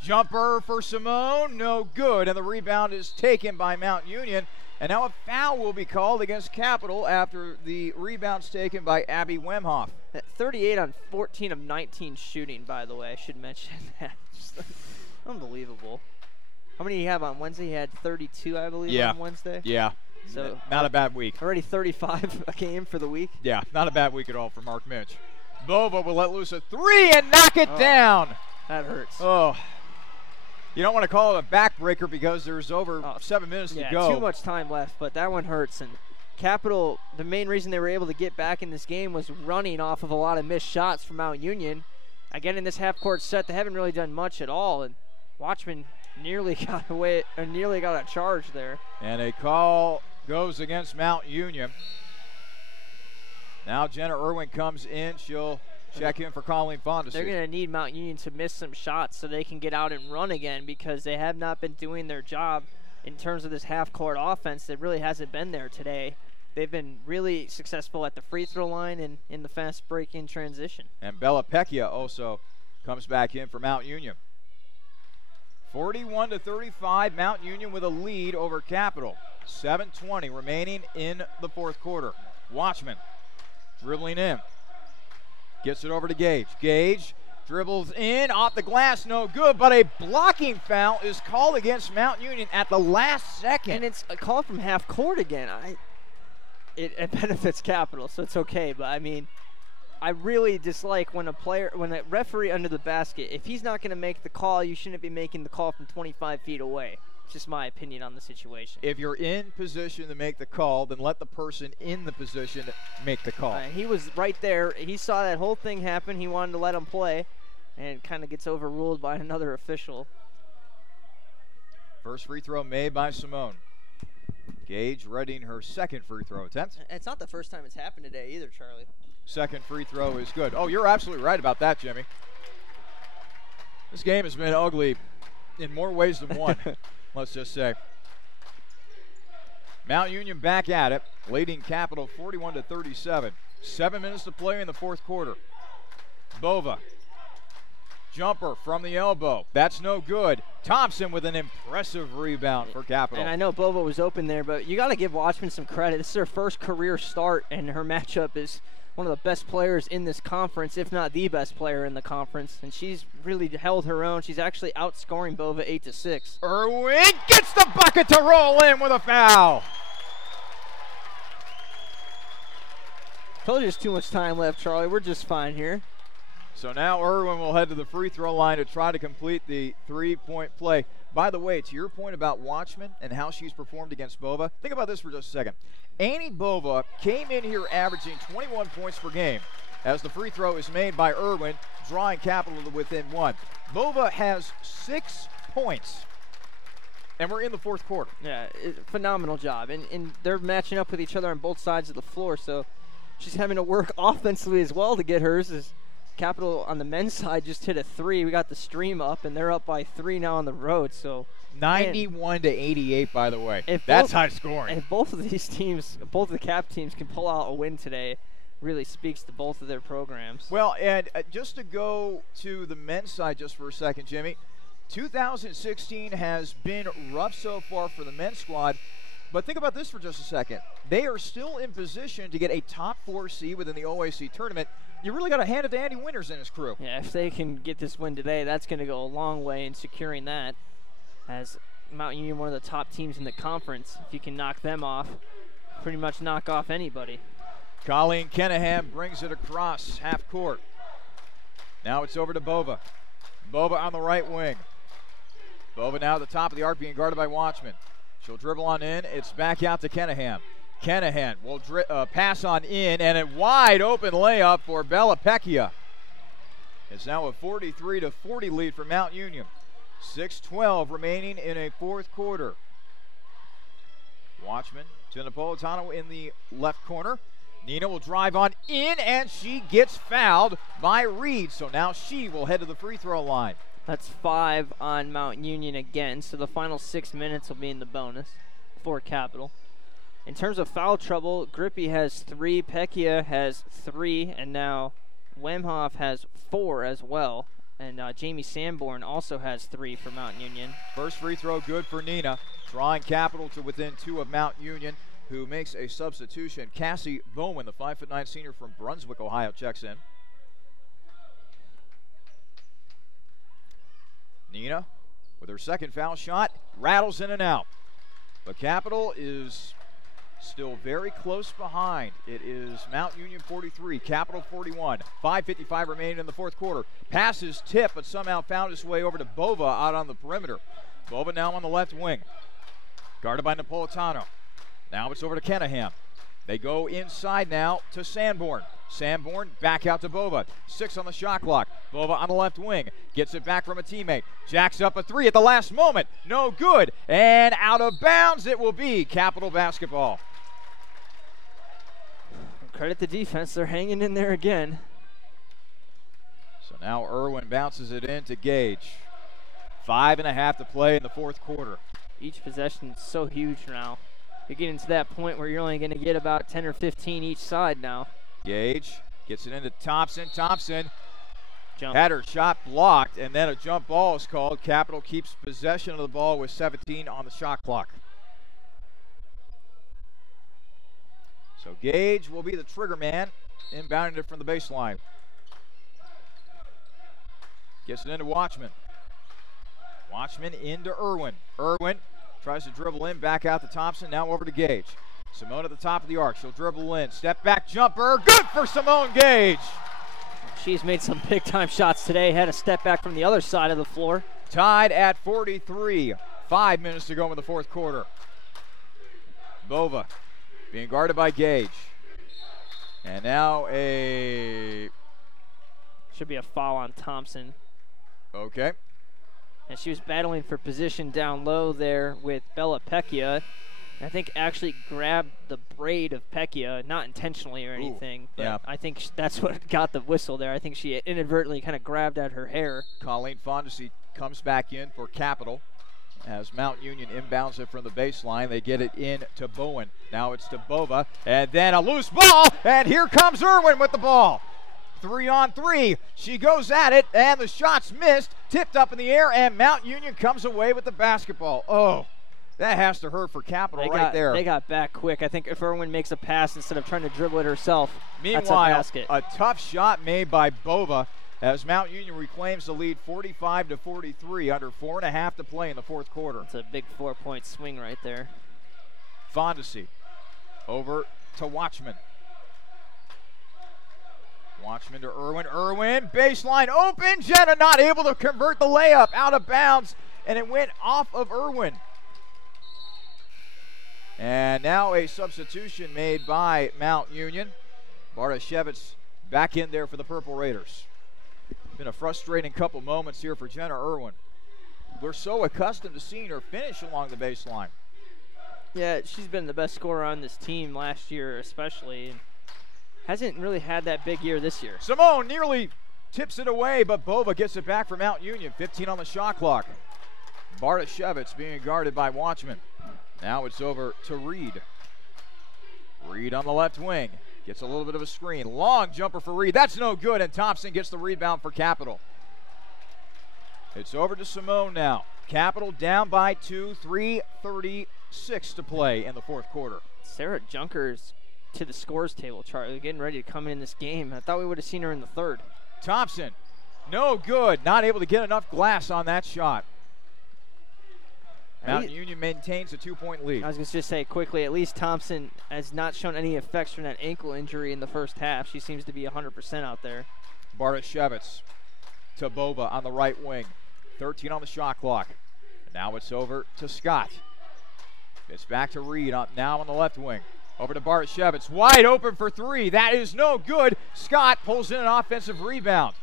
Jumper for Simone, no good, and the rebound is taken by Mount Union. And now a foul will be called against Capital after the rebound's taken by Abby Wemhoff. 38 on 14 of 19 shooting, by the way. I should mention that. Just unbelievable. How many do you have on Wednesday? He had 32, I believe, on Wednesday. Yeah. So not a bad week. Already 35 a game for the week. Yeah, not a bad week at all for Mark Minch. Bova will let loose a 3 and knock it down. That hurts. Oh. You don't want to call it a backbreaker because there's over 7 minutes to go. Too much time left, but that one hurts. And Capital, the main reason they were able to get back in this game was running off of a lot of missed shots from Mount Union. Again, in this half-court set, they haven't really done much at all, and Watchman nearly got a charge there. And a call goes against Mount Union. Now Jenna Irwin comes in. She'll check in for Colleen Fondesi. They're going to need Mount Union to miss some shots so they can get out and run again, because they have not been doing their job in terms of this half-court offense. That really hasn't been there today. They've been really successful at the free throw line and in the fast break-in transition. And Bella Pecchia also comes back in for Mount Union. 41-35, Mount Union with a lead over Capital. 7:20 remaining in the fourth quarter. Watchman dribbling in. Gets it over to Gage. Gage dribbles in, off the glass, no good, but a blocking foul is called against Mount Union at the last second. And it's a call from half court again. It benefits Capital, so it's okay. But I mean, I really dislike when a referee under the basket, if he's not going to make the call, you shouldn't be making the call from 25 feet away. It's just my opinion on the situation. If you're in position to make the call, then let the person in the position make the call. He was right there. He saw that whole thing happen. He wanted to let him play, and kind of gets overruled by another official. First free throw made by Simone. Gage readying her second free throw attempt. It's not the first time it's happened today either, Charlie. Second free throw is good. Oh, you're absolutely right about that, Jimmy. This game has been ugly in more ways than one, let's just say. Mount Union back at it, leading Capital 41-37. 7 minutes to play in the fourth quarter. Bova. Jumper from the elbow. That's no good. Thompson with an impressive rebound for Capital. And I know Bova was open there, but you got to give Watchman some credit. This is her first career start, and her matchup is one of the best players in this conference, if not the best player in the conference. And she's really held her own. She's actually outscoring Bova 8-6. Irwin gets the bucket to roll in with a foul. Told you there's too much time left, Charlie. We're just fine here. So now Irwin will head to the free throw line to try to complete the three-point play. By the way, to your point about Watchman and how she's performed against Bova, think about this for just a second. Annie Bova came in here averaging 21 points per game as the free throw is made by Irwin, drawing Capital to within one. Bova has 6 points, and we're in the fourth quarter. Yeah, phenomenal job. And they're matching up with each other on both sides of the floor, so she's having to work offensively as well to get hers. Capital on the men's side just hit a 3. We got the stream up, and they're up by 3 now on the road. So 91-88, by the way. That's high scoring. If both of these teams, both of the Cap teams, can pull out a win today, really speaks to both of their programs. Well, and just to go to the men's side just for a second, Jimmy, 2016 has been rough so far for the men's squad. But think about this for just a second. They are still in position to get a top 4 seed within the OAC tournament. You really got to hand it to Andy Winters and his crew. Yeah, if they can get this win today, that's going to go a long way in securing that. As Mount Union, one of the top teams in the conference, if you can knock them off, pretty much knock off anybody. Colleen Kenahan brings it across half court. Now it's over to Bova. Bova on the right wing. Bova now at the top of the arc being guarded by Watchman. She'll dribble on in. It's back out to Kenahan. Kenahan will pass on in, and a wide open layup for Bella Pecchia. It's now a 43-40 lead for Mount Union. 6:12 remaining in a fourth quarter. Watchman to Napolitano in the left corner. Nina will drive on in, and she gets fouled by Reed. So now she will head to the free throw line. That's 5 on Mount Union again, so the final 6 minutes will be in the bonus for Capital. In terms of foul trouble, Grippy has 3, Pecchia has 3, and now Wemhoff has 4 as well. And Jamie Sanborn also has 3 for Mount Union. First free throw good for Nina, drawing Capital to within 2 of Mount Union, who makes a substitution. Cassie Bowman, the 5'9" senior from Brunswick, Ohio, checks in. Nina, with her second foul shot, rattles in and out. But Capital is still very close behind. It is Mount Union 43, Capital 41. 5:55 remaining in the fourth quarter. Passes tip, but somehow found its way over to Bova out on the perimeter. Bova now on the left wing, guarded by Napolitano. Now it's over to Kennahan. They go inside now to Sanborn. Sanborn back out to Bova. 6 on the shot clock. Bova on the left wing. Gets it back from a teammate. Jacks up a 3 at the last moment. No good. And out of bounds it will be. Capital basketball. Credit the defense. They're hanging in there again. So now Irwin bounces it in to Gage. 5.5 to play in the fourth quarter. Each possession is so huge now. You're getting to that point where you're only going to get about 10 or 15 each side now. Gage gets it into Thompson. Thompson jump. Had her shot blocked, and then a jump ball is called. Capital keeps possession of the ball with 17 on the shot clock. So Gage will be the trigger man, inbounding it from the baseline. Gets it into Watchman. Watchman into Irwin. Irwin tries to dribble in, back out to Thompson, now over to Gage. Simone at the top of the arc. She'll dribble in. Step back jumper. Good for Simone Gage. She's made some big-time shots today. Had a step back from the other side of the floor. Tied at 43. 5 minutes to go in the fourth quarter. Bova being guarded by Gage. And now should be a foul on Thompson. Okay. And she was battling for position down low there with Bella Pecchia. I think actually grabbed the braid of Pecchia, not intentionally or anything. But yeah. I think that's what got the whistle there. I think she inadvertently kind of grabbed at her hair. Colleen Fondesi comes back in for Capital as Mount Union inbounds it from the baseline. They get it in to Bowen. Now it's to Bova. And then a loose ball. And here comes Irwin with the ball. 3-on-3. She goes at it, and the shot's missed. Tipped up in the air, and Mount Union comes away with the basketball. Oh, that has to hurt for Capital there. They got back quick. I think if Irwin makes a pass instead of trying to dribble it herself, that's a Meanwhile, basket. a tough shot made by Bova as Mount Union reclaims the lead 45-43, under 4.5 to play in the fourth quarter. It's a big 4-point swing right there. Fondesi over to Watchman. Watchman to Irwin. Irwin, baseline open. Jenna not able to convert the layup. Out of bounds, and it went off of Irwin. And now a substitution made by Mount Union. Bartashevitz back in there for the Purple Raiders. Been a frustrating couple moments here for Jenna Irwin. We're so accustomed to seeing her finish along the baseline. Yeah, she's been the best scorer on this team last year especially. Hasn't really had that big year this year. Simone nearly tips it away, but Bova gets it back for Mount Union. 15 on the shot clock. Bartashevitz being guarded by Watchman. Now it's over to Reed. Reed on the left wing. Gets a little bit of a screen. Long jumper for Reed. That's no good, and Thompson gets the rebound for Capital. It's over to Simone now. Capital down by 2, 3:36 to play in the fourth quarter. Sarah Junkers to the scores table chart. They're getting ready to come in this game. I thought we would have seen her in the third. Thompson, no good. Not able to get enough glass on that shot. Mount Union maintains a 2-point lead. I was going to just say quickly, at least Thompson has not shown any effects from that ankle injury in the first half. She seems to be 100% out there. Bartashevitz to Bova on the right wing. 13 on the shot clock. Now it's over to Scott. It's back to Reed now on the left wing. Over to Bartashevitz. Wide open for 3. That is no good. Scott pulls in an offensive rebound.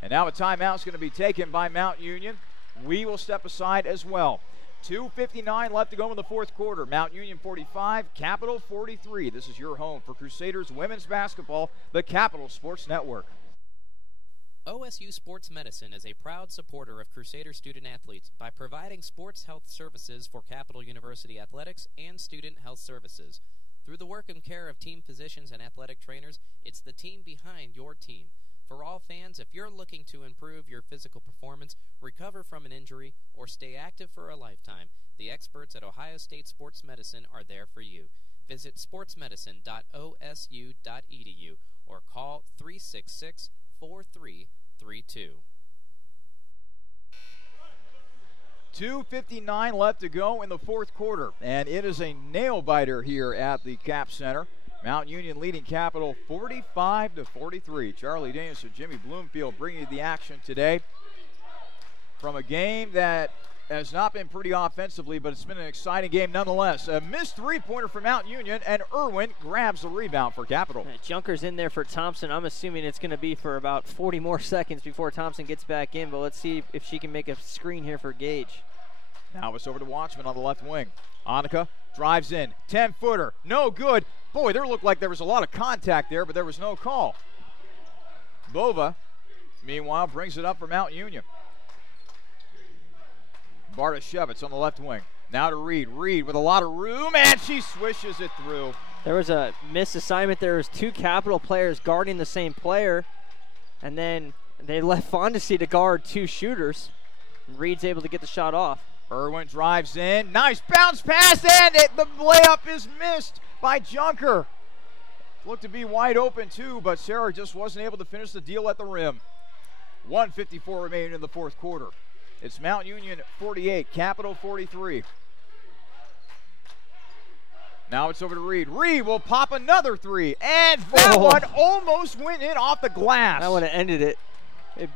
And now a timeout is going to be taken by Mount Union. We will step aside as well. 2:59 left to go in the fourth quarter. Mount Union 45, Capital 43. This is your home for Crusaders women's basketball, the Capital Sports Network. OSU Sports Medicine is a proud supporter of Crusader student athletes by providing sports health services for Capital University athletics and student health services. Through the work and care of team physicians and athletic trainers, it's the team behind your team. For all fans, if you're looking to improve your physical performance, recover from an injury, or stay active for a lifetime, the experts at Ohio State Sports Medicine are there for you. Visit sportsmedicine.osu.edu or call 366-4332. 2:59 left to go in the fourth quarter, and it is a nail-biter here at the Cap Center. Mount Union leading Capital 45-43. Charlie Danis and Jimmy Bloomfield bringing you the action today from a game that has not been pretty offensively, but it's been an exciting game nonetheless. A missed three-pointer for Mount Union, and Irwin grabs the rebound for Capital. Junker's in there for Thompson. I'm assuming it's going to be for about 40 more seconds before Thompson gets back in, but let's see if she can make a screen here for Gage. Now it's over to Watchman on the left wing. Annika drives in. 10-footer. No good. Boy, there looked like there was a lot of contact there, but there was no call. Bova, meanwhile, brings it up for Mount Union. Bartoshevitz on the left wing. Now to Reed. Reed with a lot of room, and she swishes it through. There was a missed assignment. There was two Capital players guarding the same player, and then they left Fondesi to guard two shooters. Reed's able to get the shot off. Irwin drives in. Nice bounce pass, and the layup is missed by Junker. Looked to be wide open too, but Sarah just wasn't able to finish the deal at the rim. 1:54 remaining in the fourth quarter. It's Mount Union 48, Capital 43. Now it's over to Reed. Reed will pop another three, and that one almost went in off the glass. That would have ended it. It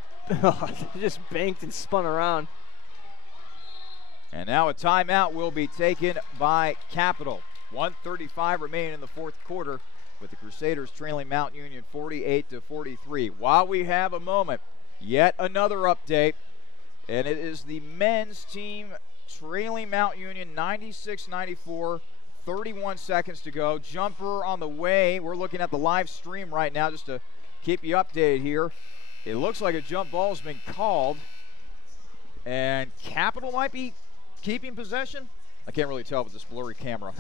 just banked and spun around. And now a timeout will be taken by Capital. 1:35 remaining in the fourth quarter, with the Crusaders trailing Mount Union 48-43. While we have a moment, yet another update, and it is the men's team trailing Mount Union 96-94, 31 seconds to go. Jumper on the way. We're looking at the live stream right now just to keep you updated here. It looks like a jump ball has been called, and Capital might be keeping possession. I can't really tell with this blurry camera.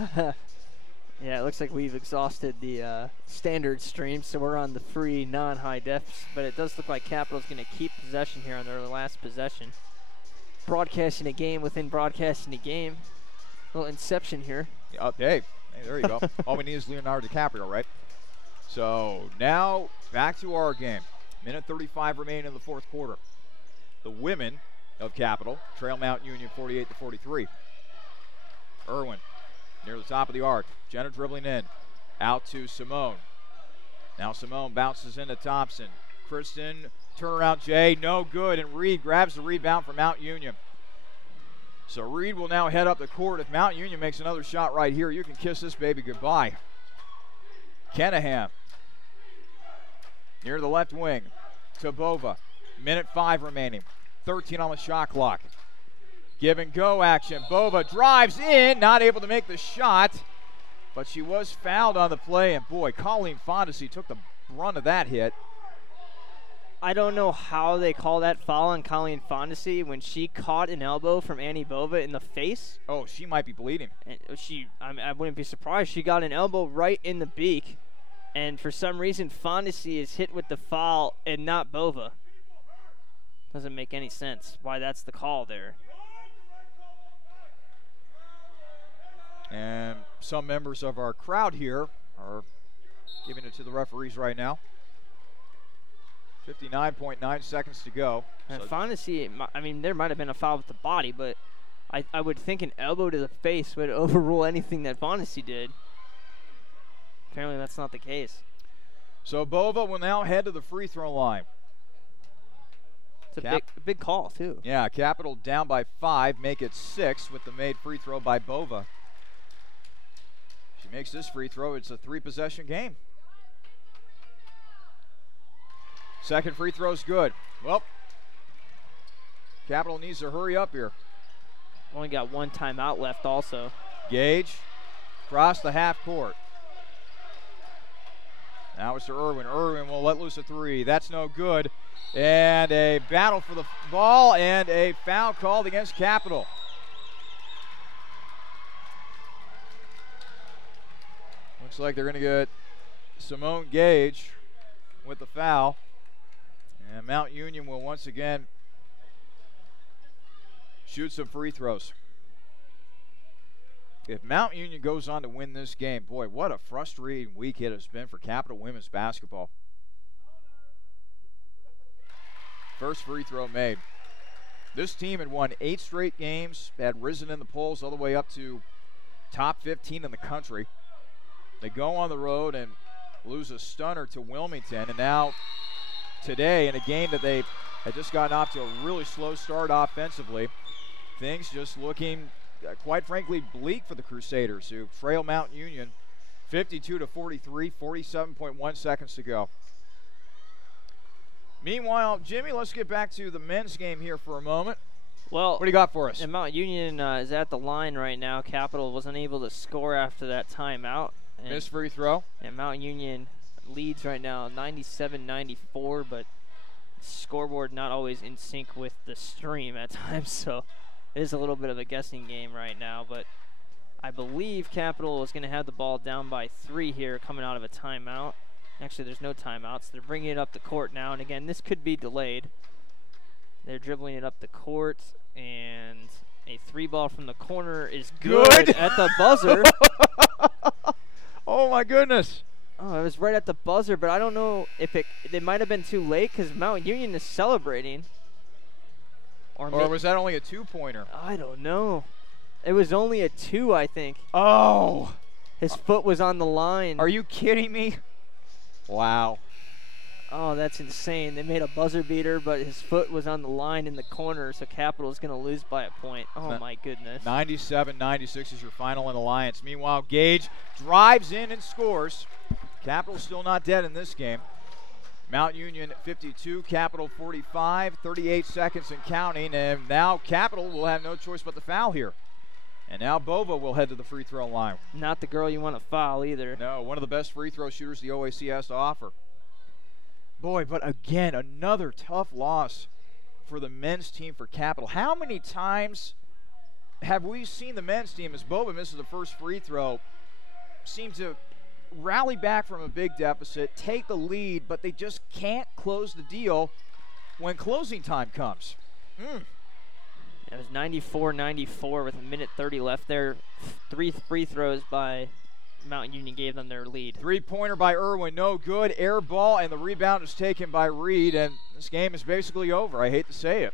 Yeah, it looks like we've exhausted the standard stream, so we're on the free non-high def, but it does look like Capital's going to keep possession here on their last possession. Broadcasting a game within broadcasting a game. A little inception here. Hey, there you go. All we need is Leonardo DiCaprio, right? So now back to our game. Minute 35 remaining in the fourth quarter. The women of Capital trail Mount Union 48-43. Irwin near the top of the arc. Jenna dribbling in. Out to Simone. Now Simone bounces into Thompson. Kristen, turnaround Jay, no good, and Reed grabs the rebound from Mount Union. So Reed will now head up the court. If Mount Union makes another shot right here, you can kiss this baby goodbye. Kenahan near the left wing to Bova. Minute 5 remaining. 13 on the shot clock. Give and go action. Bova drives in, not able to make the shot, but she was fouled on the play, and boy, Colleen Fondesi took the brunt of that hit. I don't know how they call that foul on Colleen Fondesi when she caught an elbow from Annie Bova in the face. Oh, she might be bleeding. And I wouldn't be surprised. She got an elbow right in the beak, and for some reason Fondesi is hit with the foul and not Bova. Doesn't make any sense why that's the call there. And some members of our crowd here are giving it to the referees right now. 59.9 seconds to go. And Fondesi, I mean, there might have been a foul with the body, but I would think an elbow to the face would overrule anything that Fondesi did. Apparently that's not the case. So Bova will now head to the free throw line. It's a big call, too. Yeah, Capital down by 5, make it 6 with the made free throw by Bova. She makes this free throw, it's a 3-possession game. Second free throw's good. Well, Capital needs to hurry up here. Only got one timeout left also. Gage across the half court. Now it's to Irwin. Irwin will let loose a 3. That's no good. And a battle for the ball and a foul called against Capital. Looks like they're going to get Simone Gage with the foul. And Mount Union will once again shoot some free throws. If Mount Union goes on to win this game, boy, what a frustrating week it has been for Capital women's basketball. First free throw made. This team had won 8 straight games, had risen in the polls all the way up to top 15 in the country. They go on the road and lose a stunner to Wilmington, and now today in a game that they had just gotten off to a really slow start offensively, things just looking quite frankly bleak for the Crusaders, who trail Mount Union 52-43, 47.1 seconds to go. Meanwhile, Jimmy, let's get back to the men's game here for a moment. Well, what do you got for us? And Mount Union is at the line right now. Capital wasn't able to score after that timeout. Missed free throw. And Mount Union leads right now 97-94, but scoreboard not always in sync with the stream at times, so it is a little bit of a guessing game right now. But I believe Capital is going to have the ball down by 3 here coming out of a timeout. Actually, there's no timeouts. They're bringing it up the court now, and again, this could be delayed. They're dribbling it up the court, and a 3-ball from the corner is good at the buzzer. Oh, my goodness. Oh, it was right at the buzzer, but I don't know if it might have been too late because Mount Union is celebrating. Or was that only a 2-pointer? I don't know. It was only a 2, I think. Oh. His foot was on the line. Are you kidding me? Wow. Oh, that's insane. They made a buzzer beater, but his foot was on the line in the corner, so Capital is going to lose by a point. Oh, my goodness. 97-96 is your final in Alliance. Meanwhile, Gage drives in and scores. Capital still not dead in this game. Mount Union 52, Capital 45, 38 seconds and counting, and now Capital will have no choice but to foul here. And now Bova will head to the free throw line. Not the girl you want to foul either. No, one of the best free throw shooters the OAC has to offer. Boy, but again, another tough loss for the men's team for Capital. How many times have we seen the men's team, as Bova misses the first free throw, seem to rally back from a big deficit, take the lead, but they just can't close the deal when closing time comes? It was 94-94 with 1:30 left there. 3 free throws by Mount Union gave them their lead. 3-pointer by Irwin, no good. Air ball, and the rebound is taken by Reed, and this game is basically over. I hate to say it.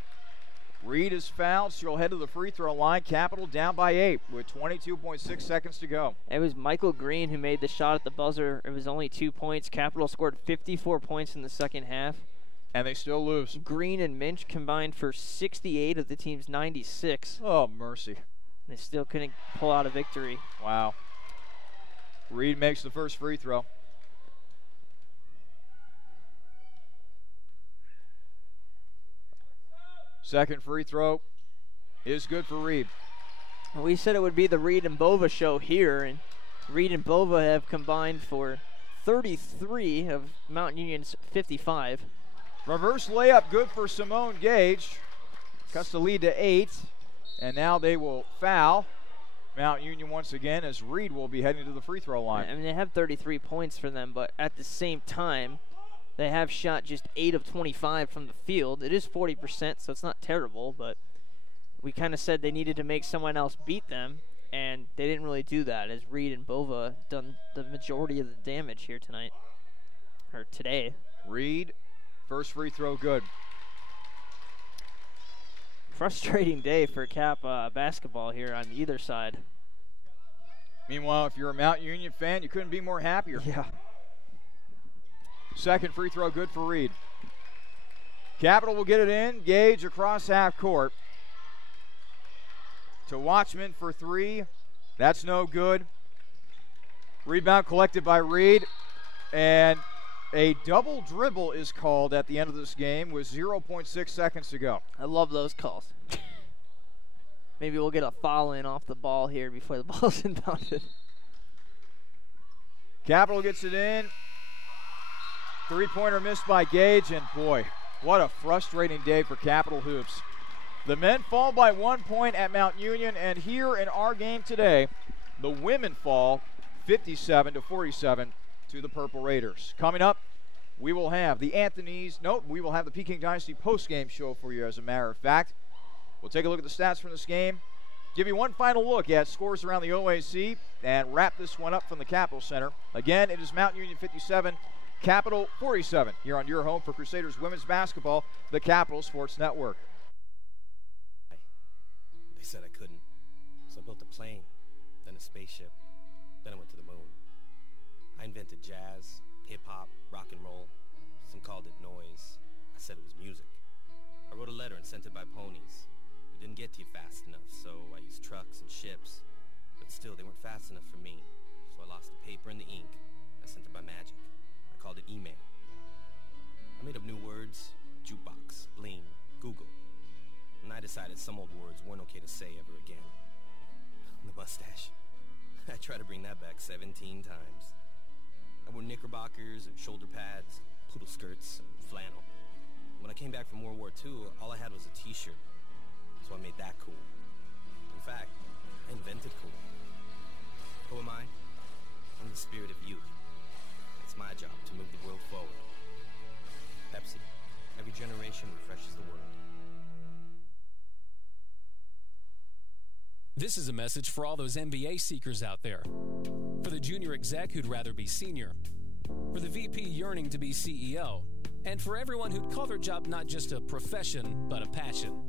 Reed is fouled. She'll head to the free throw line. Capital down by 8 with 22.6 seconds to go. It was Michael Green who made the shot at the buzzer. It was only 2 points. Capital scored 54 points in the second half. And they still lose. Green and Minch combined for 68 of the team's 96. Oh, mercy. They still couldn't pull out a victory. Wow. Reed makes the first free throw. Second free throw is good for Reed. We said it would be the Reed and Bova show here, and Reed and Bova have combined for 33 of Mount Union's 55. Reverse layup good for Simone Gage. Cuts the lead to 8, and now they will foul Mount Union once again as Reed will be heading to the free throw line. I mean, they have 33 points for them, but at the same time, they have shot just 8 of 25 from the field. It is 40%, so it's not terrible, but we kind of said they needed to make someone else beat them, and they didn't really do that, as Reed and Bova done the majority of the damage here tonight, or today. Reed, first free throw good. Frustrating day for Cap basketball here on either side. Meanwhile, if you're a Mount Union fan, you couldn't be more happier. Yeah. Second free throw good for Reed. Capital will get it in. Gage across half court. To Watchman for 3. That's no good. Rebound collected by Reed. And a double dribble is called at the end of this game with 0.6 seconds to go. I love those calls. Maybe we'll get a foul in off the ball here before the ball's inbounded. Capital gets it in. 3-pointer missed by Gage, and boy, what a frustrating day for Capital Hoops. The men fall by 1 point at Mount Union, and here in our game today, the women fall 57-47 to the Purple Raiders. Coming up, we will have the we will have the Peking Dynasty post-game show for you, as a matter of fact. We'll take a look at the stats from this game, give you one final look at scores around the OAC, and wrap this one up from the Capital Center. Again, it is Mount Union 57, Capital 47, here on your home for Crusaders women's basketball, the Capital Sports Network. said I couldn't. So I built a plane, then a spaceship, then I went to the moon. I invented jazz, hip-hop, rock and roll. Some called it noise. I said it was music. I wrote a letter and sent it by ponies. It didn't get to you fast enough, so I used trucks and ships. But still, they weren't fast enough for me. So I lost the paper and the ink. I sent it by magic. I called it email. I made up new words: jukebox, bling, Google. And I decided some old words weren't okay to say ever again. The mustache. I tried to bring that back 17 times. I wore knickerbockers and shoulder pads, poodle skirts and flannel. When I came back from World War II, all I had was a t-shirt. So I made that cool. In fact, I invented cool. Who am I? I'm the spirit of youth. It's my job to move the world forward. Pepsi. Every generation refreshes the world. This is a message for all those MBA seekers out there. For the junior exec who'd rather be senior. For the VP yearning to be CEO. And for everyone who'd call their job not just a profession, but a passion.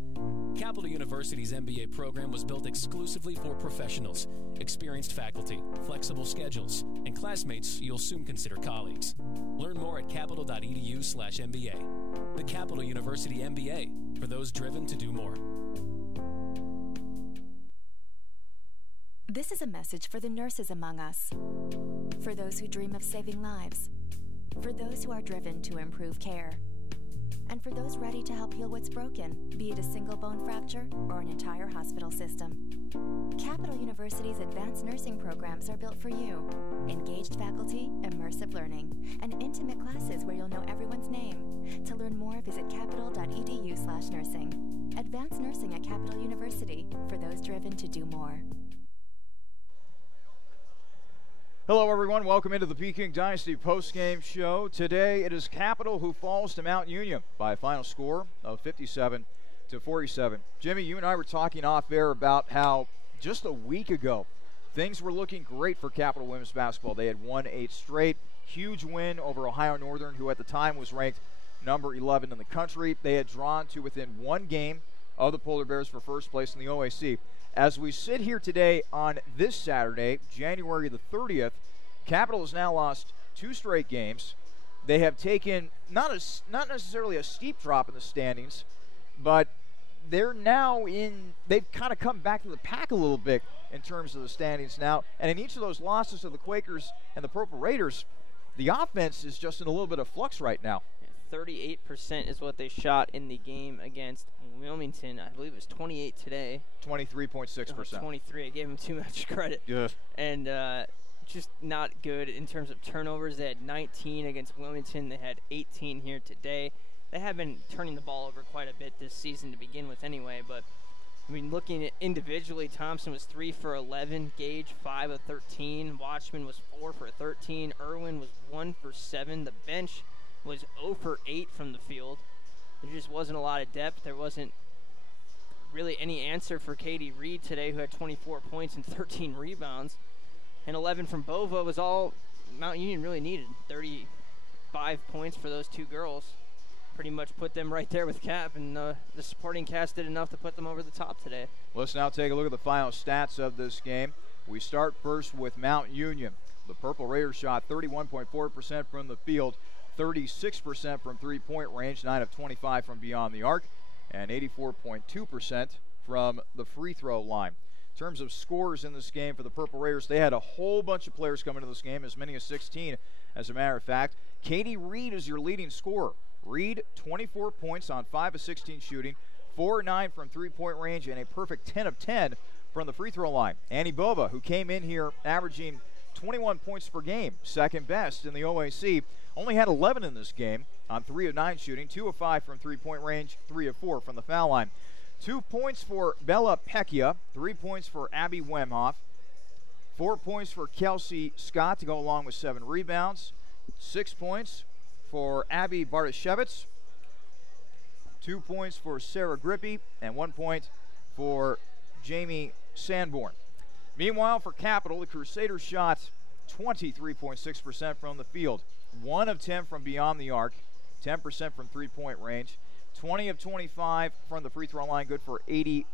Capital University's MBA program was built exclusively for professionals, experienced faculty, flexible schedules, and classmates you'll soon consider colleagues. Learn more at capital.edu/MBA. The Capital University MBA, for those driven to do more. This is a message for the nurses among us, for those who dream of saving lives, for those who are driven to improve care, and for those ready to help heal what's broken, be it a single bone fracture or an entire hospital system. Capital University's advanced nursing programs are built for you. Engaged faculty, immersive learning, and intimate classes where you'll know everyone's name. To learn more, visit capital.edu/nursing. Advanced nursing at Capital University, for those driven to do more. Hello, everyone. Welcome into the Peking Dynasty postgame show. Today, it is Capital who falls to Mount Union by a final score of 57-47. Jimmy, you and I were talking off air about how just a week ago, things were looking great for Capital women's basketball. They had won 8 straight. Huge win over Ohio Northern, who at the time was ranked number 11 in the country. They had drawn to within 1 game of the Polar Bears for first place in the OAC. As we sit here today on this Saturday, January the 30th, Capital has now lost 2 straight games. They have taken not necessarily a steep drop in the standings, but they're now they've kind of come back to the pack a little bit in terms of the standings now. And in each of those losses to the Quakers and the Purple Raiders, the offense is just in a little bit of flux right now. 38% is what they shot in the game against Wilmington. I believe it was 28 today. 23.6%. 23. I gave them too much credit. Yeah. And just not good in terms of turnovers. They had 19 against Wilmington. They had 18 here today. They have been turning the ball over quite a bit this season to begin with anyway. But, I mean, looking at individually, Thompson was 3 for 11. Gage, 5 of 13. Watchman was 4 for 13. Irwin was 1 for 7. The bench was 0 for 8 from the field. There just wasn't a lot of depth. There wasn't really any answer for Katie Reed today, who had 24 points and 13 rebounds. And 11 from Bova was all Mount Union really needed. 35 points for those 2 girls. Pretty much put them right there with Cap, and the supporting cast did enough to put them over the top today. Let's now take a look at the final stats of this game. We start first with Mount Union. The Purple Raiders shot 31.4% from the field, 36% from three-point range, 9 of 25 from beyond the arc, and 84.2% from the free throw line. In terms of scores in this game for the Purple Raiders, they had a whole bunch of players come into this game, as many as 16, as a matter of fact. Katie Reed is your leading scorer. Reed, 24 points on 5 of 16 shooting, 4 of 9 from three-point range, and a perfect 10 of 10 from the free throw line. Annie Bova, who came in here averaging 21 points per game, second best in the OAC, only had 11 in this game on 3 of 9 shooting, 2 of 5 from three-point range, 3 of 4 from the foul line. 2 points for Bella Pecchia, 3 points for Abby Wemhoff, 4 points for Kelsey Scott to go along with 7 rebounds, 6 points for Abby Bartashevitz, 2 points for Sarah Grippy, and 1 point for Jamie Sanborn. Meanwhile, for Capital, the Crusaders shot 23.6% from the field, 1 of 10 from beyond the arc, 10% from three-point range, 20 of 25 from the free throw line, good for 80%.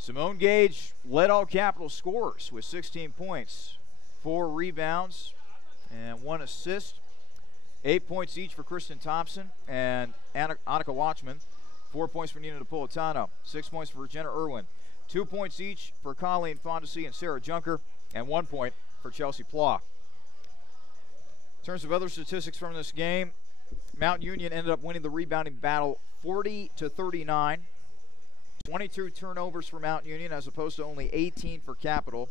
Simone Gage led all Capital scorers with 16 points, 4 rebounds, and 1 assist. 8 points each for Kristen Thompson and Annika Watchman. 4 points for Nina Napolitano. 6 points for Jenna Irwin. 2 points each for Colleen Fondesi and Sarah Junker, and 1 point for Chelsea Plough. In terms of other statistics from this game, Mount Union ended up winning the rebounding battle 40-39. 22 turnovers for Mount Union as opposed to only 18 for Capital.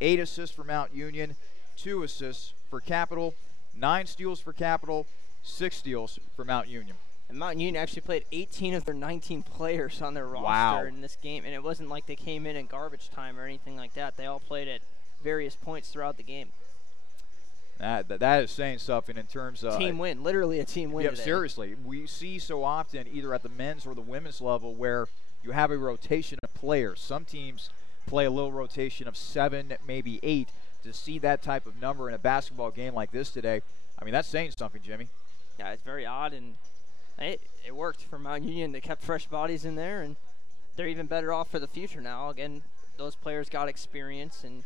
8 assists for Mount Union, 2 assists for Capital, 9 steals for Capital, 6 steals for Mount Union. And Mount Union actually played 18 of their 19 players on their roster in this game, and it wasn't like they came in garbage time or anything like that. They all played at various points throughout the game. That is saying something in terms of team win, literally a team win. Yeah, today. Seriously, we see so often either at the men's or the women's level where you have a rotation of players. Some teams play a little rotation of 7, maybe 8. To see that type of number in a basketball game like this today, I mean, that's saying something, Jimmy. Yeah, it's very odd, and it worked for Mount Union. They kept fresh bodies in there, and they're even better off for the future now. Again, those players got experience, and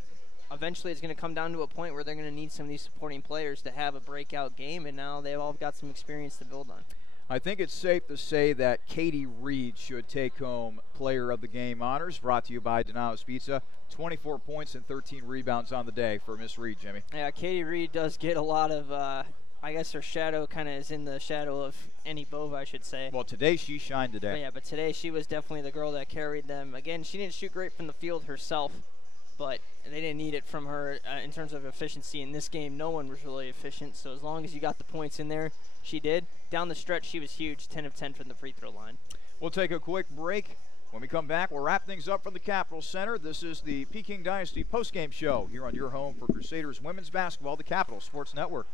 eventually it's going to come down to a point where they're going to need some of these supporting players to have a breakout game, and now they've all got some experience to build on. I think it's safe to say that Katie Reed should take home Player of the Game honors, brought to you by Donato's Pizza. 24 points and 13 rebounds on the day for Miss Reed, Jimmy. Yeah, Katie Reed does get a lot of, I guess her shadow kind of is in the shadow of Annie Bova, I should say. Well, today she shined today. Yeah, but today she was definitely the girl that carried them. Again, she didn't shoot great from the field herself, but they didn't need it from her in terms of efficiency. In this game, no one was really efficient, so as long as you got the points in there, she did. Down the stretch, she was huge, 10 of 10 from the free throw line. We'll take a quick break. When we come back, we'll wrap things up from the Capitol Center. This is the Peking Dynasty postgame show here on your home for Crusaders women's basketball, the Capital Sports Network.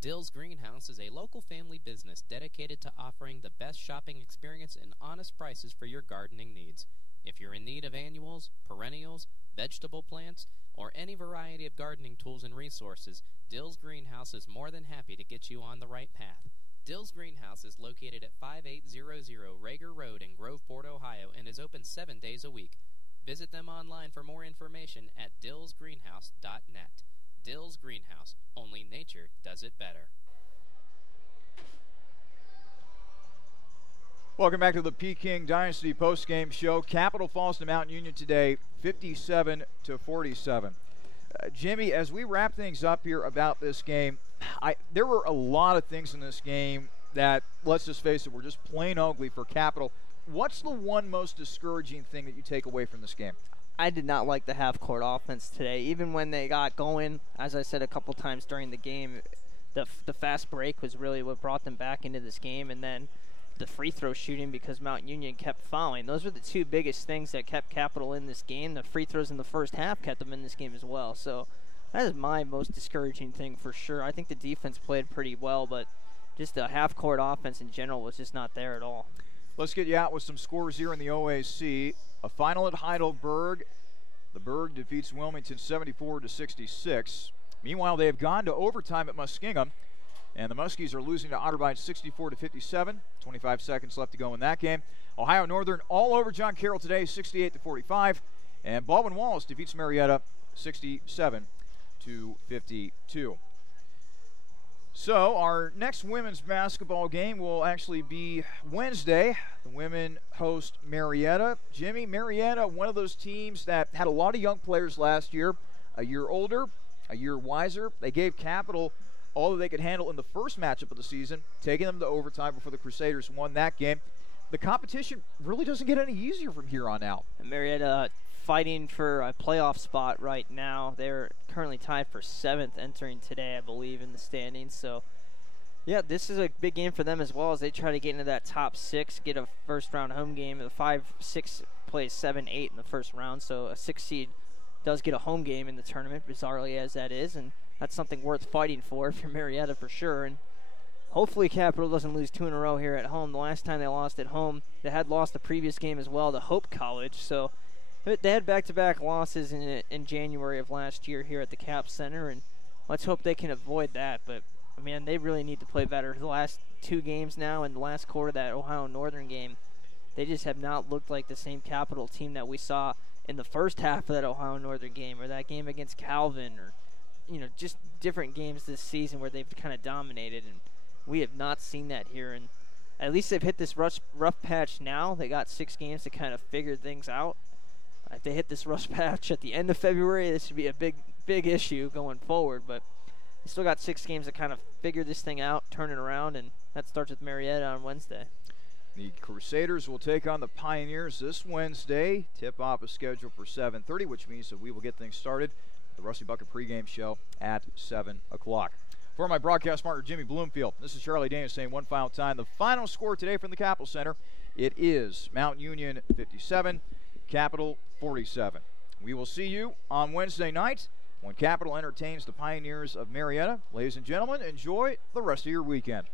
Dill's Greenhouse is a local family business dedicated to offering the best shopping experience and honest prices for your gardening needs. If you're in need of annuals, perennials, vegetable plants, or any variety of gardening tools and resources, Dill's Greenhouse is more than happy to get you on the right path. Dill's Greenhouse is located at 5800 Rager Road in Groveport, Ohio, and is open 7 days a week. Visit them online for more information at dillsgreenhouse.net. Dill's Greenhouse. Only nature does it better. Welcome back to the Peking Dynasty postgame show. Capital falls to Mount Union today, 57-47. Jimmy, as we wrap things up here about this game, there were a lot of things in this game that, let's just face it, were just plain ugly for Capital. What's the one most discouraging thing that you take away from this game? I did not like the half-court offense today. Even when they got going, as I said a couple times during the game, the fast break was really what brought them back into this game, and then the free throw shooting because Mount Union kept fouling. Those were the two biggest things that kept Capital in this game. The free throws in the first half kept them in this game as well. So that is my most discouraging thing for sure. I think the defense played pretty well, but just the half-court offense in general was just not there at all. Let's get you out with some scores here in the OAC. A final at Heidelberg. The Berg defeats Wilmington 74-66. Meanwhile, they have gone to overtime at Muskingum, and the Muskies are losing to Otterbein 64-57. 25 seconds left to go in that game. Ohio Northern all over John Carroll today, 68-45. And Baldwin Wallace defeats Marietta 67-52. So our next women's basketball game will actually be Wednesday. The women host Marietta. Jimmy, Marietta, one of those teams that had a lot of young players last year, a year older, a year wiser. They gave Capital all that they could handle in the first matchup of the season, taking them to overtime before the Crusaders won that game. The competition really doesn't get any easier from here on out. And Marietta fighting for a playoff spot right now. They're currently tied for 7th entering today, I believe, in the standings. So, yeah, this is a big game for them as well as they try to get into that top 6, get a first-round home game. The 5-6 plays 7-8 in the first round, so a 6 seed does get a home game in the tournament, bizarrely as that is, and that's something worth fighting for Marietta for sure. And hopefully Capital doesn't lose 2 in a row here at home. The last time they lost at home, they had lost the previous game as well to Hope College. So they had back-to-back losses in January of last year here at the Cap Center, and let's hope they can avoid that. But, man, they really need to play better. The last 2 games now and the last quarter of that Ohio Northern game, they just have not looked like the same Capital team that we saw in the first half of that Ohio Northern game or that game against Calvin or, just different games this season where they've kind of dominated. And we have not seen that here. And at least they've hit this rough patch now. They got 6 games to kind of figure things out. If they hit this rough patch at the end of February, this would be a big issue going forward. But they still got 6 games to kind of figure this thing out, turn it around, and that starts with Marietta on Wednesday. The Crusaders will take on the Pioneers this Wednesday. Tip-off is scheduled for 7:30, which means that we will get things started. The Rusty Bucket pregame show at 7 o'clock. For my broadcast partner, Jimmy Bloomfield, this is Charlie Daniels saying one final time. The final score today from the Capital Center, it is Mount Union 57, Capital 47. We will see you on Wednesday night when Capital entertains the Pioneers of Marietta. Ladies and gentlemen, enjoy the rest of your weekend.